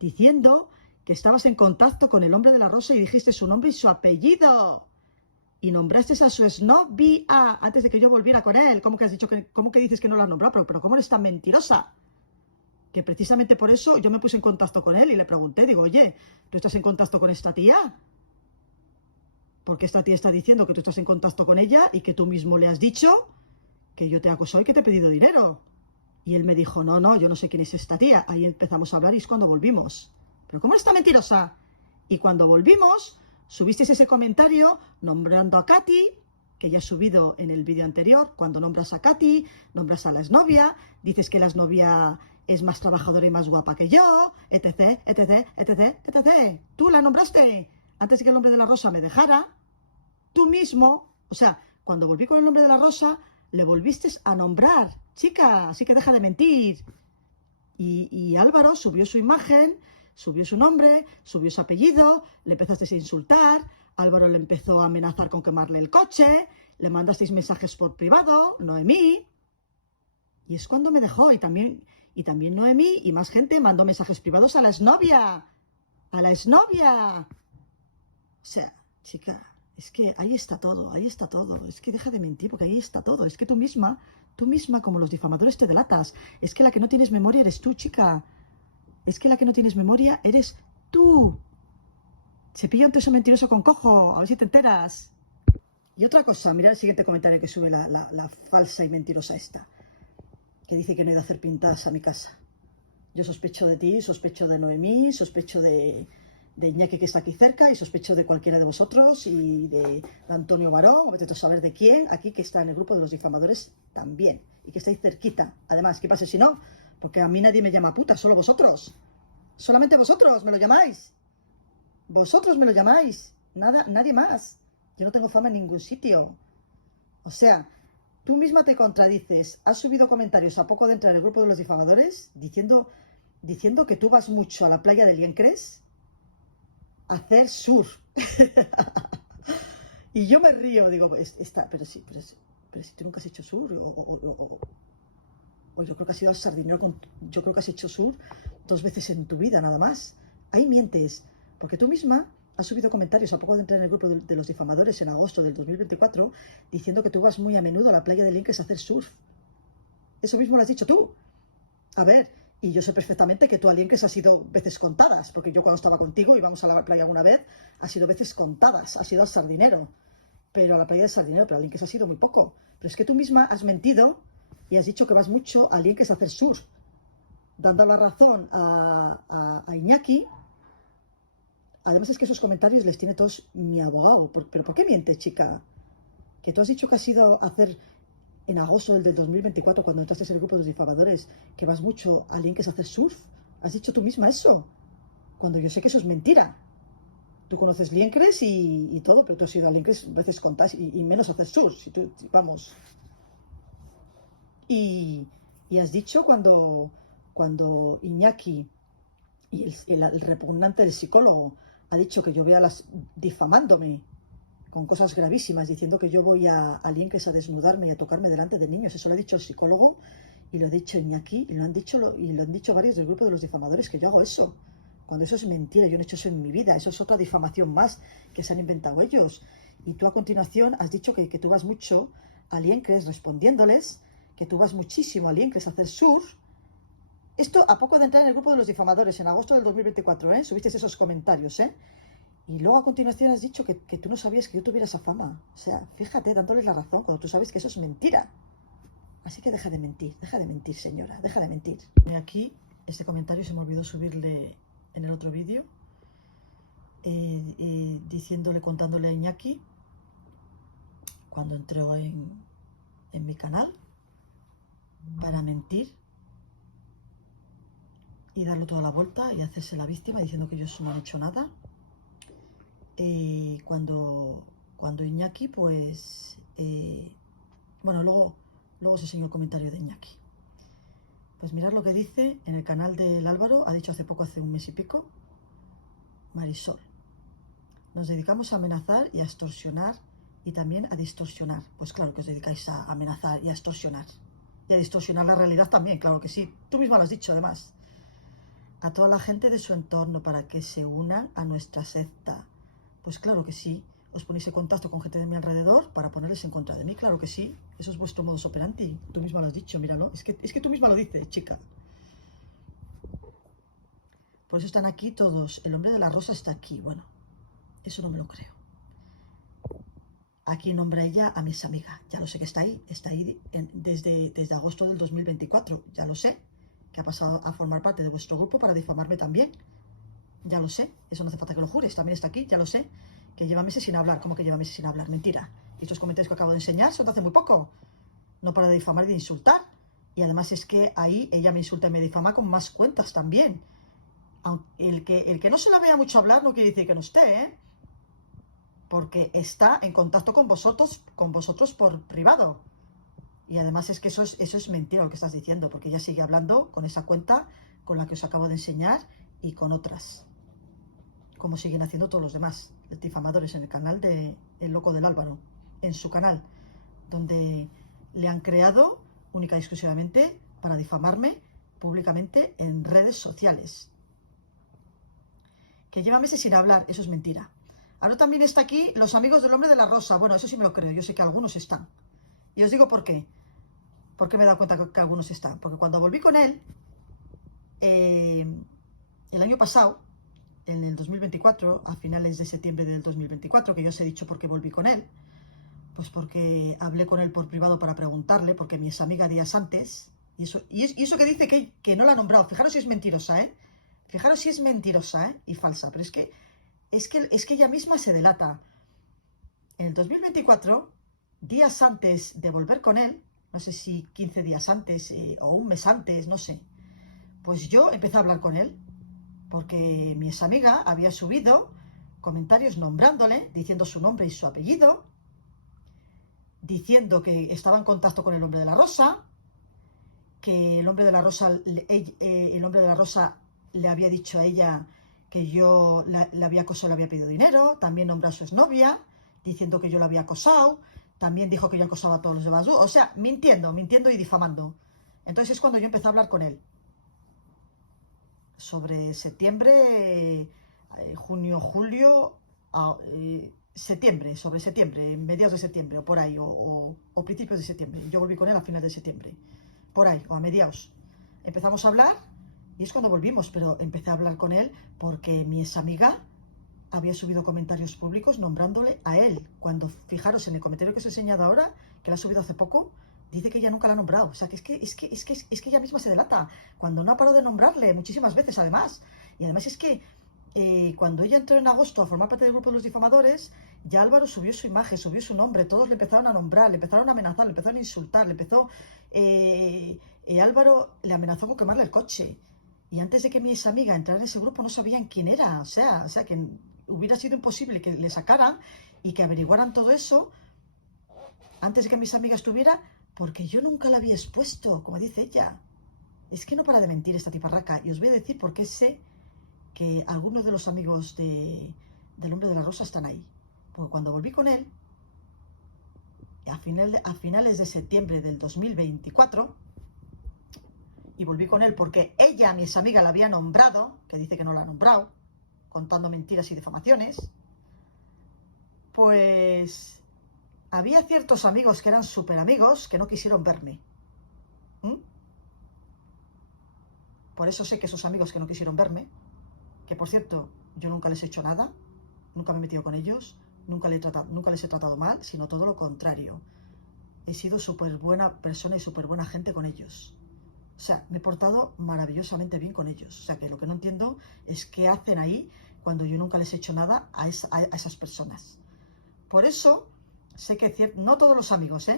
diciendo que estabas en contacto con el hombre de la rosa y dijiste su nombre y su apellido. Y nombraste a su exnovia antes de que yo volviera con él. ¿Cómo que dices que no lo has nombrado? Pero ¿cómo eres tan mentirosa? Que precisamente por eso yo me puse en contacto con él y le pregunté, digo, oye, ¿tú estás en contacto con esta tía? Porque esta tía está diciendo que tú estás en contacto con ella y que tú mismo le has dicho que yo te acosó y que te he pedido dinero. Y él me dijo, no, yo no sé quién es esta tía. Ahí empezamos a hablar y es cuando volvimos. ¿Pero cómo eres tan mentirosa? Y cuando volvimos, subiste ese comentario nombrando a Katy, que ya he subido en el vídeo anterior. Cuando nombras a Katy, nombras a la exnovia, dices que la exnovia es más trabajadora y más guapa que yo, etc, etc, etc, etc. Tú la nombraste. Antes de que el hombre de la rosa me dejara, tú mismo, o sea, cuando volví con el hombre de la rosa, le volviste a nombrar. Chica, así que deja de mentir. Y Álvaro subió su imagen, subió su nombre, subió su apellido, le empezaste a insultar, Álvaro le empezó a amenazar con quemarle el coche, le mandasteis mensajes por privado, Noemí, y es cuando me dejó, y también Noemí y más gente mandó mensajes privados a la exnovia. O sea, chica, es que ahí está todo, es que deja de mentir porque ahí está todo, es que tú misma, como los difamadores te delatas, es que la que no tienes memoria eres tú, chica, es que la que no tienes memoria eres tú. Se pilla un teso mentiroso con cojo, a ver si te enteras. Y otra cosa, mira el siguiente comentario que sube la falsa y mentirosa esta, que dice que no he de hacer pintadas a mi casa. Yo sospecho de ti, sospecho de Noemí, sospecho de Iñaki que está aquí cerca y sospecho de cualquiera de vosotros y de Antonio Barón, o vete a saber de quién, aquí que está en el grupo de los difamadores también y que estáis cerquita. Además, ¿qué pasa si no? Porque a mí nadie me llama puta, solo vosotros. Solamente vosotros me lo llamáis. Vosotros me lo llamáis. Nada, nadie más. Yo no tengo fama en ningún sitio. O sea, tú misma te contradices. Has subido comentarios a poco de entrar en el grupo de los difamadores diciendo que tú vas mucho a la playa de Liencres a hacer surf. Y yo me río, digo, pero sí, pero si tú nunca has hecho sur, o yo creo que has ido al Sardinero, yo creo que has hecho sur 2 veces en tu vida, nada más. Ahí mientes, porque tú misma has subido comentarios a poco de entrar en el grupo de los difamadores en agosto del 2024, diciendo que tú vas muy a menudo a la playa de Liencres a hacer surf. Eso mismo lo has dicho tú. A ver, y yo sé perfectamente que tú a Liencres has ido veces contadas, porque yo cuando estaba contigo íbamos a la playa alguna vez, has sido veces contadas, has ido al Sardinero, pero a la playa del Sardinero, pero a Liencres ha sido muy poco. Pero es que tú misma has mentido y has dicho que vas mucho a Liencres a hacer surf, dando la razón a Iñaki. Además es que esos comentarios les tiene todos mi abogado. ¿Pero por qué mientes, chica? Que tú has dicho que has ido a hacer en agosto del 2024, cuando entraste en el grupo de los difamadores, que vas mucho a Liencres a hacer surf. Has dicho tú misma eso, cuando yo sé que eso es mentira. Tú conoces Liencres y todo, pero tú has ido a Liencres a veces contás y menos a hacer surf. Vamos. Y has dicho cuando Iñaki y el repugnante del psicólogo ha dicho que yo vea las difamándome con cosas gravísimas, diciendo que yo voy a Liencres a desnudarme y a tocarme delante de niños. Eso lo ha dicho el psicólogo y lo ha dicho Iñaki y lo han dicho varios del grupo de los difamadores, que yo hago eso. Cuando eso es mentira, yo no he hecho eso en mi vida. Eso es otra difamación más que se han inventado ellos. Y tú a continuación has dicho que tú vas mucho a Liencres respondiéndoles, que tú vas muchísimo a Liencres a hacer surf. Esto a poco de entrar en el grupo de los difamadores, en agosto del 2024, subiste esos comentarios, y luego a continuación has dicho que tú no sabías que yo tuviera esa fama. O sea, fíjate, dándoles la razón, cuando tú sabes que eso es mentira. Así que deja de mentir, señora, deja de mentir. Aquí, este comentario se me olvidó subirle en el otro vídeo, contándole a Iñaki, cuando entró en mi canal, para mentir y darle toda la vuelta y hacerse la víctima diciendo que ellos no han hecho nada. Cuando Iñaki, pues, bueno, luego os enseño el comentario de Iñaki. Pues mirad lo que dice en el canal del Álvaro, ha dicho hace un mes y pico: Marisol, nos dedicamos a amenazar y a extorsionar y también a distorsionar. Pues claro que os dedicáis a amenazar y a extorsionar. Y a distorsionar la realidad también, claro que sí. Tú misma lo has dicho, además. A toda la gente de su entorno para que se unan a nuestra secta. Pues claro que sí. Os ponéis en contacto con gente de mi alrededor para ponerles en contra de mí, claro que sí. Eso es vuestro modus operandi. Tú misma lo has dicho, míralo. Es que tú misma lo dices, chica. Por eso están aquí todos. El hombre de la rosa está aquí. Bueno, eso no me lo creo. Aquí nombra ella a mis amigas. Ya lo sé que está ahí desde agosto del 2024. Ya lo sé. Que ha pasado a formar parte de vuestro grupo para difamarme también. Ya lo sé. Eso no hace falta que lo jures. También está aquí, ya lo sé. Que lleva meses sin hablar. ¿Cómo que lleva meses sin hablar? Mentira. Y estos comentarios que acabo de enseñar son de hace muy poco. No para de difamar y de insultar. Y además es que ahí ella me insulta y me difama con más cuentas también. Aunque el que no se la vea mucho hablar no quiere decir que no esté, porque está en contacto con vosotros por privado. Y además es que eso es mentira lo que estás diciendo, porque ella sigue hablando con esa cuenta con la que os acabo de enseñar y con otras, como siguen haciendo todos los demás difamadores en el canal de El Loco del Álvaro, en su canal, donde le han creado única y exclusivamente para difamarme públicamente en redes sociales. Que lleva meses sin hablar, eso es mentira. Ahora también está aquí los amigos del hombre de la rosa. Bueno, eso sí me lo creo, yo sé que algunos están. Y os digo por qué. Porque me he dado cuenta que algunos están. Porque cuando volví con él, el año pasado, en el 2024, a finales de septiembre del 2024, que yo os he dicho por qué volví con él, pues porque hablé con él por privado para preguntarle, porque mi amiga días antes, y eso que dice que no la ha nombrado, fijaros si es mentirosa, fijaros si es mentirosa, y falsa, pero es que ella misma se delata. En el 2024, días antes de volver con él, no sé si 15 días antes o un mes antes, no sé, pues yo empecé a hablar con él, porque mi amiga había subido comentarios nombrándole, diciendo su nombre y su apellido, diciendo que estaba en contacto con el hombre de la rosa, que el hombre de la rosa le había dicho a ella que yo le había acosado, le había pedido dinero, también nombró a su exnovia, diciendo que yo la había acosado, también dijo que yo acosaba a todos los de Badoo. O sea, mintiendo y difamando. Entonces es cuando yo empecé a hablar con él. Sobre septiembre, junio, julio, septiembre, sobre septiembre, mediados de septiembre o por ahí, o principios de septiembre. Yo volví con él a finales de septiembre, por ahí, o a mediados. Empezamos a hablar y es cuando volvimos, pero empecé a hablar con él porque mi ex amiga había subido comentarios públicos nombrándole a él. Cuando, fijaros, en el comentario que os he enseñado ahora, que lo ha subido hace poco, dice que ella nunca la ha nombrado. O sea, que es que ella misma se delata. Cuando no ha parado de nombrarle muchísimas veces, además. Y además es que cuando ella entró en agosto a formar parte del grupo de los difamadores, ya Álvaro subió su imagen, subió su nombre, todos le empezaron a nombrar, le empezaron a amenazar, le empezaron a insultar, le empezó... Álvaro le amenazó con quemarle el coche. Y antes de que mi ex amiga entrara en ese grupo no sabían quién era. O sea que hubiera sido imposible que le sacaran y que averiguaran todo eso antes de que mis amigas estuviera, porque yo nunca la había expuesto, como dice ella. Es que no para de mentir esta tiparraca. Y os voy a decir por qué sé que algunos de los amigos del Hombre de la Rosa están ahí. Porque cuando volví con él, a finales de septiembre del 2024, y volví con él porque ella, mi ex amiga, la había nombrado, que dice que no la ha nombrado, contando mentiras y difamaciones, pues había ciertos amigos que eran súper amigos que no quisieron verme. Por eso sé que esos amigos que no quisieron verme, que por cierto, yo nunca les he hecho nada, nunca me he metido con ellos, nunca les he tratado mal, sino todo lo contrario. He sido súper buena persona y súper buena gente con ellos. O sea, me he portado maravillosamente bien con ellos. O sea, que lo que no entiendo es qué hacen ahí cuando yo nunca les he hecho nada a esas personas. Por eso, sé que no todos los amigos,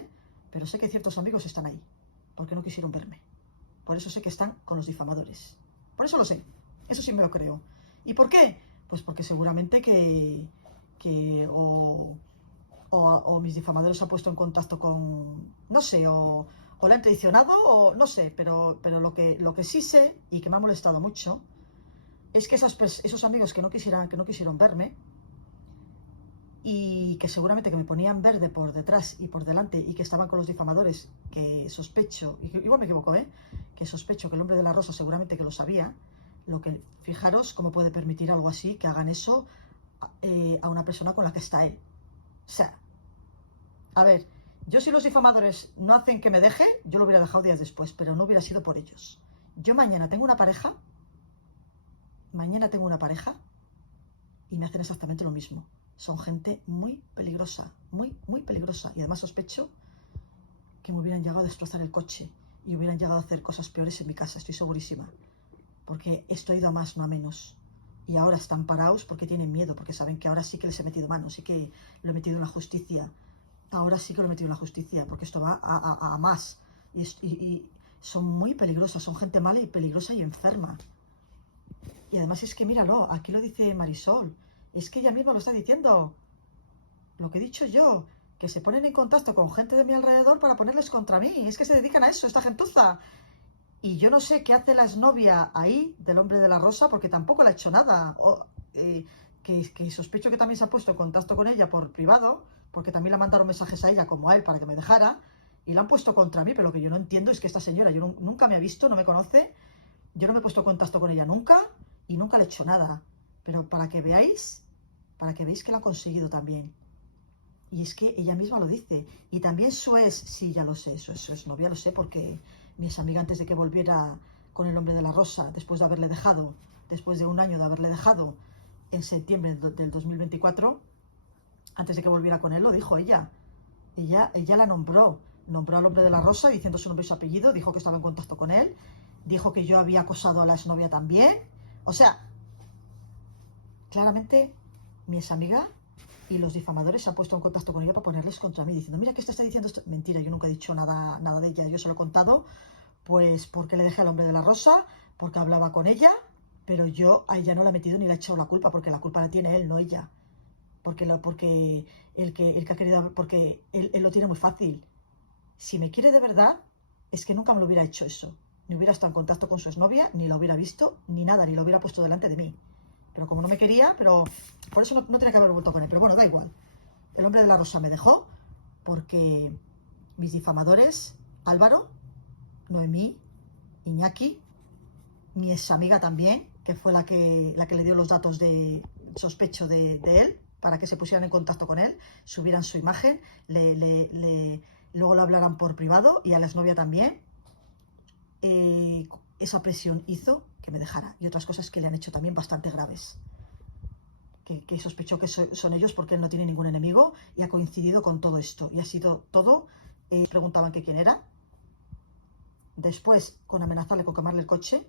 pero sé que ciertos amigos están ahí, porque no quisieron verme. Por eso sé que están con los difamadores. Por eso lo sé. Eso sí me lo creo. ¿Y por qué? Pues porque seguramente o mis difamadores se han puesto en contacto con, no sé, o la han traicionado, o no sé, pero lo que sí sé, y que me ha molestado mucho, es que esos amigos que no quisieron verme, y que seguramente que me ponían verde por detrás y por delante, y que estaban con los difamadores, que sospecho, y que igual me equivoco, que sospecho que el Hombre de la Rosa seguramente que lo sabía, fijaros cómo puede permitir algo así, que hagan eso a una persona con la que está él. O sea, a ver, yo si los difamadores no hacen que me deje, yo lo hubiera dejado días después, pero no hubiera sido por ellos. Yo mañana tengo una pareja y me hacen exactamente lo mismo. Son gente muy peligrosa, muy, muy peligrosa. Y además sospecho que me hubieran llegado a destrozar el coche y hubieran llegado a hacer cosas peores en mi casa, estoy segurísima. Porque esto ha ido a más, no a menos. Y ahora están parados porque tienen miedo, porque saben que ahora sí que les he metido mano, sí que lo he metido en la justicia. Ahora sí que lo he metido en la justicia, porque esto va a más. Y son muy peligrosas, son gente mala y peligrosa y enferma. Y además es que míralo, aquí lo dice Marisol, es que ella misma lo está diciendo. Lo que he dicho yo, que se ponen en contacto con gente de mi alrededor para ponerles contra mí. Es que se dedican a eso, esta gentuza. Y yo no sé qué hace la exnovia ahí del Hombre de la Rosa, porque tampoco le ha hecho nada. Que sospecho que también se ha puesto en contacto con ella por privado, porque también le mandaron mensajes a ella como a él para que me dejara, y la han puesto contra mí, pero lo que yo no entiendo es que esta señora, yo nunca me ha visto, no me conoce, yo no me he puesto en contacto con ella nunca, y nunca le he hecho nada. Pero para que veáis que lo ha conseguido también. Y es que ella misma lo dice. Y también su ex, sí, ya lo sé, su exnovia lo sé, porque mi ex amiga antes de que volviera con el Hombre de la Rosa, después de haberle dejado, después de un año de haberle dejado, en septiembre del 2024, antes de que volviera con él, lo dijo ella. Ella la nombró al Hombre de la Rosa, diciendo su nombre y su apellido, dijo que estaba en contacto con él, dijo que yo había acosado a la exnovia también. O sea, claramente mi ex amiga y los difamadores se han puesto en contacto con ella para ponerles contra mí, diciendo, mira que esta está diciendo esto. Mentira, yo nunca he dicho nada de ella, yo se lo he contado, pues porque le dejé al Hombre de la Rosa, porque hablaba con ella, pero yo a ella no la he metido ni le he echado la culpa, porque la culpa la tiene él, no ella. Porque el que ha querido, porque él lo tiene muy fácil. Si me quiere de verdad, es que nunca me lo hubiera hecho eso. Ni hubiera estado en contacto con su exnovia, ni la hubiera visto, ni nada, ni lo hubiera puesto delante de mí. Pero como no me quería, pero por eso no tenía que haber vuelto con él. Pero bueno, da igual. El Hombre de la Rosa me dejó porque mis difamadores, Álvaro, Noemí, Iñaki, mi ex amiga también, que fue la que le dio los datos de sospecho de él, para que se pusieran en contacto con él, subieran su imagen, luego lo hablaran por privado, y a la exnovia también. Esa presión hizo que me dejara, y otras cosas que le han hecho también bastante graves. Que sospechó que son ellos porque él no tiene ningún enemigo, y ha coincidido con todo esto. Y ha sido todo, preguntaban que quién era, después con amenazarle con quemarle el coche,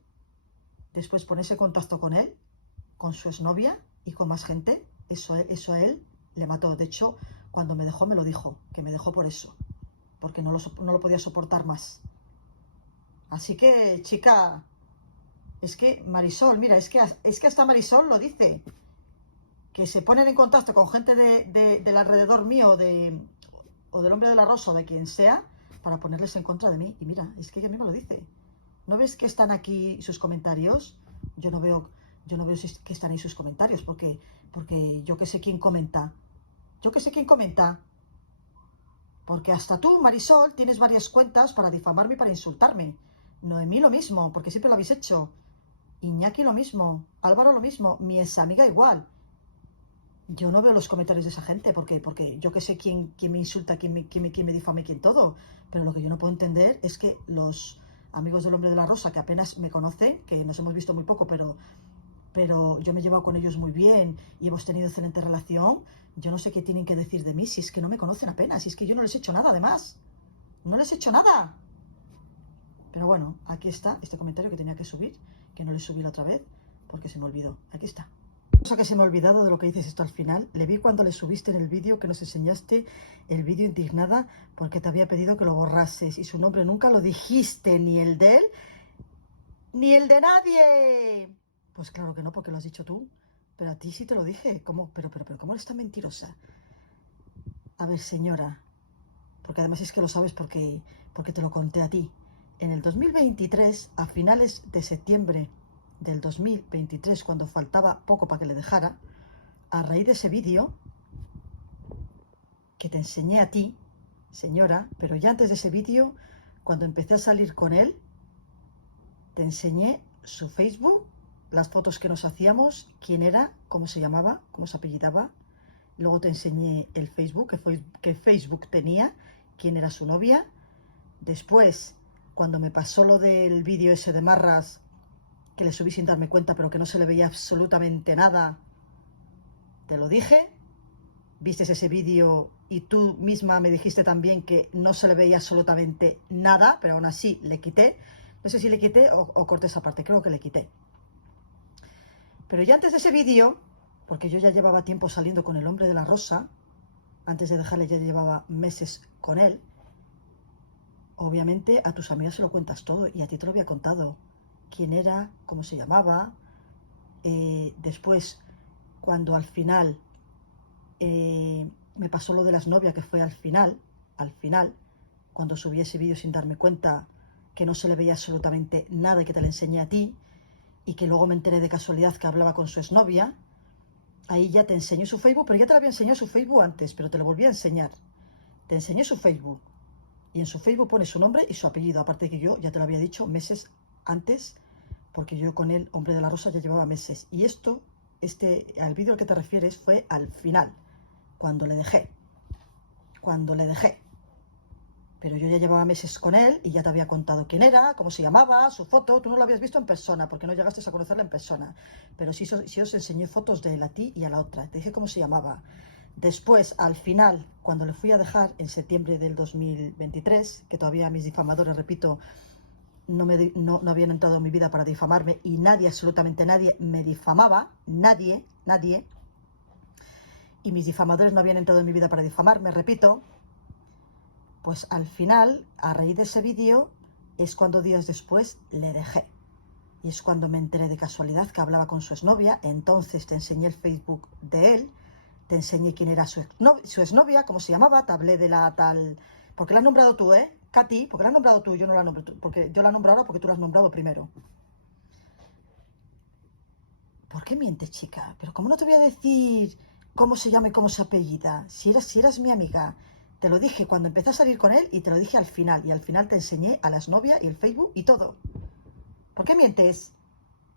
después ponerse en contacto con él, con su exnovia y con más gente. Eso a él le mató. De hecho, cuando me dejó me lo dijo, que me dejó por eso, porque no lo podía soportar más. Así que, chica, es que Marisol, mira, es que hasta Marisol lo dice, que se ponen en contacto con gente del alrededor mío, o del hombre de la rosa, o de quien sea, para ponerles en contra de mí. Y mira, es que ella misma lo dice. ¿No ves que están aquí sus comentarios? Yo no veo que están ahí sus comentarios, porque yo que sé quién comenta. Yo que sé quién comenta. Porque hasta tú, Marisol, tienes varias cuentas para difamarme y para insultarme. Noemí lo mismo, porque siempre lo habéis hecho. Iñaki lo mismo. Álvaro lo mismo. Mi ex amiga igual. Yo no veo los comentarios de esa gente, porque yo que sé quién me insulta, quién me difama y quién todo. Pero lo que yo no puedo entender es que los amigos del hombre de la rosa, que apenas me conocen, que nos hemos visto muy poco, pero yo me he llevado con ellos muy bien y hemos tenido excelente relación, yo no sé qué tienen que decir de mí, si es que no me conocen apenas, si es que yo no les he hecho nada, además. No les he hecho nada. Pero bueno, aquí está este comentario que tenía que subir, que no le subí la otra vez, porque se me olvidó. Aquí está. Cosa que se me ha olvidado de lo que dices esto al final. Le vi cuando le subiste en el vídeo que nos enseñaste el vídeo indignada porque te había pedido que lo borrases, y su nombre nunca lo dijiste, ni el de él, ni el de nadie. Pues claro que no, porque lo has dicho tú. Pero a ti sí te lo dije. ¿Cómo? Pero, ¿cómo eres tan mentirosa? A ver, señora, porque además es que lo sabes porque te lo conté a ti. En el 2023, a finales de septiembre del 2023, cuando faltaba poco para que le dejara, a raíz de ese vídeo que te enseñé a ti, señora, pero ya antes de ese vídeo, cuando empecé a salir con él, te enseñé su Facebook, las fotos que nos hacíamos, quién era, cómo se llamaba, cómo se apellidaba. Luego te enseñé el Facebook, que Facebook tenía, quién era su novia. Después, cuando me pasó lo del vídeo ese de Marras, que le subí sin darme cuenta, pero que no se le veía absolutamente nada, te lo dije. Viste ese vídeo y tú misma me dijiste también que no se le veía absolutamente nada, pero aún así le quité. No sé si le quité o corté esa parte, creo que le quité. Pero ya antes de ese vídeo, porque yo ya llevaba tiempo saliendo con el hombre de la rosa, antes de dejarle ya llevaba meses con él, obviamente a tus amigas se lo cuentas todo, y a ti te lo había contado. Quién era, cómo se llamaba. Después, cuando al final me pasó lo de las novias, que fue al final, cuando subí ese vídeo sin darme cuenta, que no se le veía absolutamente nada y que te lo enseñé a ti, y que luego me enteré de casualidad que hablaba con su exnovia. Ahí ya te enseñó su Facebook, pero ya te lo había enseñado su Facebook antes, pero te lo volví a enseñar. Te enseñé su Facebook, y en su Facebook pone su nombre y su apellido, aparte de que yo ya te lo había dicho meses antes, porque yo con el hombre de la rosa ya llevaba meses. Y al vídeo al que te refieres fue al final, cuando le dejé. Pero yo ya llevaba meses con él y ya te había contado quién era, cómo se llamaba, su foto. Tú no lo habías visto en persona porque no llegaste a conocerla en persona, pero sí os enseñé fotos de él a ti y a la otra. Te dije cómo se llamaba. Después, al final, cuando le fui a dejar en septiembre del 2023, que todavía mis difamadores, repito, no habían entrado en mi vida para difamarme, y nadie, absolutamente nadie, me difamaba. Nadie. Y mis difamadores no habían entrado en mi vida para difamarme, repito. Pues al final, a raíz de ese vídeo, es cuando días después le dejé. Y es cuando me enteré de casualidad que hablaba con su exnovia. Entonces te enseñé el Facebook de él, te enseñé quién era su exnovia, cómo se llamaba, te hablé de la tal... Porque la has nombrado tú, ¿eh? Katy, porque la has nombrado tú, yo no la nombro, porque yo la nombro ahora porque tú la has nombrado primero. ¿Por qué mientes, chica? Pero ¿cómo no te voy a decir cómo se llama y cómo se apellida? Si eras mi amiga. Te lo dije cuando empecé a salir con él y te lo dije al final. Y al final te enseñé a la exnovia y el Facebook y todo. ¿Por qué mientes?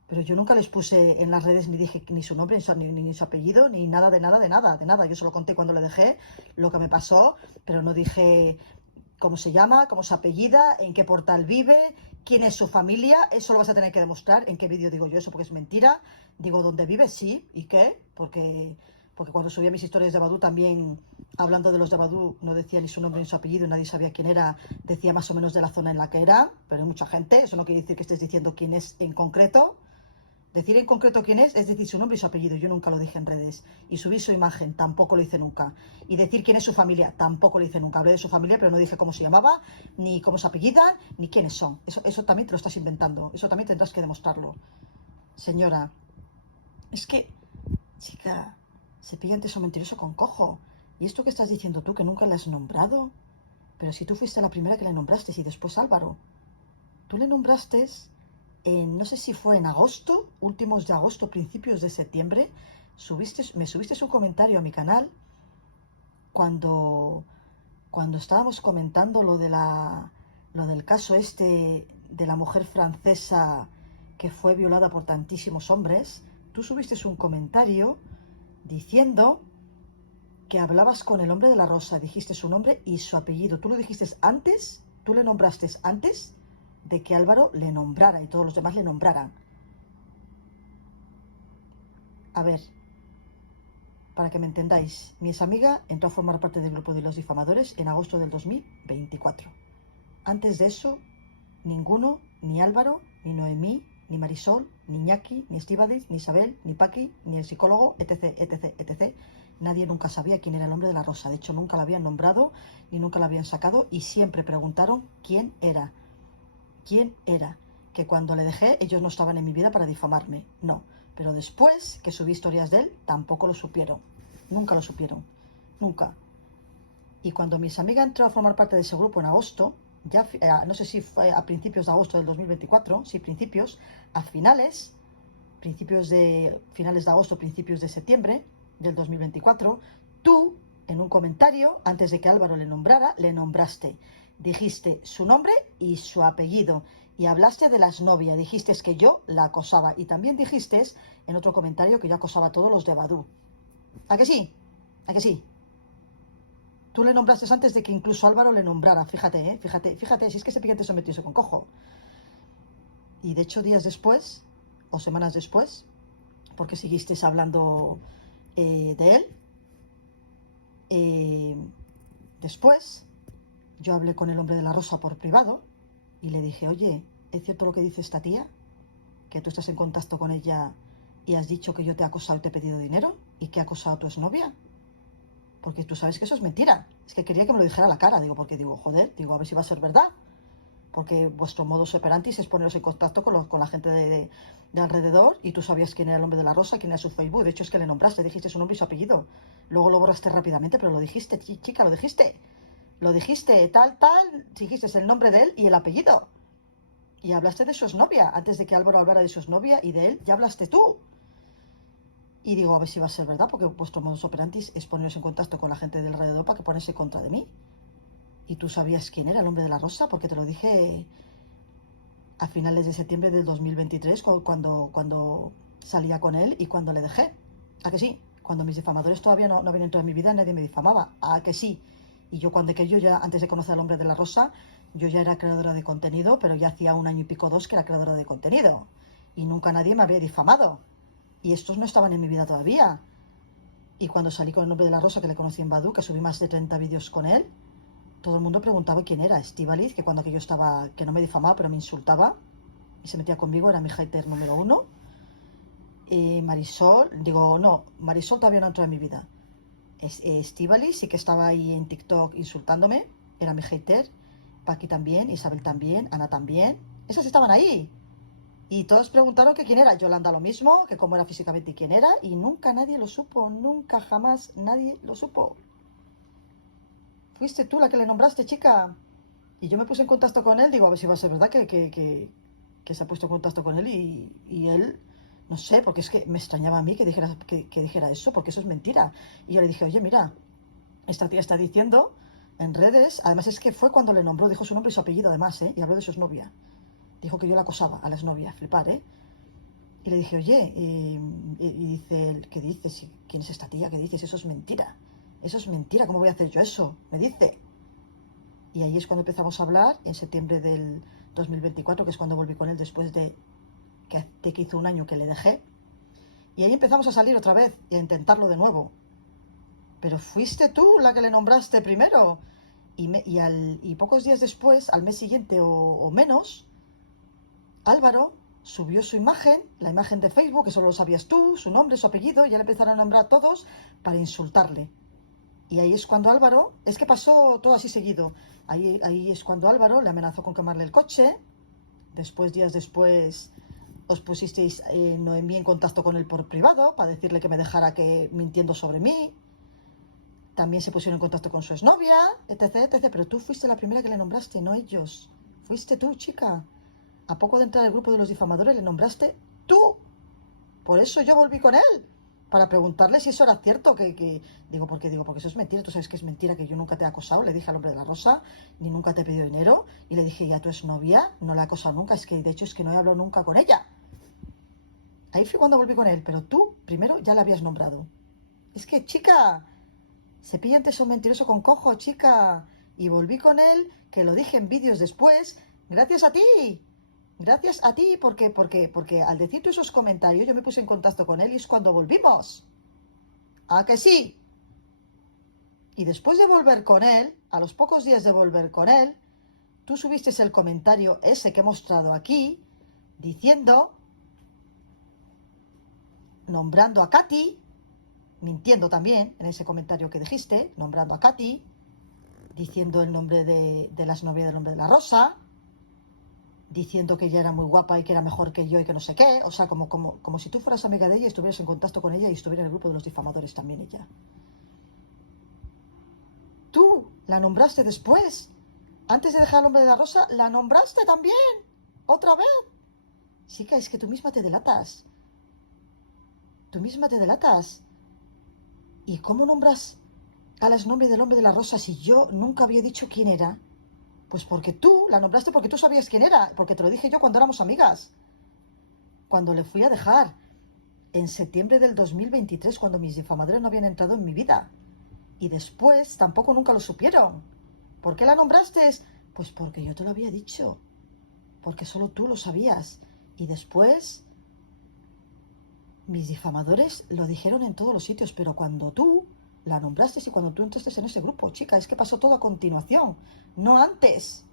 Pero yo nunca les puse en las redes ni dije ni su nombre, ni su apellido, ni nada de nada, de nada, de nada. Yo solo conté cuando le dejé, lo que me pasó, pero no dije cómo se llama, cómo se apellida, en qué portal vive, quién es su familia. Eso lo vas a tener que demostrar. ¿En qué vídeo digo yo eso? Porque es mentira. Digo, ¿dónde vive? Sí. ¿Y qué? Porque cuando subía mis historias de Badoo también, hablando de los de Badoo, no decía ni su nombre ni su apellido, nadie sabía quién era, decía más o menos de la zona en la que era, pero hay mucha gente, eso no quiere decir que estés diciendo quién es en concreto. Decir en concreto quién es decir su nombre y su apellido. Yo nunca lo dije en redes. Y subir su imagen, tampoco lo hice nunca. Y decir quién es su familia, tampoco lo hice nunca. Hablé de su familia, pero no dije cómo se llamaba, ni cómo se apellidan, ni quiénes son. Eso también te lo estás inventando. Eso también tendrás que demostrarlo. Señora, es que, chica, Cepillante es un mentiroso con cojo. ¿Y esto que estás diciendo tú, que nunca le has nombrado? Pero si tú fuiste la primera que le nombraste y después Álvaro. Tú le nombraste no sé si fue en agosto, últimos de agosto, principios de septiembre, me subiste un comentario a mi canal cuando, cuando estábamos comentando lo del caso este de la mujer francesa que fue violada por tantísimos hombres. Tú subiste un comentario diciendo que hablabas con el hombre de la rosa, dijiste su nombre y su apellido. Tú lo dijiste antes, tú le nombraste antes de que Álvaro le nombrara y todos los demás le nombraran. A ver, para que me entendáis, mi examiga entró a formar parte del grupo de los difamadores en agosto del 2024. Antes de eso, ninguno, ni Álvaro, ni Noemí, ni Marisol, ni Iñaki, ni Estíbaliz, ni Isabel, ni Paqui, ni el psicólogo, etc, etc, etc. Nadie nunca sabía quién era el hombre de la rosa. De hecho, nunca lo habían nombrado, ni nunca lo habían sacado, y siempre preguntaron quién era. ¿Quién era? Que cuando le dejé, ellos no estaban en mi vida para difamarme. No. Pero después que subí historias de él, tampoco lo supieron. Nunca lo supieron. Nunca. Y cuando mis amigas entró a formar parte de ese grupo en agosto, ya no sé si fue a principios de agosto del 2024, sí, principios, a finales de agosto, principios de septiembre del 2024, tú, en un comentario, antes de que Álvaro le nombrara, le nombraste. Dijiste su nombre y su apellido. Y hablaste de la exnovia. Dijiste que yo la acosaba. Y también dijiste en otro comentario que yo acosaba a todos los de Badoo. ¿A que sí? ¿A que sí? Tú le nombraste antes de que incluso Álvaro le nombrara. Fíjate, fíjate, si es que ese piquete se metió con cojo. Y de hecho, días después, o semanas después, porque seguiste hablando de él, después yo hablé con el hombre de la rosa por privado y le dije, oye, ¿es cierto lo que dice esta tía? Que tú estás en contacto con ella y has dicho que yo te he acosado y te he pedido dinero y que he acosado a tu exnovia. Porque tú sabes que eso es mentira. Es que quería que me lo dijera a la cara, joder, a ver si va a ser verdad. Porque vuestro modus operandi es poneros en contacto con la gente de alrededor y tú sabías quién era el hombre de la rosa, quién era su Facebook. De hecho, es que le nombraste, dijiste su nombre y su apellido. Luego lo borraste rápidamente, pero lo dijiste, chica, lo dijiste. Lo dijiste, tal, dijiste el nombre de él y el apellido. Y hablaste de su exnovia. Antes de que Álvaro hablara de su exnovia y de él, ya hablaste tú. Y digo, a ver si va a ser verdad, porque vuestro modus operandi es poneros en contacto con la gente del alrededor para que ponerse contra de mí. Y tú sabías quién era el hombre de la rosa, porque te lo dije a finales de septiembre del 2023, cuando salía con él y cuando le dejé. ¿A que sí? Cuando mis difamadores todavía no habían entrado en mi vida, nadie me difamaba. ¿A que sí? Y yo antes de conocer al hombre de la rosa, yo ya era creadora de contenido, pero ya hacía 1 año y pico, 2, que era creadora de contenido. Y nunca nadie me había difamado. Y estos no estaban en mi vida todavía. Y cuando salí con el hombre de la rosa, que le conocí en Badoo, que subí más de 30 vídeos con él, todo el mundo preguntaba quién era. Estíbaliz, que cuando aquello estaba, que no me difamaba, pero me insultaba y se metía conmigo, era mi hater número 1. Marisol todavía no entró en mi vida. Estíbaliz sí que estaba ahí en TikTok insultándome, era mi hater. Paqui también, Isabel también, Ana también. Esas estaban ahí. Y todos preguntaron que quién era. Yolanda lo mismo, que cómo era físicamente y quién era. Y nunca nadie lo supo, nunca jamás nadie lo supo. Fuiste tú la que le nombraste, chica. Y yo me puse en contacto con él, digo, a ver si va a ser verdad que se ha puesto en contacto con él y él, no sé, porque es que me extrañaba a mí que dijera eso, porque eso es mentira. Y yo le dije, oye, mira, esta tía está diciendo, en redes, además es que fue cuando le nombró, dijo su nombre y su apellido además, y habló de su exnovia. Dijo que yo la acosaba a la exnovia, flipar, Y le dije, oye, y dice, ¿qué dices? ¿Quién es esta tía? ¿Qué dices? Eso es mentira. Eso es mentira, ¿cómo voy a hacer yo eso? Me dice. Y ahí es cuando empezamos a hablar, en septiembre del 2024, que es cuando volví con él después de que hizo un año que le dejé. Y ahí empezamos a salir otra vez y a intentarlo de nuevo. Pero fuiste tú la que le nombraste primero. Y pocos días después, al mes siguiente o menos, Álvaro subió su imagen, la imagen de Facebook, que solo lo sabías tú, su nombre, su apellido, y ya le empezaron a nombrar a todos para insultarle. Y ahí es cuando Álvaro, es que pasó todo así seguido, ahí es cuando Álvaro le amenazó con quemarle el coche. Después, días después, os pusisteis Noemí en contacto con él por privado para decirle que me dejara mintiendo sobre mí. También se pusieron en contacto con su exnovia, etc, etc. Pero tú fuiste la primera que le nombraste, no ellos. Fuiste tú, chica. A poco de entrar al grupo de los difamadores le nombraste tú. Por eso yo volví con él, para preguntarle si eso era cierto, Digo, porque eso es mentira, tú sabes que es mentira, que yo nunca te he acosado, le dije al hombre de la rosa, ni nunca te he pedido dinero, y le dije, ¿y a tu exnovia? No la he acosado nunca, de hecho es que no he hablado nunca con ella. Ahí fue cuando volví con él, pero tú primero ya la habías nombrado. Es que, chica, cepillante es un mentiroso con cojo, chica. Y volví con él, que lo dije en vídeos después, gracias a ti. Gracias a ti, porque al decir tú esos comentarios yo me puse en contacto con él y es cuando volvimos. ¿A que sí? Y después de volver con él, a los pocos días de volver con él, tú subiste el comentario ese que he mostrado aquí, diciendo, nombrando a Katy, mintiendo también en ese comentario que dijiste, nombrando a Katy, diciendo el nombre de la exnovia del hombre de la rosa, diciendo que ella era muy guapa y que era mejor que yo y que no sé qué, o sea, como si tú fueras amiga de ella y estuvieras en contacto con ella y estuviera en el grupo de los difamadores también ella. Tú la nombraste después, antes de dejar al hombre de la rosa, la nombraste también, otra vez. Chica, es que tú misma te delatas. Tú misma te delatas. ¿Y cómo nombras a la exnovia del hombre de la rosa si yo nunca había dicho quién era? Pues porque tú la nombraste porque tú sabías quién era, porque te lo dije yo cuando éramos amigas. Cuando le fui a dejar, en septiembre del 2023, cuando mis difamadores no habían entrado en mi vida. Y después tampoco nunca lo supieron. ¿Por qué la nombraste? Pues porque yo te lo había dicho. Porque solo tú lo sabías. Y después, mis difamadores lo dijeron en todos los sitios, pero cuando tú la nombraste y cuando tú entraste en ese grupo, chica, es que pasó todo a continuación, no antes.